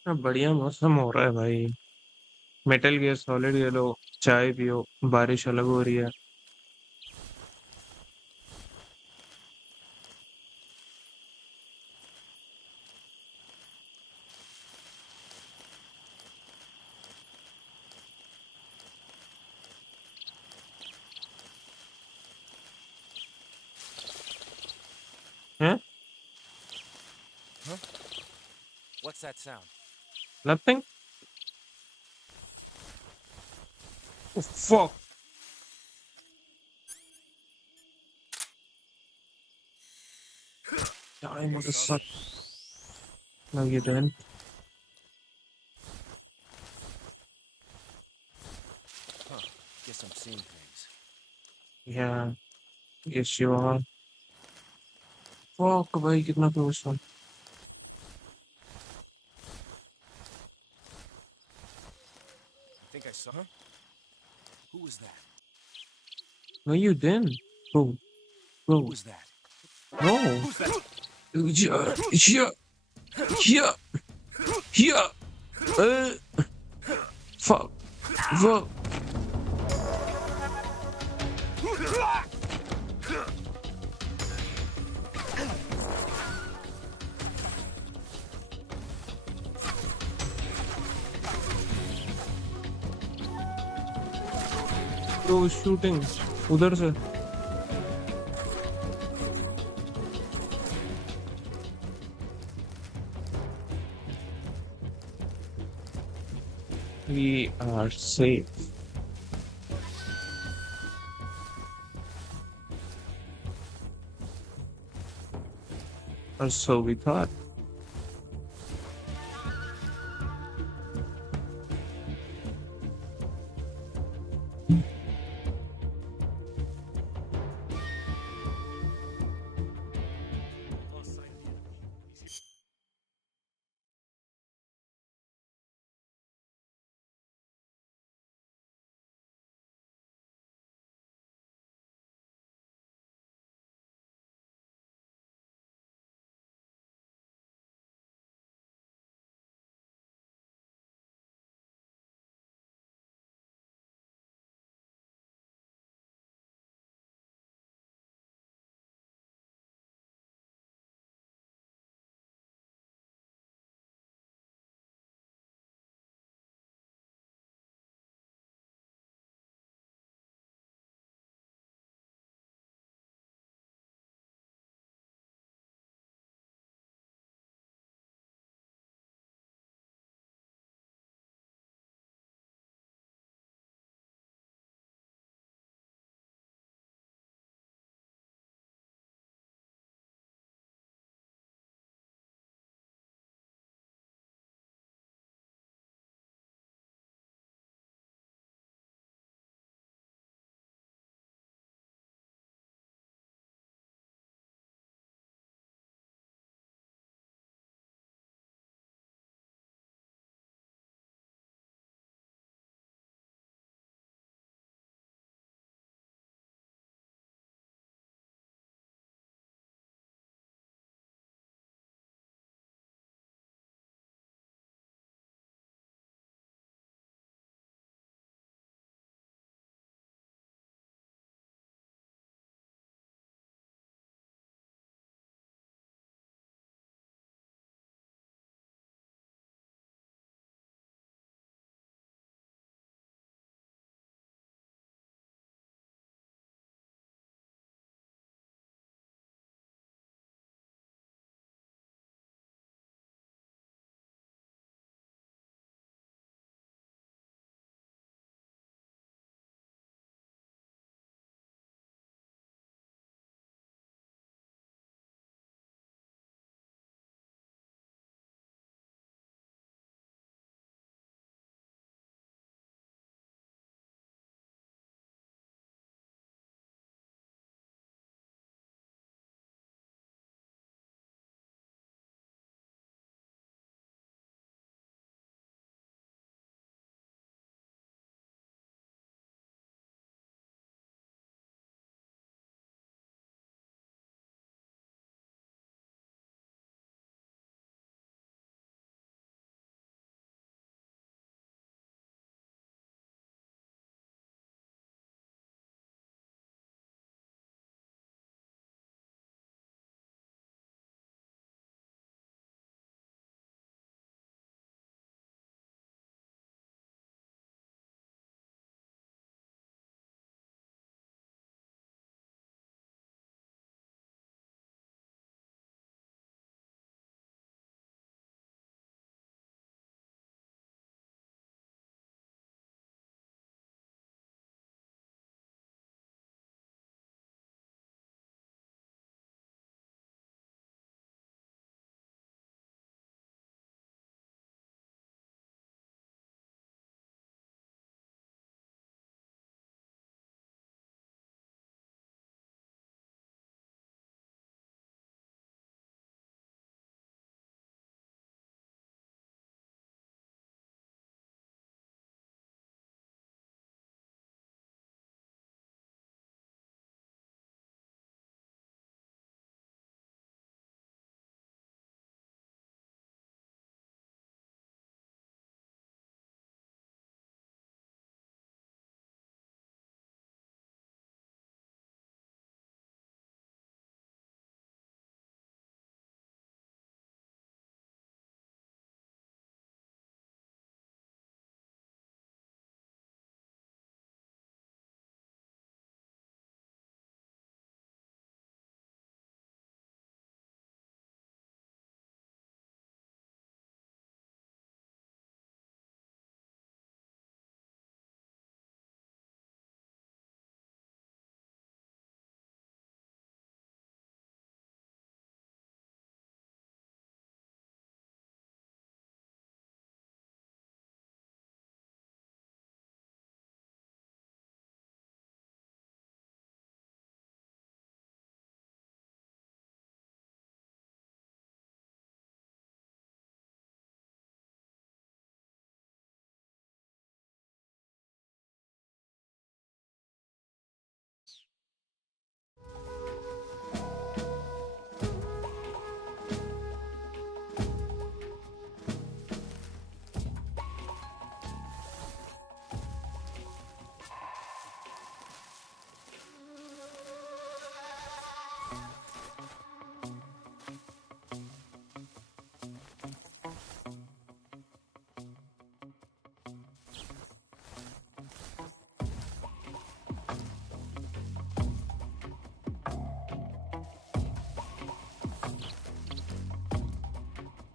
बढ़िया मौसम हो रहा है भाई मेटल गियर सॉलिड ये लो चाय पियो बारिश अलग हो रही है हैं Huh? What's that sound? nothing oh, fuck time of the suck now you done Huh. Guess I'm seeing things. yeah yes you are fuck भाई कितना close था I think I saw. Huh? Who was that? no you didn't bro Who bro was that? no Who's that? yeah yeah yeah yeah fuck fuck bro shooting उधर से we are safe or so we thought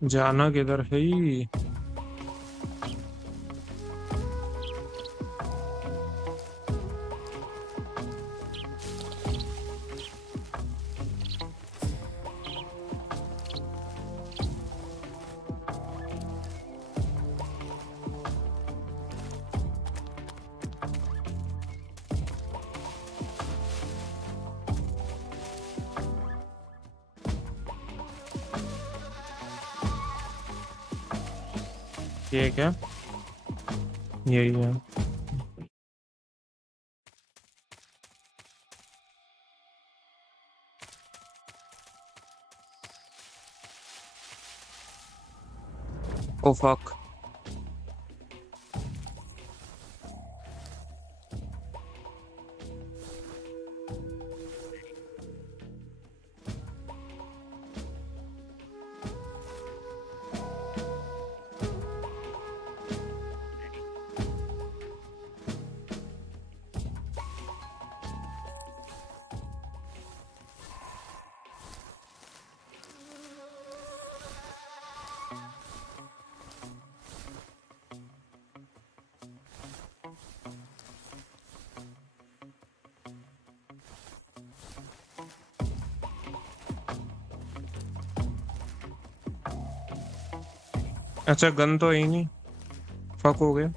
जाना किधर है? ये क्या? यही है। Oh fuck. अच्छा गन तो है ही नहीं। फक हो गया।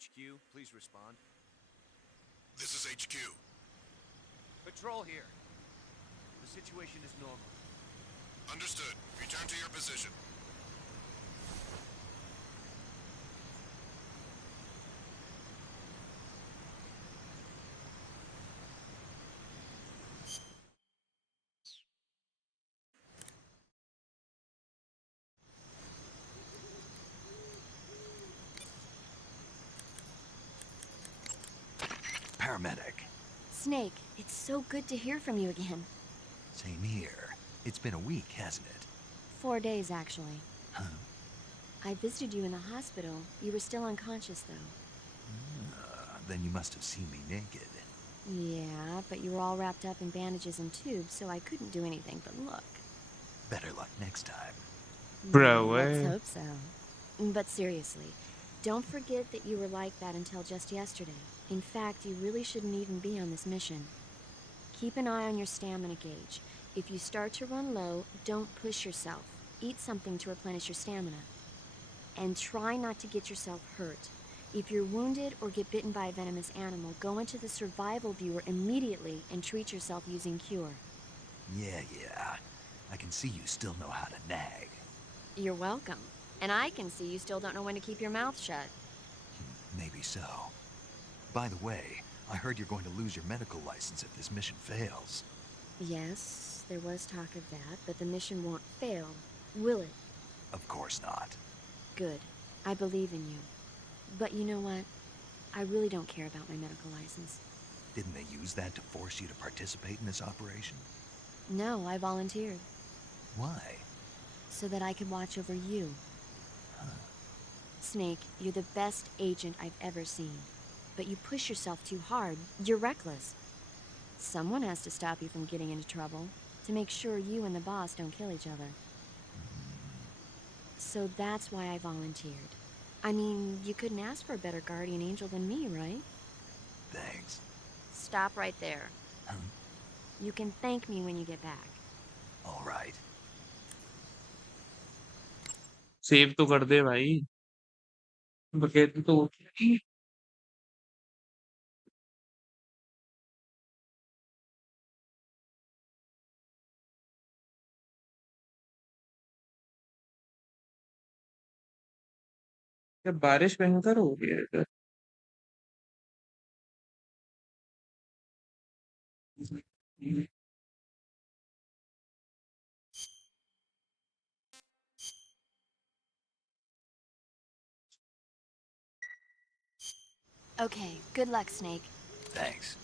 HQ, please respond. This is HQ. Patrol here. The situation is normal. Understood. Return to your position. Paramedic. Snake, it's so good to hear from you again. Same here. It's been a week, hasn't it? 4 days, actually. Huh? I visited you in the hospital. You were still unconscious, though. Then you must have seen me naked. Yeah, but you were all wrapped up in bandages and tubes, so I couldn't do anything but look. Better luck next time. Bro, Let's hope so. But seriously, don't forget that you were like that until just yesterday. In fact, you really shouldn't even be on this mission. Keep an eye on your stamina gauge. If you start to run low, don't push yourself. Eat something to replenish your stamina. And try not to get yourself hurt. If you're wounded or get bitten by a venomous animal, go into the survival viewer immediately and treat yourself using Cure. Yeah. I can see you still know how to nag. You're welcome. And I can see you still don't know when to keep your mouth shut. Maybe so. By the way, I heard you're going to lose your medical license if this mission fails. Yes, there was talk of that, but the mission won't fail, will it? Of course not. Good. I believe in you. But you know what? I really don't care about my medical license. Didn't they use that to force you to participate in this operation? No, I volunteered. Why? So that I could watch over you. Snake, you're the best agent I've ever seen. But you push yourself too hard. You're reckless. Someone has to stop you from getting into trouble, to make sure you and the boss don't kill each other. So that's why I volunteered. I mean, you couldn't ask for a better guardian angel than me, right? Thanks. Stop right there. You can thank me when you get back. All right. Save तो कर दे भाई। Bucket तो क्या बारिश भयंकर हो रही है इधर। Okay, good luck, Snake. Thanks.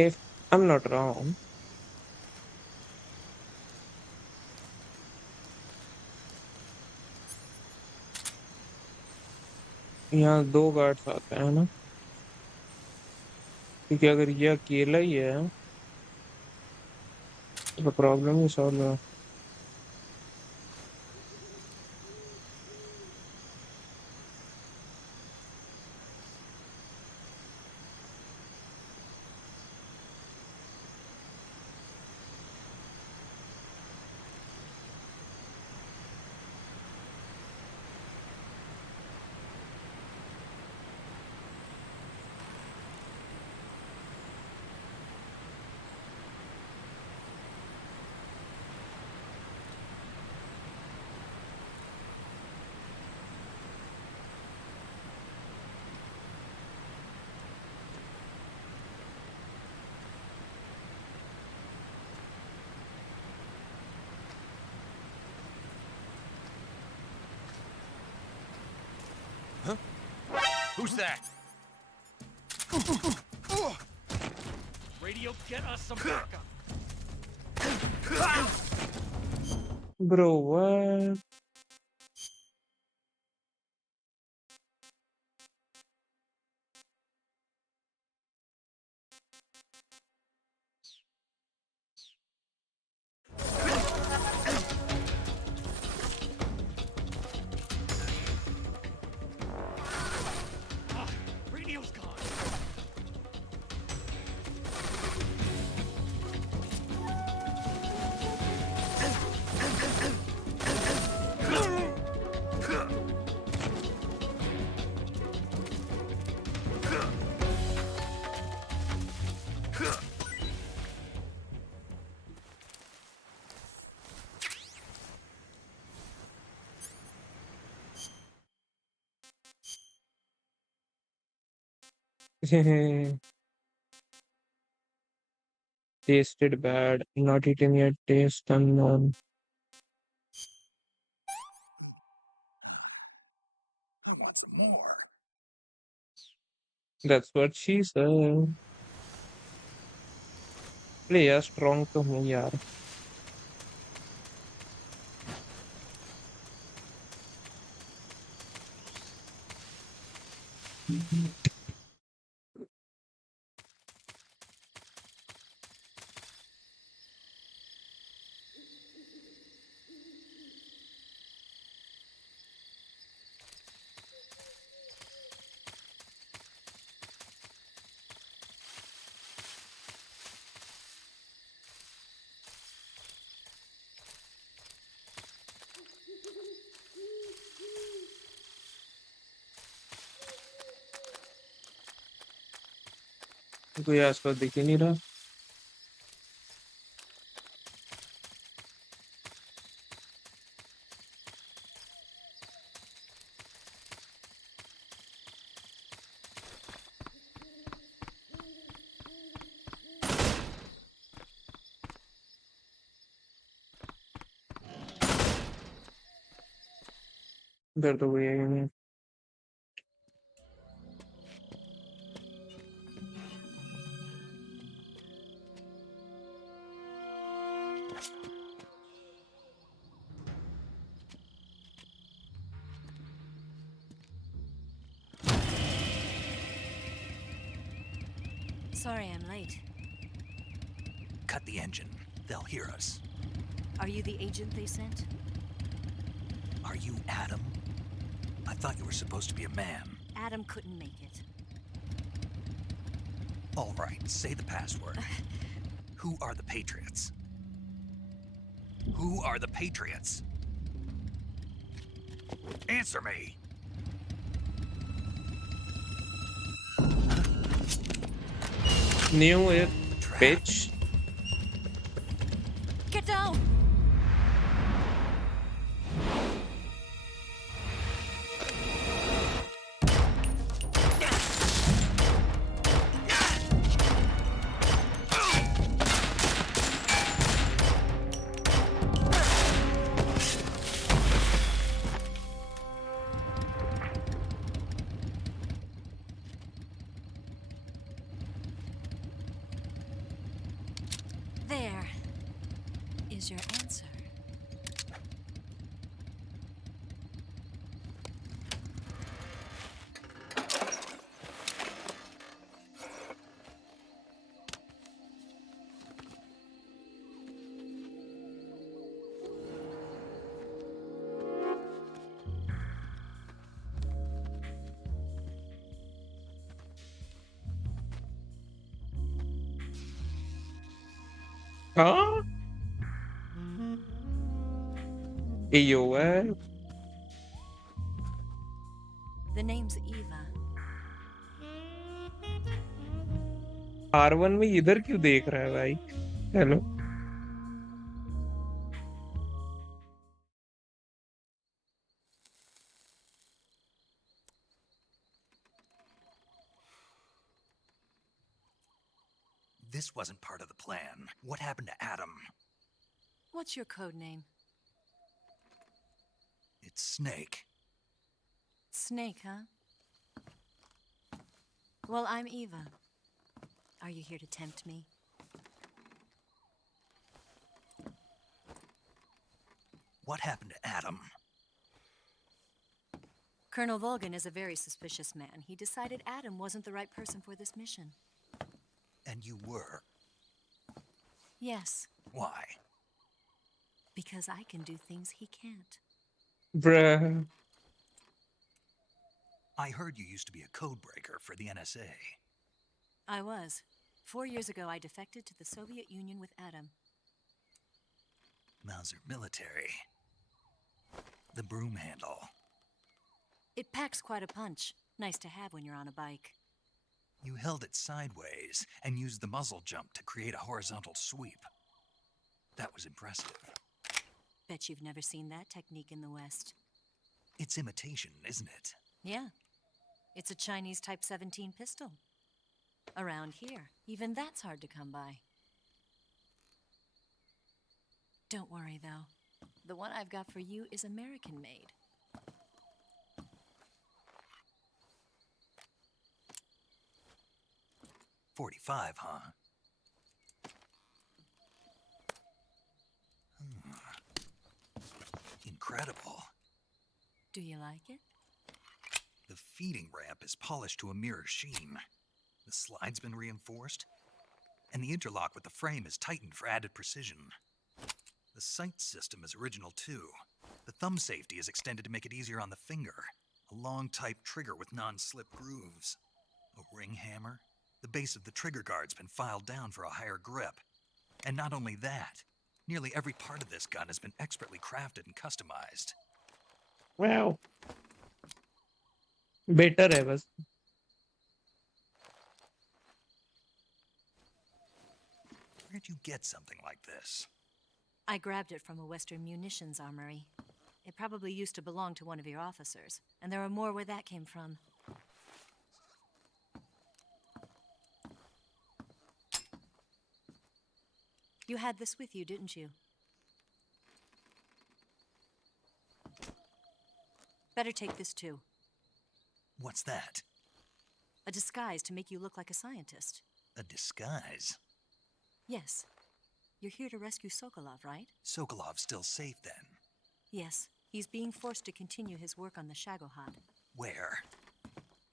If I'm not wrong. यहाँ 2 गार्ड्स आते हैं ना, क्योंकि अगर ये अकेला ही है तो प्रॉब्लम ही सॉल्व है. Who's that? Radio, get us some backup. Bro, what? Radio's gone. Tasted bad, not eaten yet, taste unknown. I want some more. That's what she said. ले यार strong तो हूँ यार. कोई आसपास दिख ही नहीं रहा. इधर तो कोई है ही नहीं. Sorry I'm late. Cut the engine. They'll hear us. Are you the agent they sent? Are you Adam? I thought you were supposed to be a man. Adam couldn't make it. All right, say the password. Who are the Patriots? Who are the Patriots? Answer me! Knew it, bitch. Get down! There is your answer. हाँ यो है The name's Eva. R1 में इधर क्यों देख रहा है भाई? Hello This wasn't part of the plan. What happened to Adam? What's your code name? It's Snake. Snake, huh? Well, I'm Eva. Are you here to tempt me? What happened to Adam? Colonel Volgan is a very suspicious man. He decided Adam wasn't the right person for this mission. And you were. Yes, Why? because I can do things he can't. bruh I heard you used to be a code breaker for the NSA. I was. 4 years ago, I defected to the Soviet Union with Adam. Mauser military. The broom handle. It packs quite a punch. Nice to have when you're on a bike. You held it sideways and used the muzzle jump to create a horizontal sweep. That was impressive. Bet you've never seen that technique in the West. It's imitation, isn't it? Yeah. It's a Chinese Type 17 pistol. Around here, even that's hard to come by. Don't worry, though. The one I've got for you is American-made. .45, huh? Incredible. Do you like it? The feeding ramp is polished to a mirror sheen. The slide's been reinforced, and the interlock with the frame is tightened for added precision. The sight system is original too. The thumb safety is extended to make it easier on the finger. A long type trigger with non-slip grooves. A ring hammer. The base of the trigger guard's been filed down for a higher grip. And not only that, nearly every part of this gun has been expertly crafted and customized. wow better है बस Where'd you get something like this? I grabbed it from a Western munitions armory. It probably used to belong to one of your officers, and there are more where that came from. You had this with you, didn't you? Better take this too. What's that? A disguise to make you look like a scientist. A disguise? Yes. You're here to rescue Sokolov, right? Sokolov's still safe then. Yes. He's being forced to continue his work on the Shagohod. Where?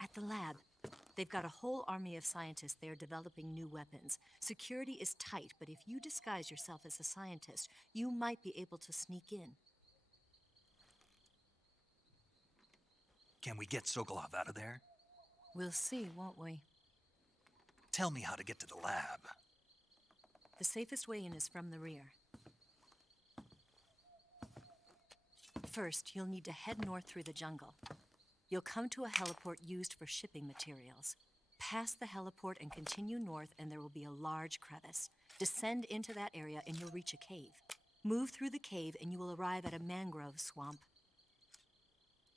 At the lab. They've got a whole army of scientists there developing new weapons. Security is tight, but if you disguise yourself as a scientist, you might be able to sneak in. Can we get Sokolov out of there? We'll see, won't we? Tell me how to get to the lab. The safest way in is from the rear. First, you'll need to head north through the jungle. You'll come to a heliport used for shipping materials. Pass the heliport and continue north, and there will be a large crevice. Descend into that area, and you'll reach a cave. Move through the cave, and you will arrive at a mangrove swamp.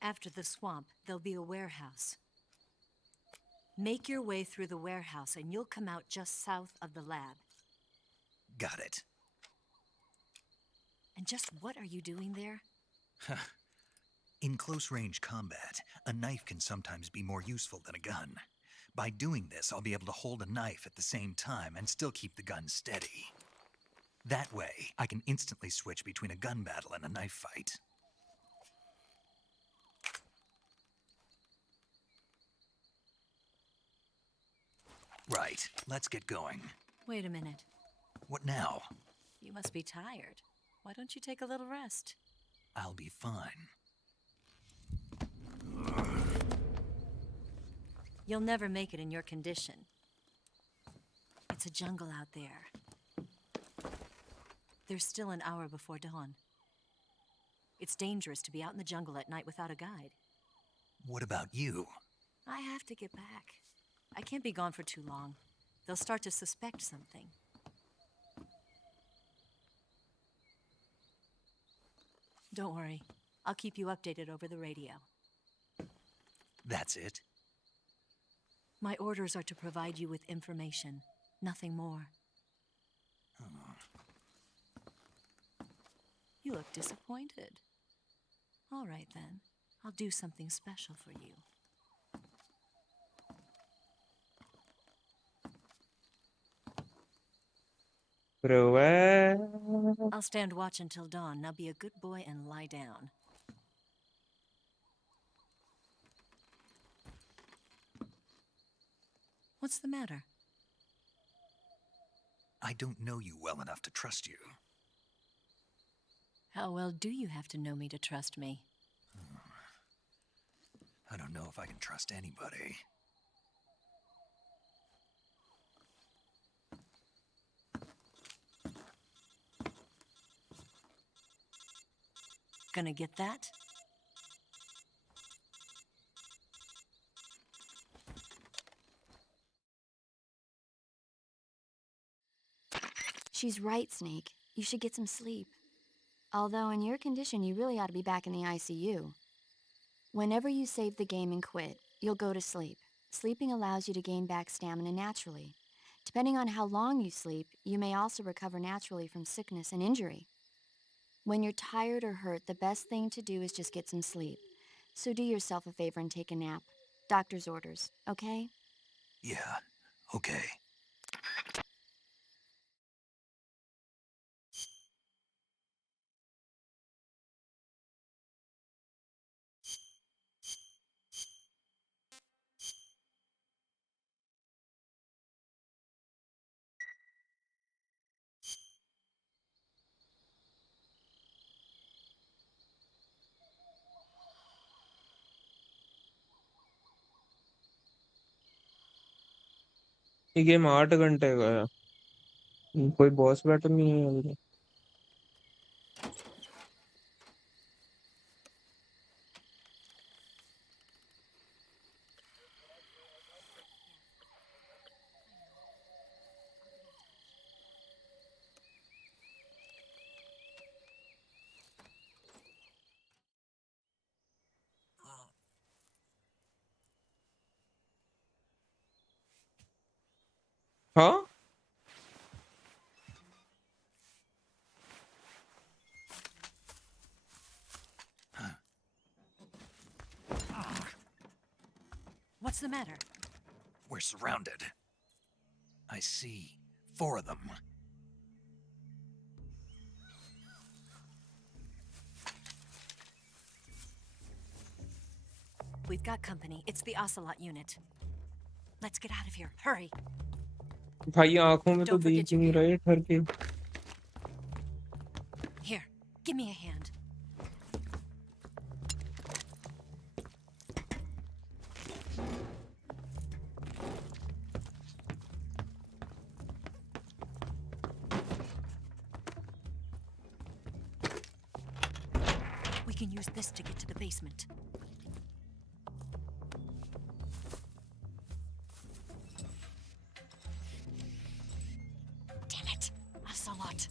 After the swamp, there'll be a warehouse. Make your way through the warehouse, and you'll come out just south of the lab. Got it. And just what are you doing there? In close-range combat, a knife can sometimes be more useful than a gun. By doing this, I'll be able to hold a knife at the same time and still keep the gun steady. That way, I can instantly switch between a gun battle and a knife fight. Right, let's get going. Wait a minute. What now? You must be tired. Why don't you take a little rest? I'll be fine. You'll never make it in your condition. It's a jungle out there. There's still an hour before dawn. It's dangerous to be out in the jungle at night without a guide. What about you? I have to get back. I can't be gone for too long. They'll start to suspect something. Don't worry. I'll keep you updated over the radio. That's it? My orders are to provide you with information, nothing more. You look disappointed. All right, then. I'll do something special for you. I'll stand watch until dawn. Now be a good boy and lie down. What's the matter? I don't know you well enough to trust you. How well do you have to know me to trust me? I don't know if I can trust anybody. Gonna get that? She's right, Snake. You should get some sleep. Although in your condition, you really ought to be back in the ICU. Whenever you save the game and quit, you'll go to sleep. Sleeping allows you to gain back stamina naturally. Depending on how long you sleep, you may also recover naturally from sickness and injury. When you're tired or hurt, the best thing to do is just get some sleep. So do yourself a favor and take a nap. Doctor's orders, okay? Yeah, okay. ये game 8 घंटे का है कोई boss battle नहीं है अभी हाँ What's the matter? We're surrounded. I see 4 of them. We've got company. It's the Ocelot unit. Let's get out of here. Hurry. भाई आंखों में तो देख ही नहीं रहे ठर के Here, give me a hand. We can use this to get to the basement. Damn it, Ocelot.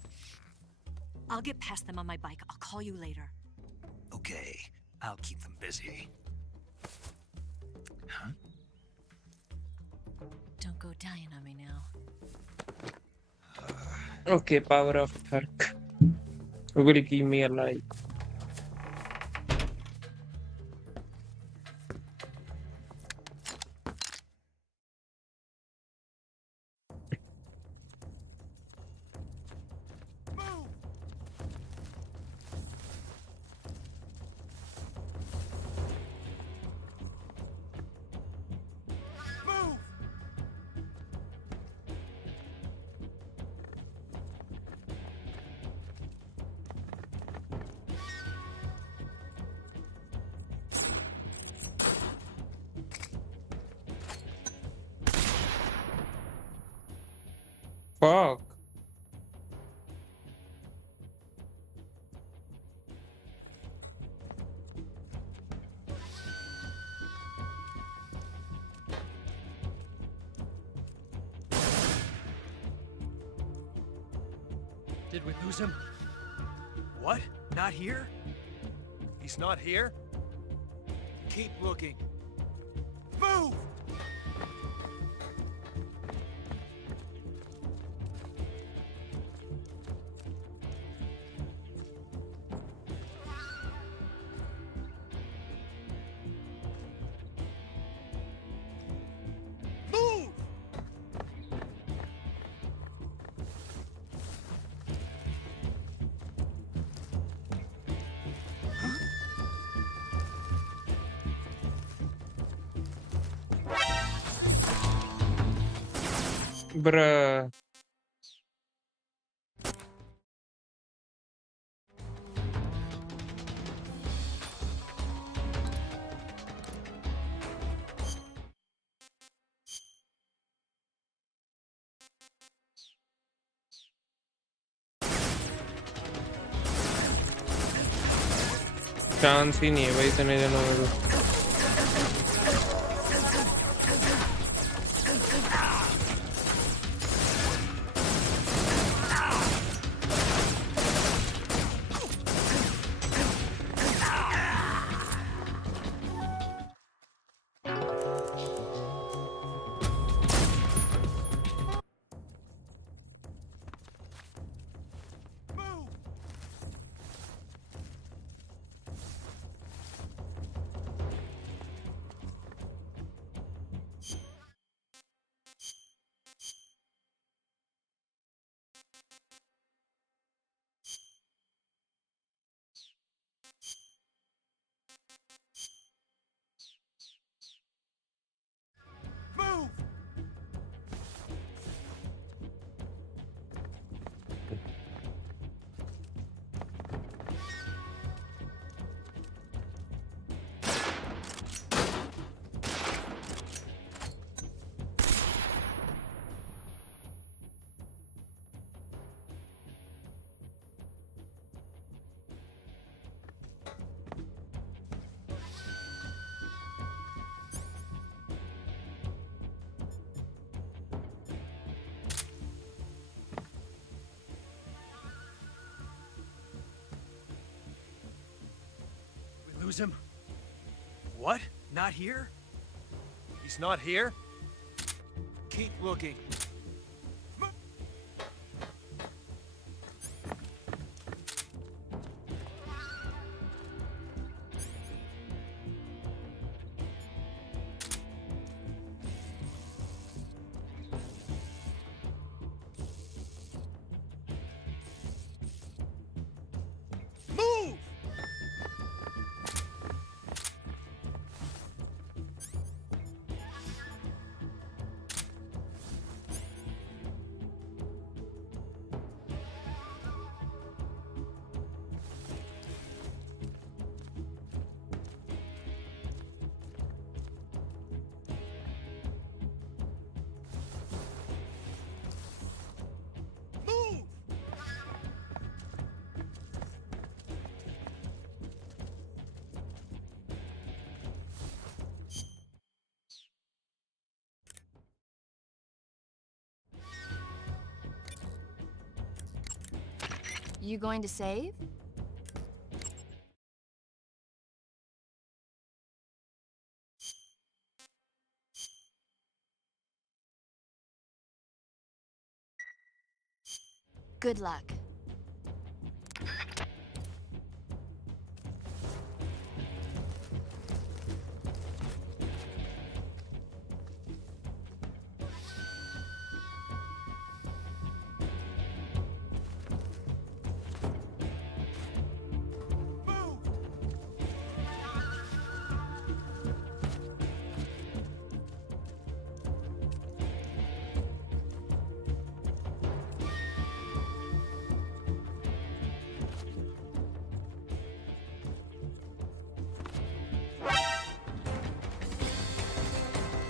I'll get past them on my bike. I'll call you later. Okay, I'll keep them busy. Huh? Don't go dying on me now. Okay, power of Turk will keep me alive. Fuck. Did we lose him? What? Not here? He's not here? Keep looking. Move! Move! Bruh. Chance ही नहीं है भाई इतने जनों में तो Lose him? What? Not here? He's not here? Keep looking. You going to save? Good luck.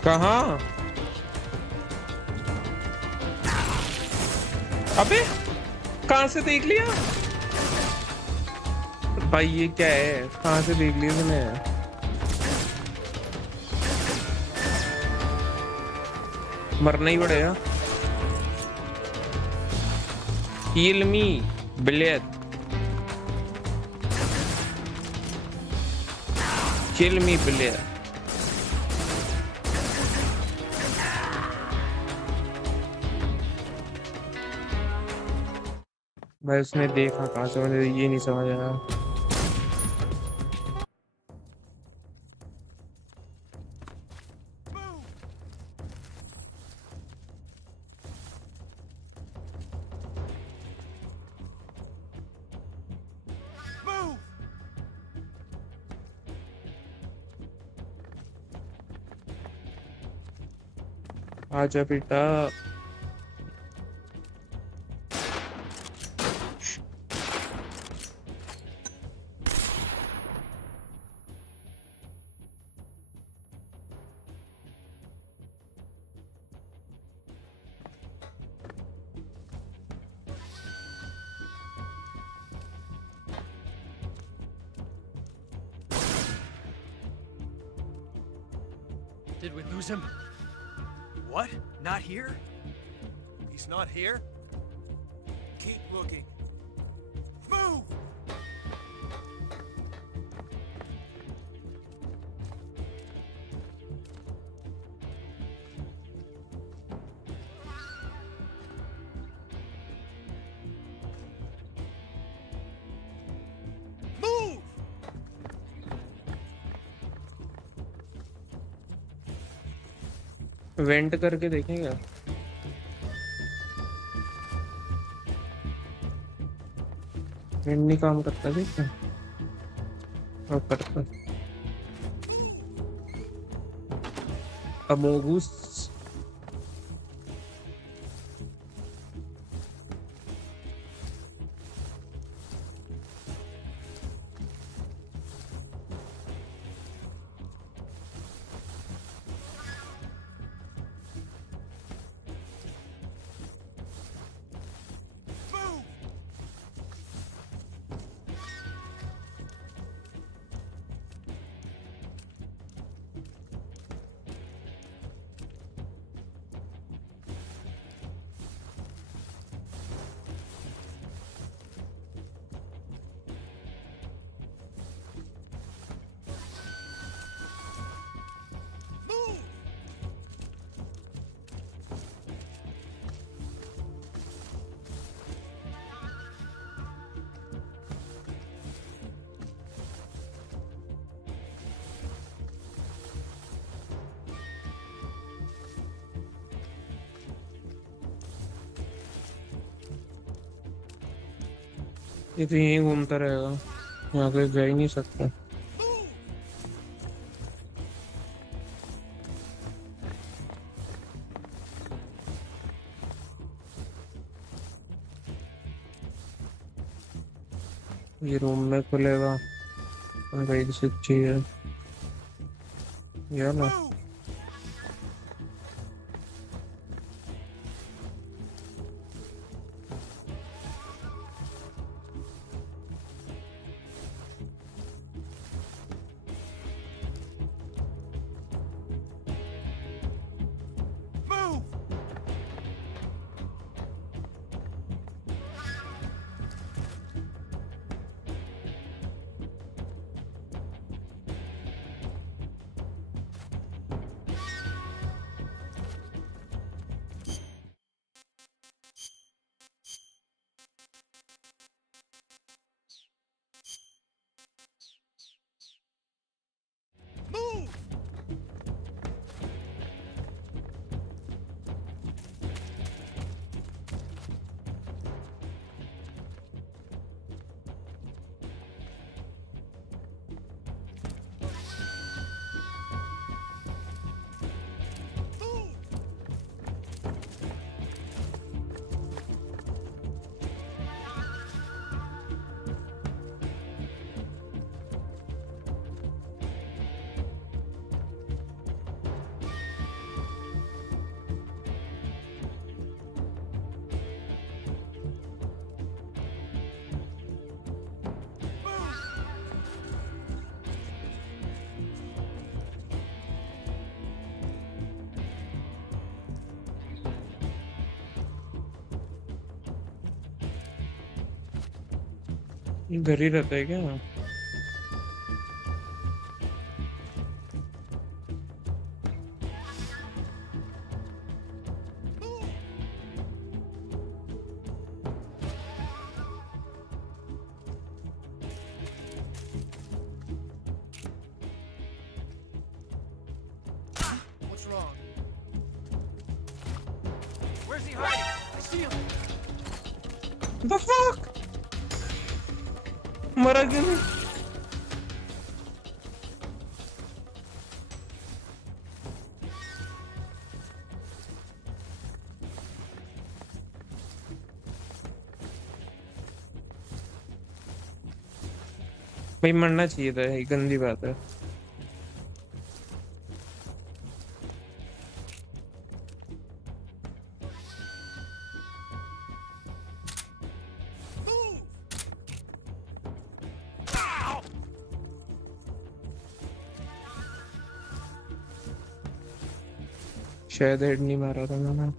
कहाँ अबे कहाँ से देख लिया भाई? ये क्या है? कहाँ से देख लिया तूने? मरना ही पड़ेगा। Heal me, bled. Kill me, bled. भाई उसने देखा कहाँ से? मुझे ये नहीं समझ आया। आजा बेटा। Did we lose him? What? Not here? He's not here? Keep looking. Move! Move! Went करके देखेंगे। वेंट नहीं काम करता देखा। अब करता। अमोगुस ये तो यहीं घूमता रहेगा, यहाँ कहीं जा ही नहीं सकता। ये रूम में खुलेगा, राइट से चाहिए यार ना। इधर ही रहता है क्या? What's wrong? Where's he hiding? I see him. The fuck? मरा क्यों नहीं? भाई मरना चाहिए था, ये गंदी बात है। शायद हेड नहीं मारा था मैंने।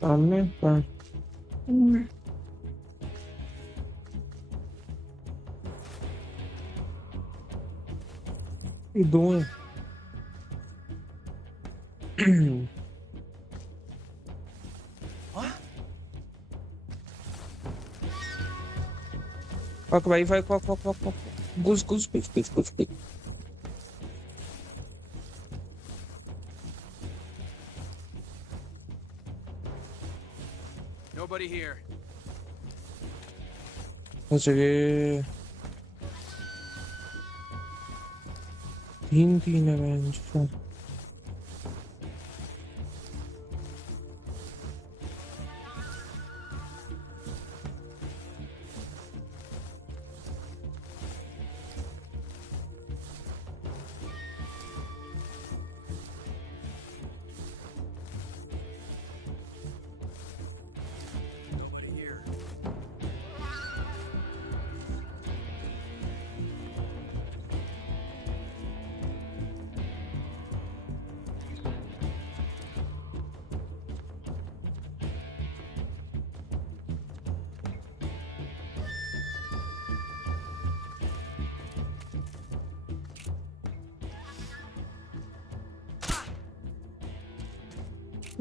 सामने पर दो हैं। Fuck wifi, fuck fuck fuck fuck, घुस घुस घुस घुस घुस घुस। Nobody here. अच्छा ये तीन तीन है bench. Nobody here.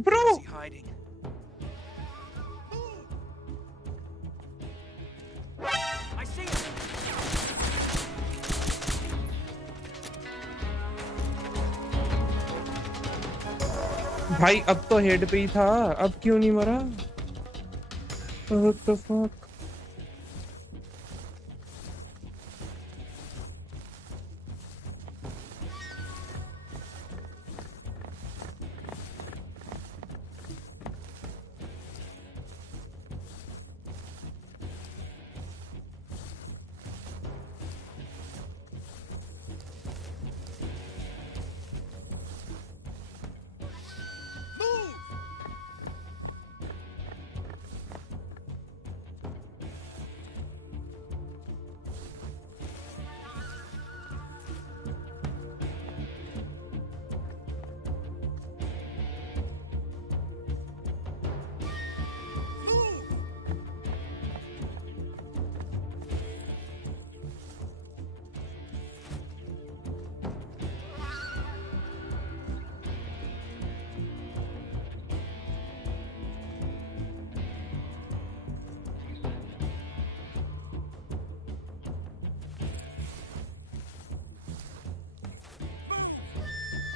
Bro, Where's he hiding? I see him. भाई अब तो हेड पे ही था, अब क्यों नहीं मरा? What the fuck?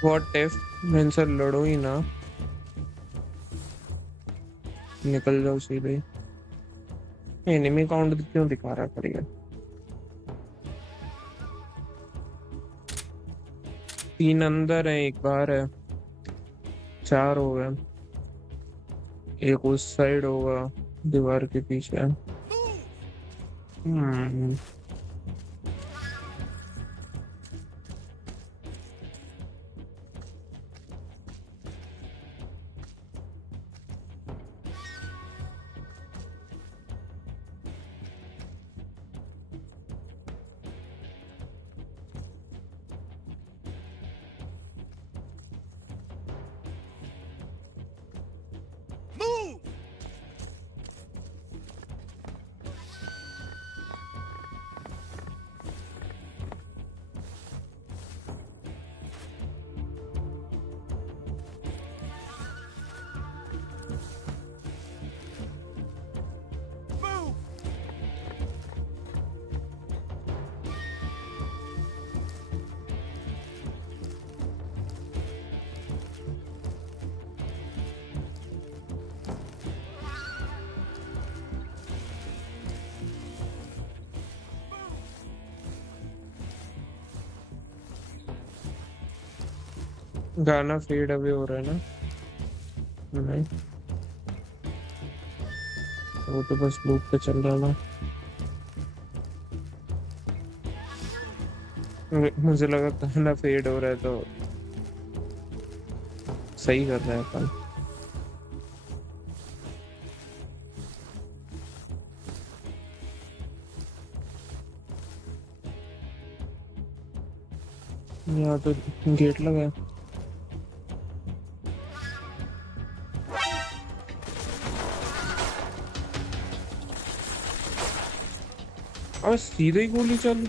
What if मैं इनसे लड़ूं ही ना, निकल जाओ सीधे। एनिमी काउंट क्यों दिखा रहा है? 3 अंदर है, एक बाहर है, 4 हो गए। एक उस साइड होगा दीवार के पीछे। गाना फेड अवे हो रहा है ना? नहीं, वो तो बस लूप पे चल रहा ना। मुझे लगा गाना फेड हो रहा है तो सही कर रहा है अपन। यहाँ तो गेट लगा है। और सीधे ही गोली चल।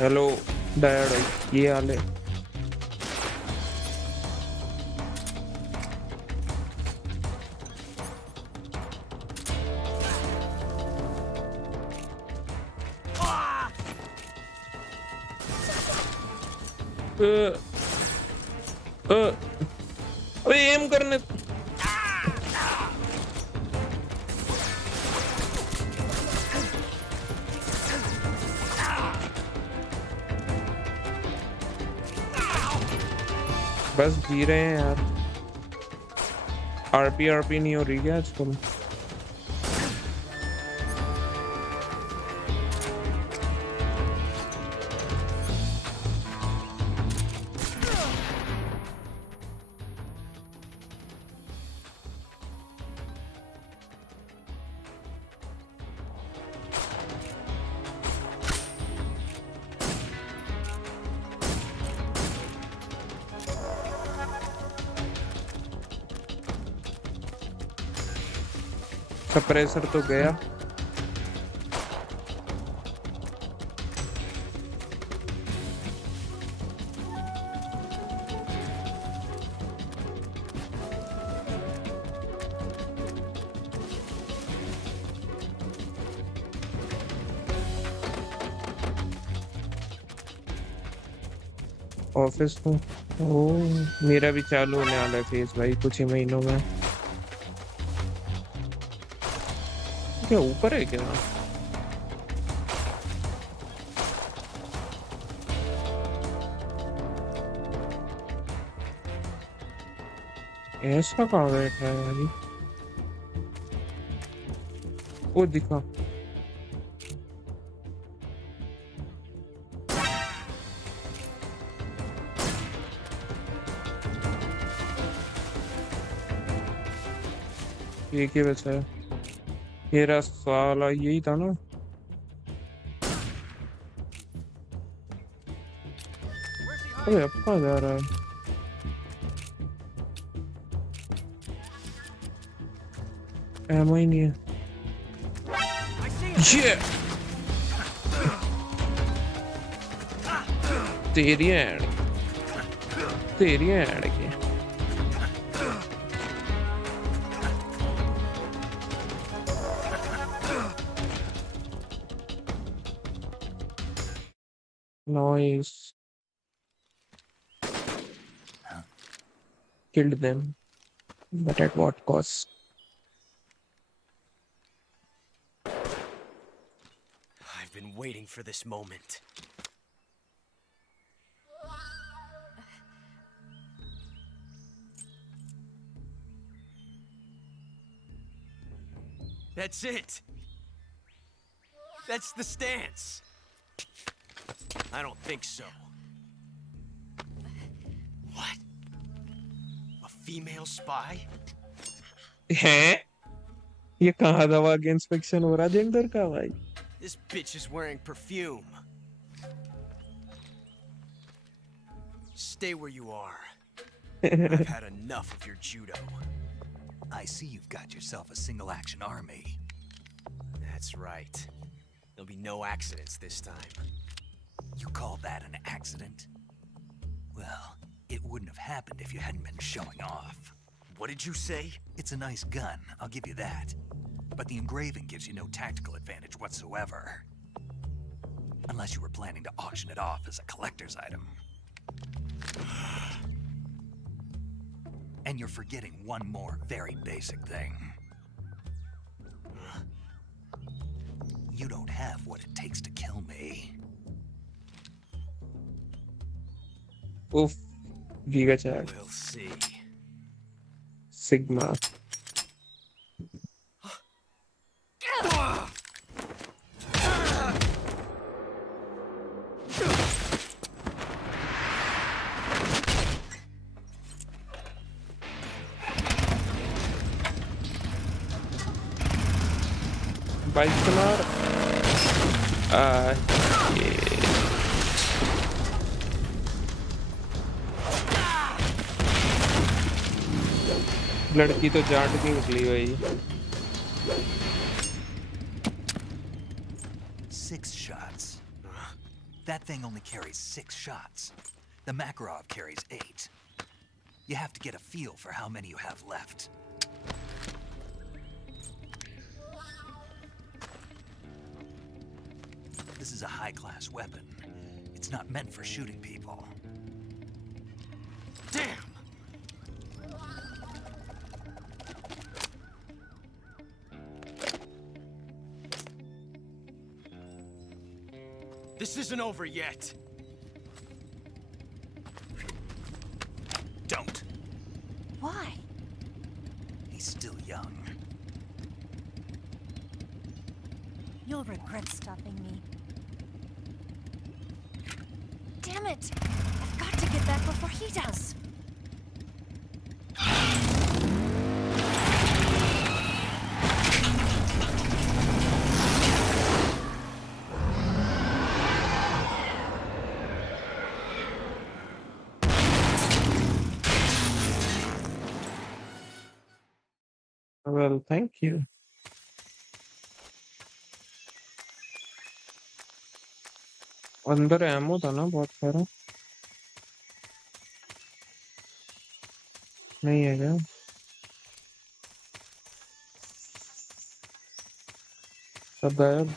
हेलो डैड, ये हाल है। अबे एम करने। बस जी रहे हैं यार। आरपी नहीं हो रही क्या आजकल? सप्रेसर तो गया। ऑफिस तो मेरा भी चालू होने वाला है फेस भाई कुछ ही महीनों में। क्या ऊपर है क्या? ऐसा कहाँ बैठा है यार? वो दिखा। ये क्या बचा है? मेरा साला यही था ना। अरे अब कहाँ जा रहा है? एमो ही नहीं है। ये तेरी एड की noise. Killed them, but at what cost? I've been waiting for this moment. That's it. That's the stance. I don't think so. What? A female spy? हैं? ये कहाँ दवा के इंस्पेक्शन हो रहा जेंडर का भाई? This bitch is wearing perfume. Stay where you are. I've had enough of your judo. I see you've got yourself a single-action army. That's right. There'll be no accidents this time. You call that an accident? Well, it wouldn't have happened if you hadn't been showing off. What did you say? It's a nice gun, I'll give you that. But the engraving gives you no tactical advantage whatsoever. Unless you were planning to auction it off as a collector's item. And you're forgetting one more very basic thing. You don't have what it takes to kill me. Oof, Giga Chat. We'll see. Sigma. Byte चला लड़की तो जाट की निकली भाई. 6 shots. That thing only carries 6 shots. The Makarov carries 8. You have to get a feel for how many you have left. This is a high-class weapon. It's not meant for shooting people. Damn! This isn't over yet. Don't. Why? He's still young. You'll regret stopping me. Damn it! I've got to get back before he does. Well, thank you. अंदर ammo था ना बहुत सारा. नहीं है क्या? सब गायब.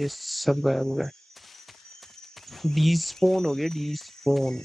ये सब गायब हो गया. डीस्पोन हो गया. डीस्पोन.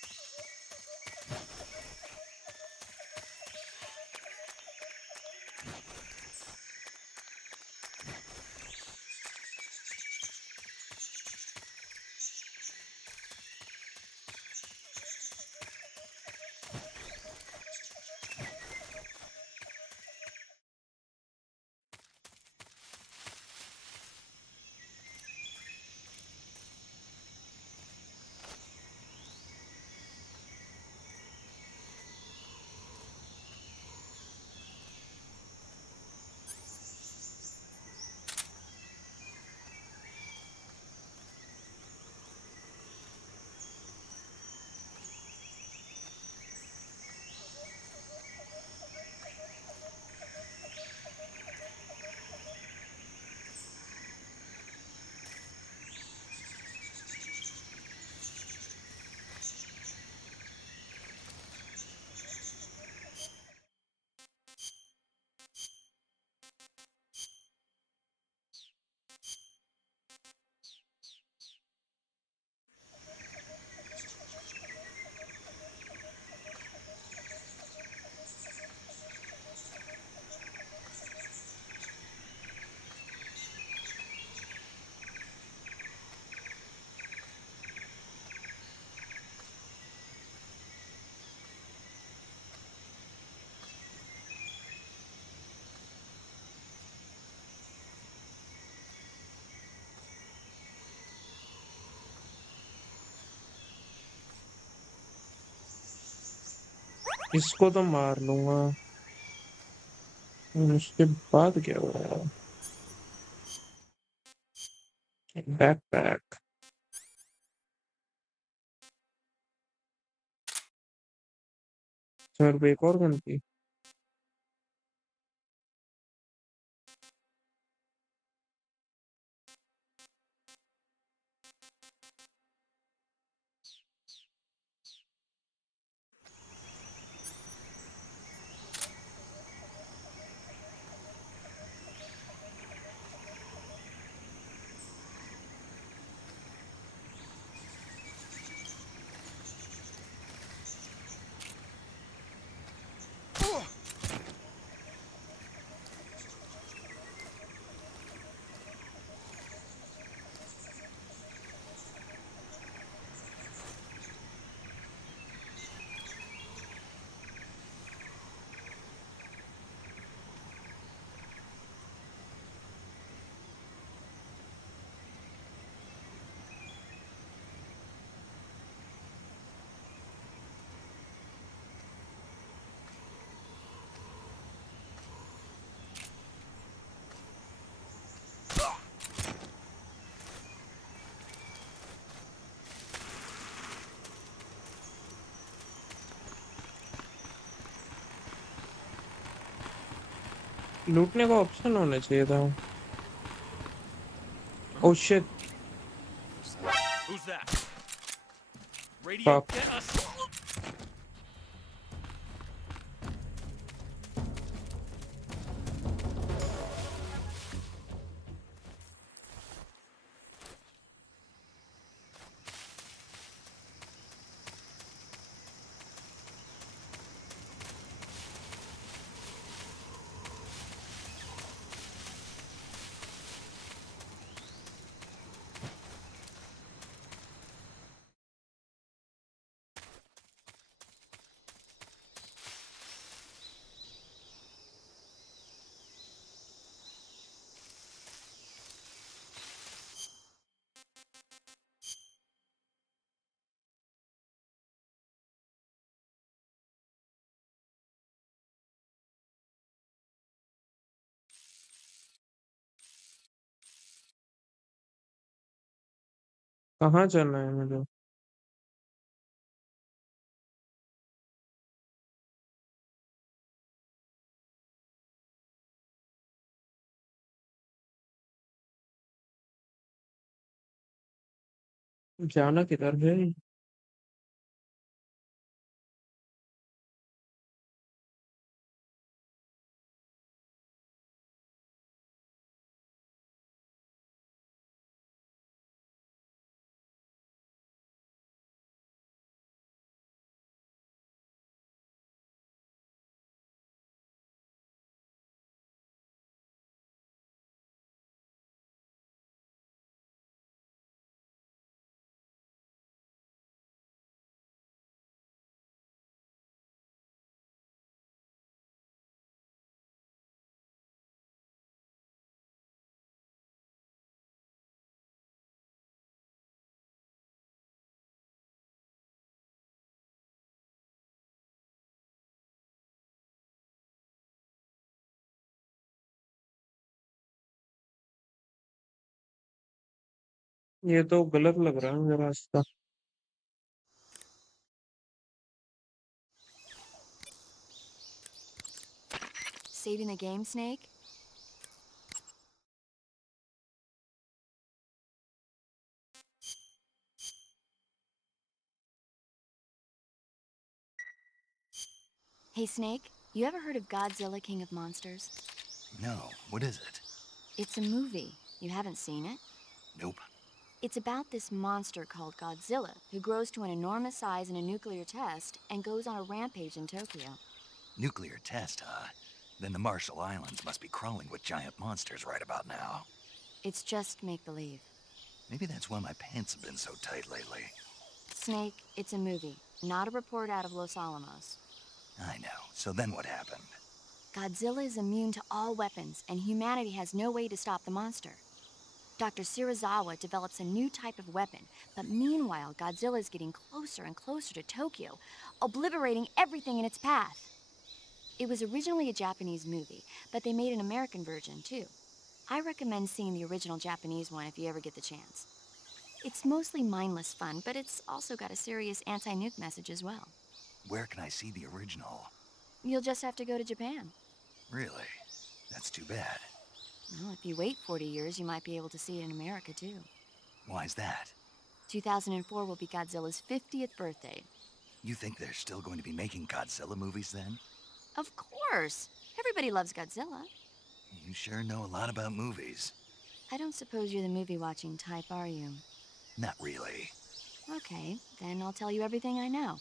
इसको तो मार लूंगा। उसके बाद क्या हुआ? बैकपैक। सर एक और गन थी। लूटने का ऑप्शन होना चाहिए था। Oh shit. Who's that? Radio, Fuck. get us. कहाँ चलना है मुझे? जाना किधर है? ये तो गलत लग रहा है मुझे रास्ता। Saving the game, Snake? Hey, Snake, you ever heard of Godzilla, King of Monsters? No, what is it? It's a movie. You haven't seen it? Nope. It's about this monster called Godzilla, who grows to an enormous size in a nuclear test and goes on a rampage in Tokyo. Nuclear test, huh? Then the Marshall Islands must be crawling with giant monsters right about now. It's just make-believe. Maybe that's why my pants have been so tight lately. Snake, it's a movie, not a report out of Los Alamos. I know. So then what happened? Godzilla is immune to all weapons, and humanity has no way to stop the monster. Dr. Shirazawa develops a new type of weapon, but meanwhile, Godzilla is getting closer and closer to Tokyo, obliterating everything in its path. It was originally a Japanese movie, but they made an American version too. I recommend seeing the original Japanese one if you ever get the chance. It's mostly mindless fun, but it's also got a serious anti-nuke message as well. Where can I see the original? You'll just have to go to Japan. Really? That's too bad. Well, if you wait 40 years, you might be able to see it in America too. Why's that? 2004 will be Godzilla's 50th birthday. You think they're still going to be making Godzilla movies then? Of course! Everybody loves Godzilla. You sure know a lot about movies. I don't suppose you're the movie-watching type, are you? Not really. Okay, then I'll tell you everything I know.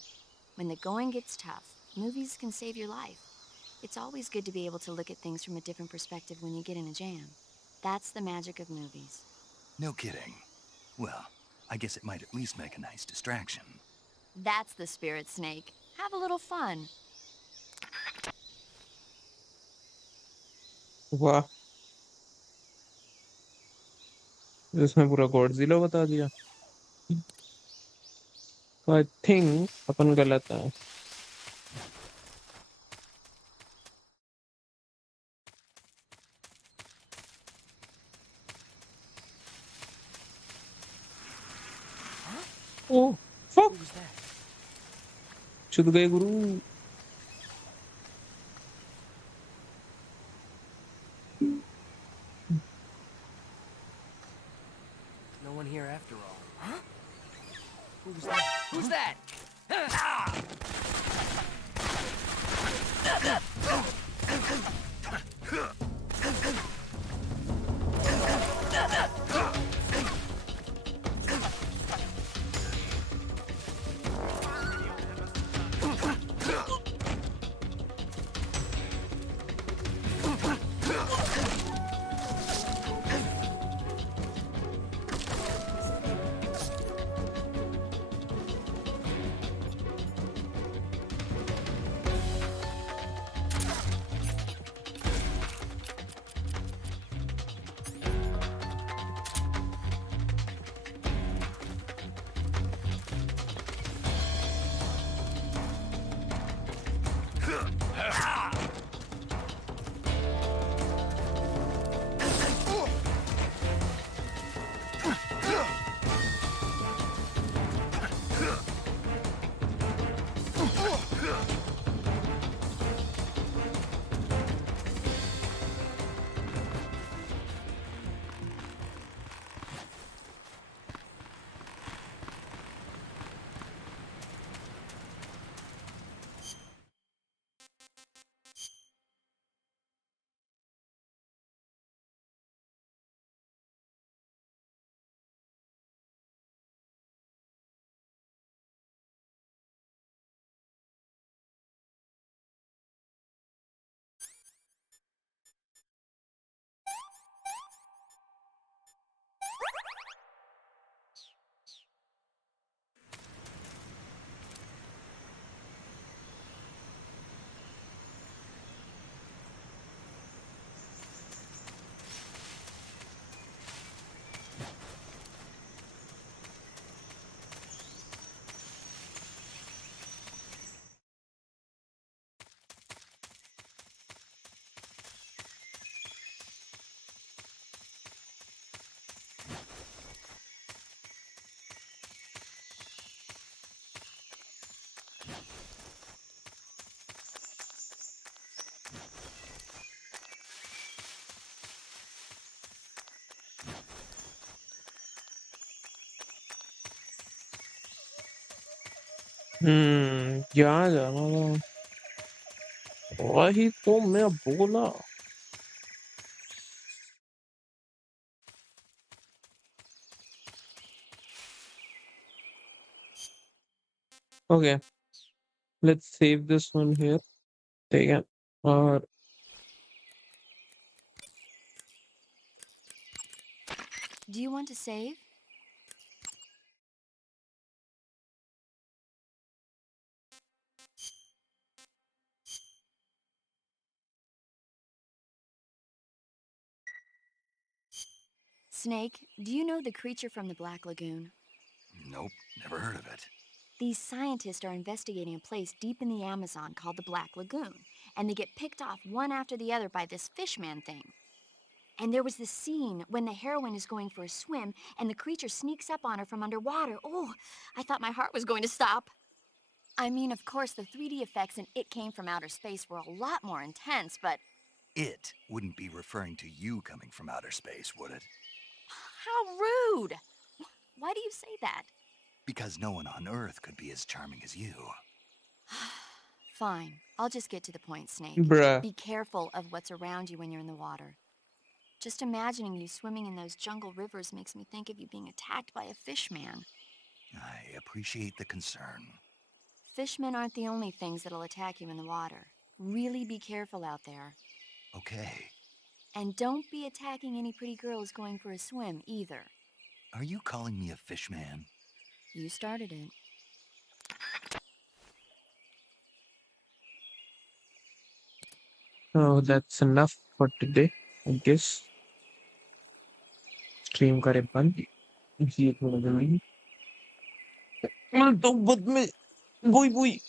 When the going gets tough, movies can save your life. It's always good to be able to look at things from a different perspective when you get in a jam. That's the magic of movies. No kidding. Well, I guess it might at least make a nice distraction. That's the spirit, Snake. Have a little fun. वाह, इसमें पूरा Godzilla बता दिया। तो I think अपन गलत है। Oh fuck, चुद गए गुरु। No one here after all. Huh? Who's that? Who's that? यहाँ जाना था, वही तो मैं बोला। Okay, let's save this one here. ठीक है, और Do you want to save? Snake, do you know the creature from the Black Lagoon? Nope, never heard of it. These scientists are investigating a place deep in the Amazon called the Black Lagoon, and they get picked off one after the other by this fishman thing. And there was this scene when the heroine is going for a swim, and the creature sneaks up on her from underwater. Oh, I thought my heart was going to stop. I mean, of course, the 3D effects in It Came from Outer Space were a lot more intense, but... It wouldn't be referring to you coming from outer space, would it? How rude! Why do you say that? Because no one on Earth could be as charming as you. Fine, I'll just get to the point, Snake. Bruh. Be careful of what's around you when you're in the water. Just imagining you swimming in those jungle rivers makes me think of you being attacked by a fishman. I appreciate the concern. Fishmen aren't the only things that'll attack you in the water. Really be careful out there. Okay. And don't be attacking any pretty girls going for a swim, either. Are you calling me a fishman? You started it. So that's enough for today, I guess. Stream करे बंद जी थोड़ा जल्दी तो बद में बुई बुई